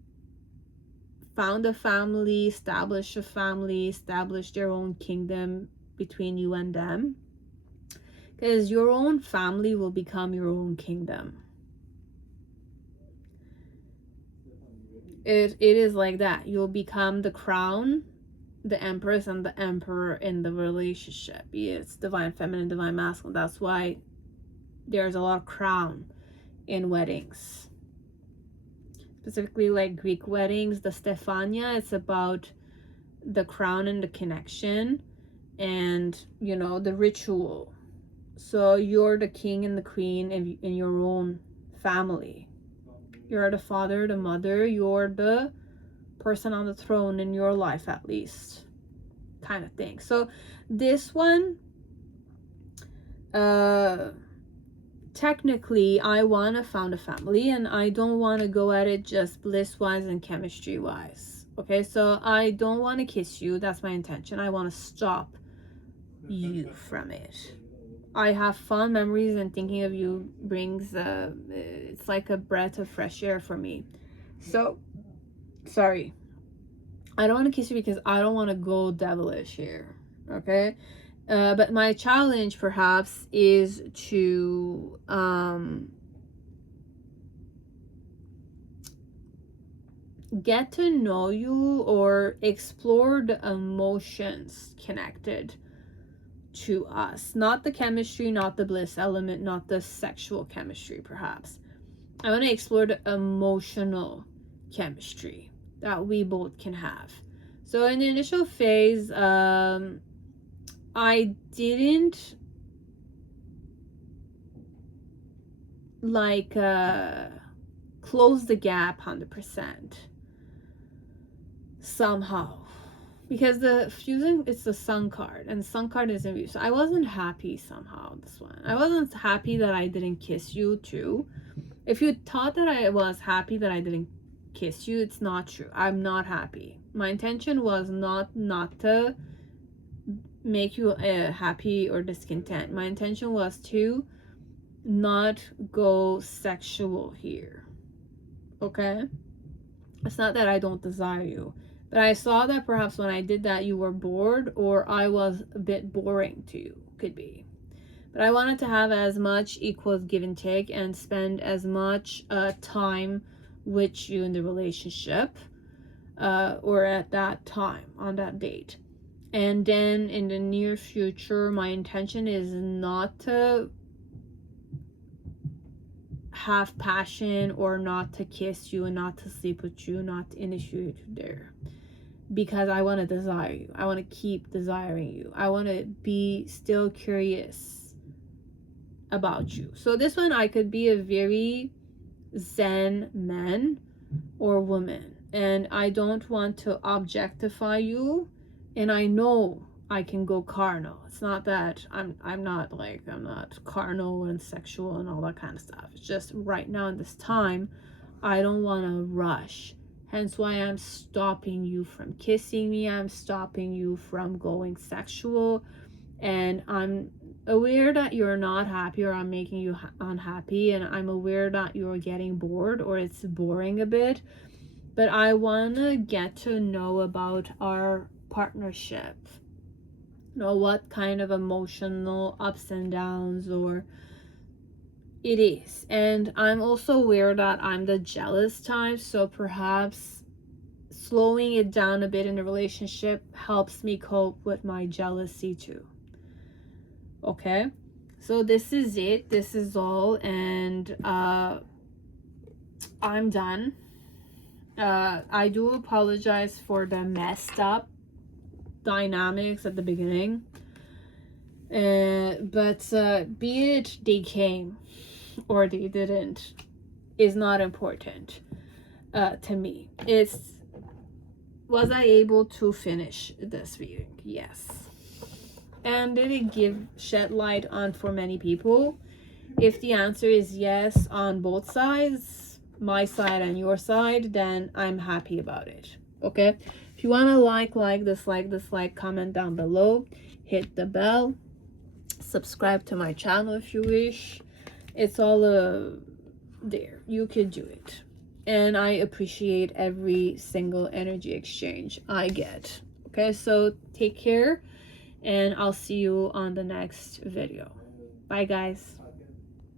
found a family, establish their own kingdom between you and them. Because your own family will become your own kingdom. It is like that. You'll become the crown, the empress, and the emperor in the relationship. It's divine feminine, divine masculine. That's why there's a lot of crown in weddings. Specifically like Greek weddings, the Stefania, it's about the crown and the connection and, you know, the ritual. So you're the king and the queen in your own family. You're the father, the mother, you're the person on the throne in your life, at least, kind of thing. So this one, technically, I want to found a family and I don't want to go at it just bliss wise and chemistry wise. Okay, so I don't want to kiss you. That's my intention. I want to stop you from it. I have fond memories, and thinking of you brings it's like a breath of fresh air for me. So sorry, I don't want to kiss you because I don't want to go devilish here. Okay, but my challenge perhaps is to get to know you or explore the emotions connected to us. Not the chemistry, not the bliss element, not the sexual chemistry, perhaps. I want to explore the emotional chemistry that we both can have. So in the initial phase, I didn't like close the gap 100% somehow. Because the fusing, it's the sun card, and sun card is in view. So I wasn't happy somehow, this one. I wasn't happy that I didn't kiss you too. If you thought that I was happy that I didn't kiss you, it's not true. I'm not happy. My intention was not to make you happy or discontent. My intention was to not go sexual here. Okay? It's not that I don't desire you. But I saw that perhaps when I did that, you were bored or I was a bit boring to you. Could be. But I wanted to have as much equals give and take and spend as much time with you in the relationship or at that time, on that date. And then in the near future, my intention is not to have passion or not to kiss you and not to sleep with you, not to initiate you there. Because I want to desire you. I want to keep desiring you. I want to be still curious about you. So this one, I could be a very zen man or woman, and I don't want to objectify you, and I know I can go carnal. It's not that I'm not carnal and sexual and all that kind of stuff. It's just right now in this time, I don't want to rush. Hence why I'm stopping you from kissing me. I'm stopping you from going sexual. And I'm aware that you're not happy, or I'm making you unhappy. And I'm aware that you're getting bored or it's boring a bit. But I want to get to know about our partnership. You know, what kind of emotional ups and downs or it is. And I'm also aware that I'm the jealous type, so perhaps slowing it down a bit in the relationship helps me cope with my jealousy too. Okay, so this is it. This is all, and I'm done. I do apologize for the messed up dynamics at the beginning, but be it they came or they didn't is not important to me. Was I able to finish this reading? Yes. And did it shed light on for many people? If the answer is yes on both sides, my side and your side, then I'm happy about it. Okay, if you want to like, dislike, comment down below, hit the bell, subscribe to my channel if you wish. It's all there. You could do it. And I appreciate every single energy exchange I get. Okay, so take care, and I'll see you on the next video. Bye, guys.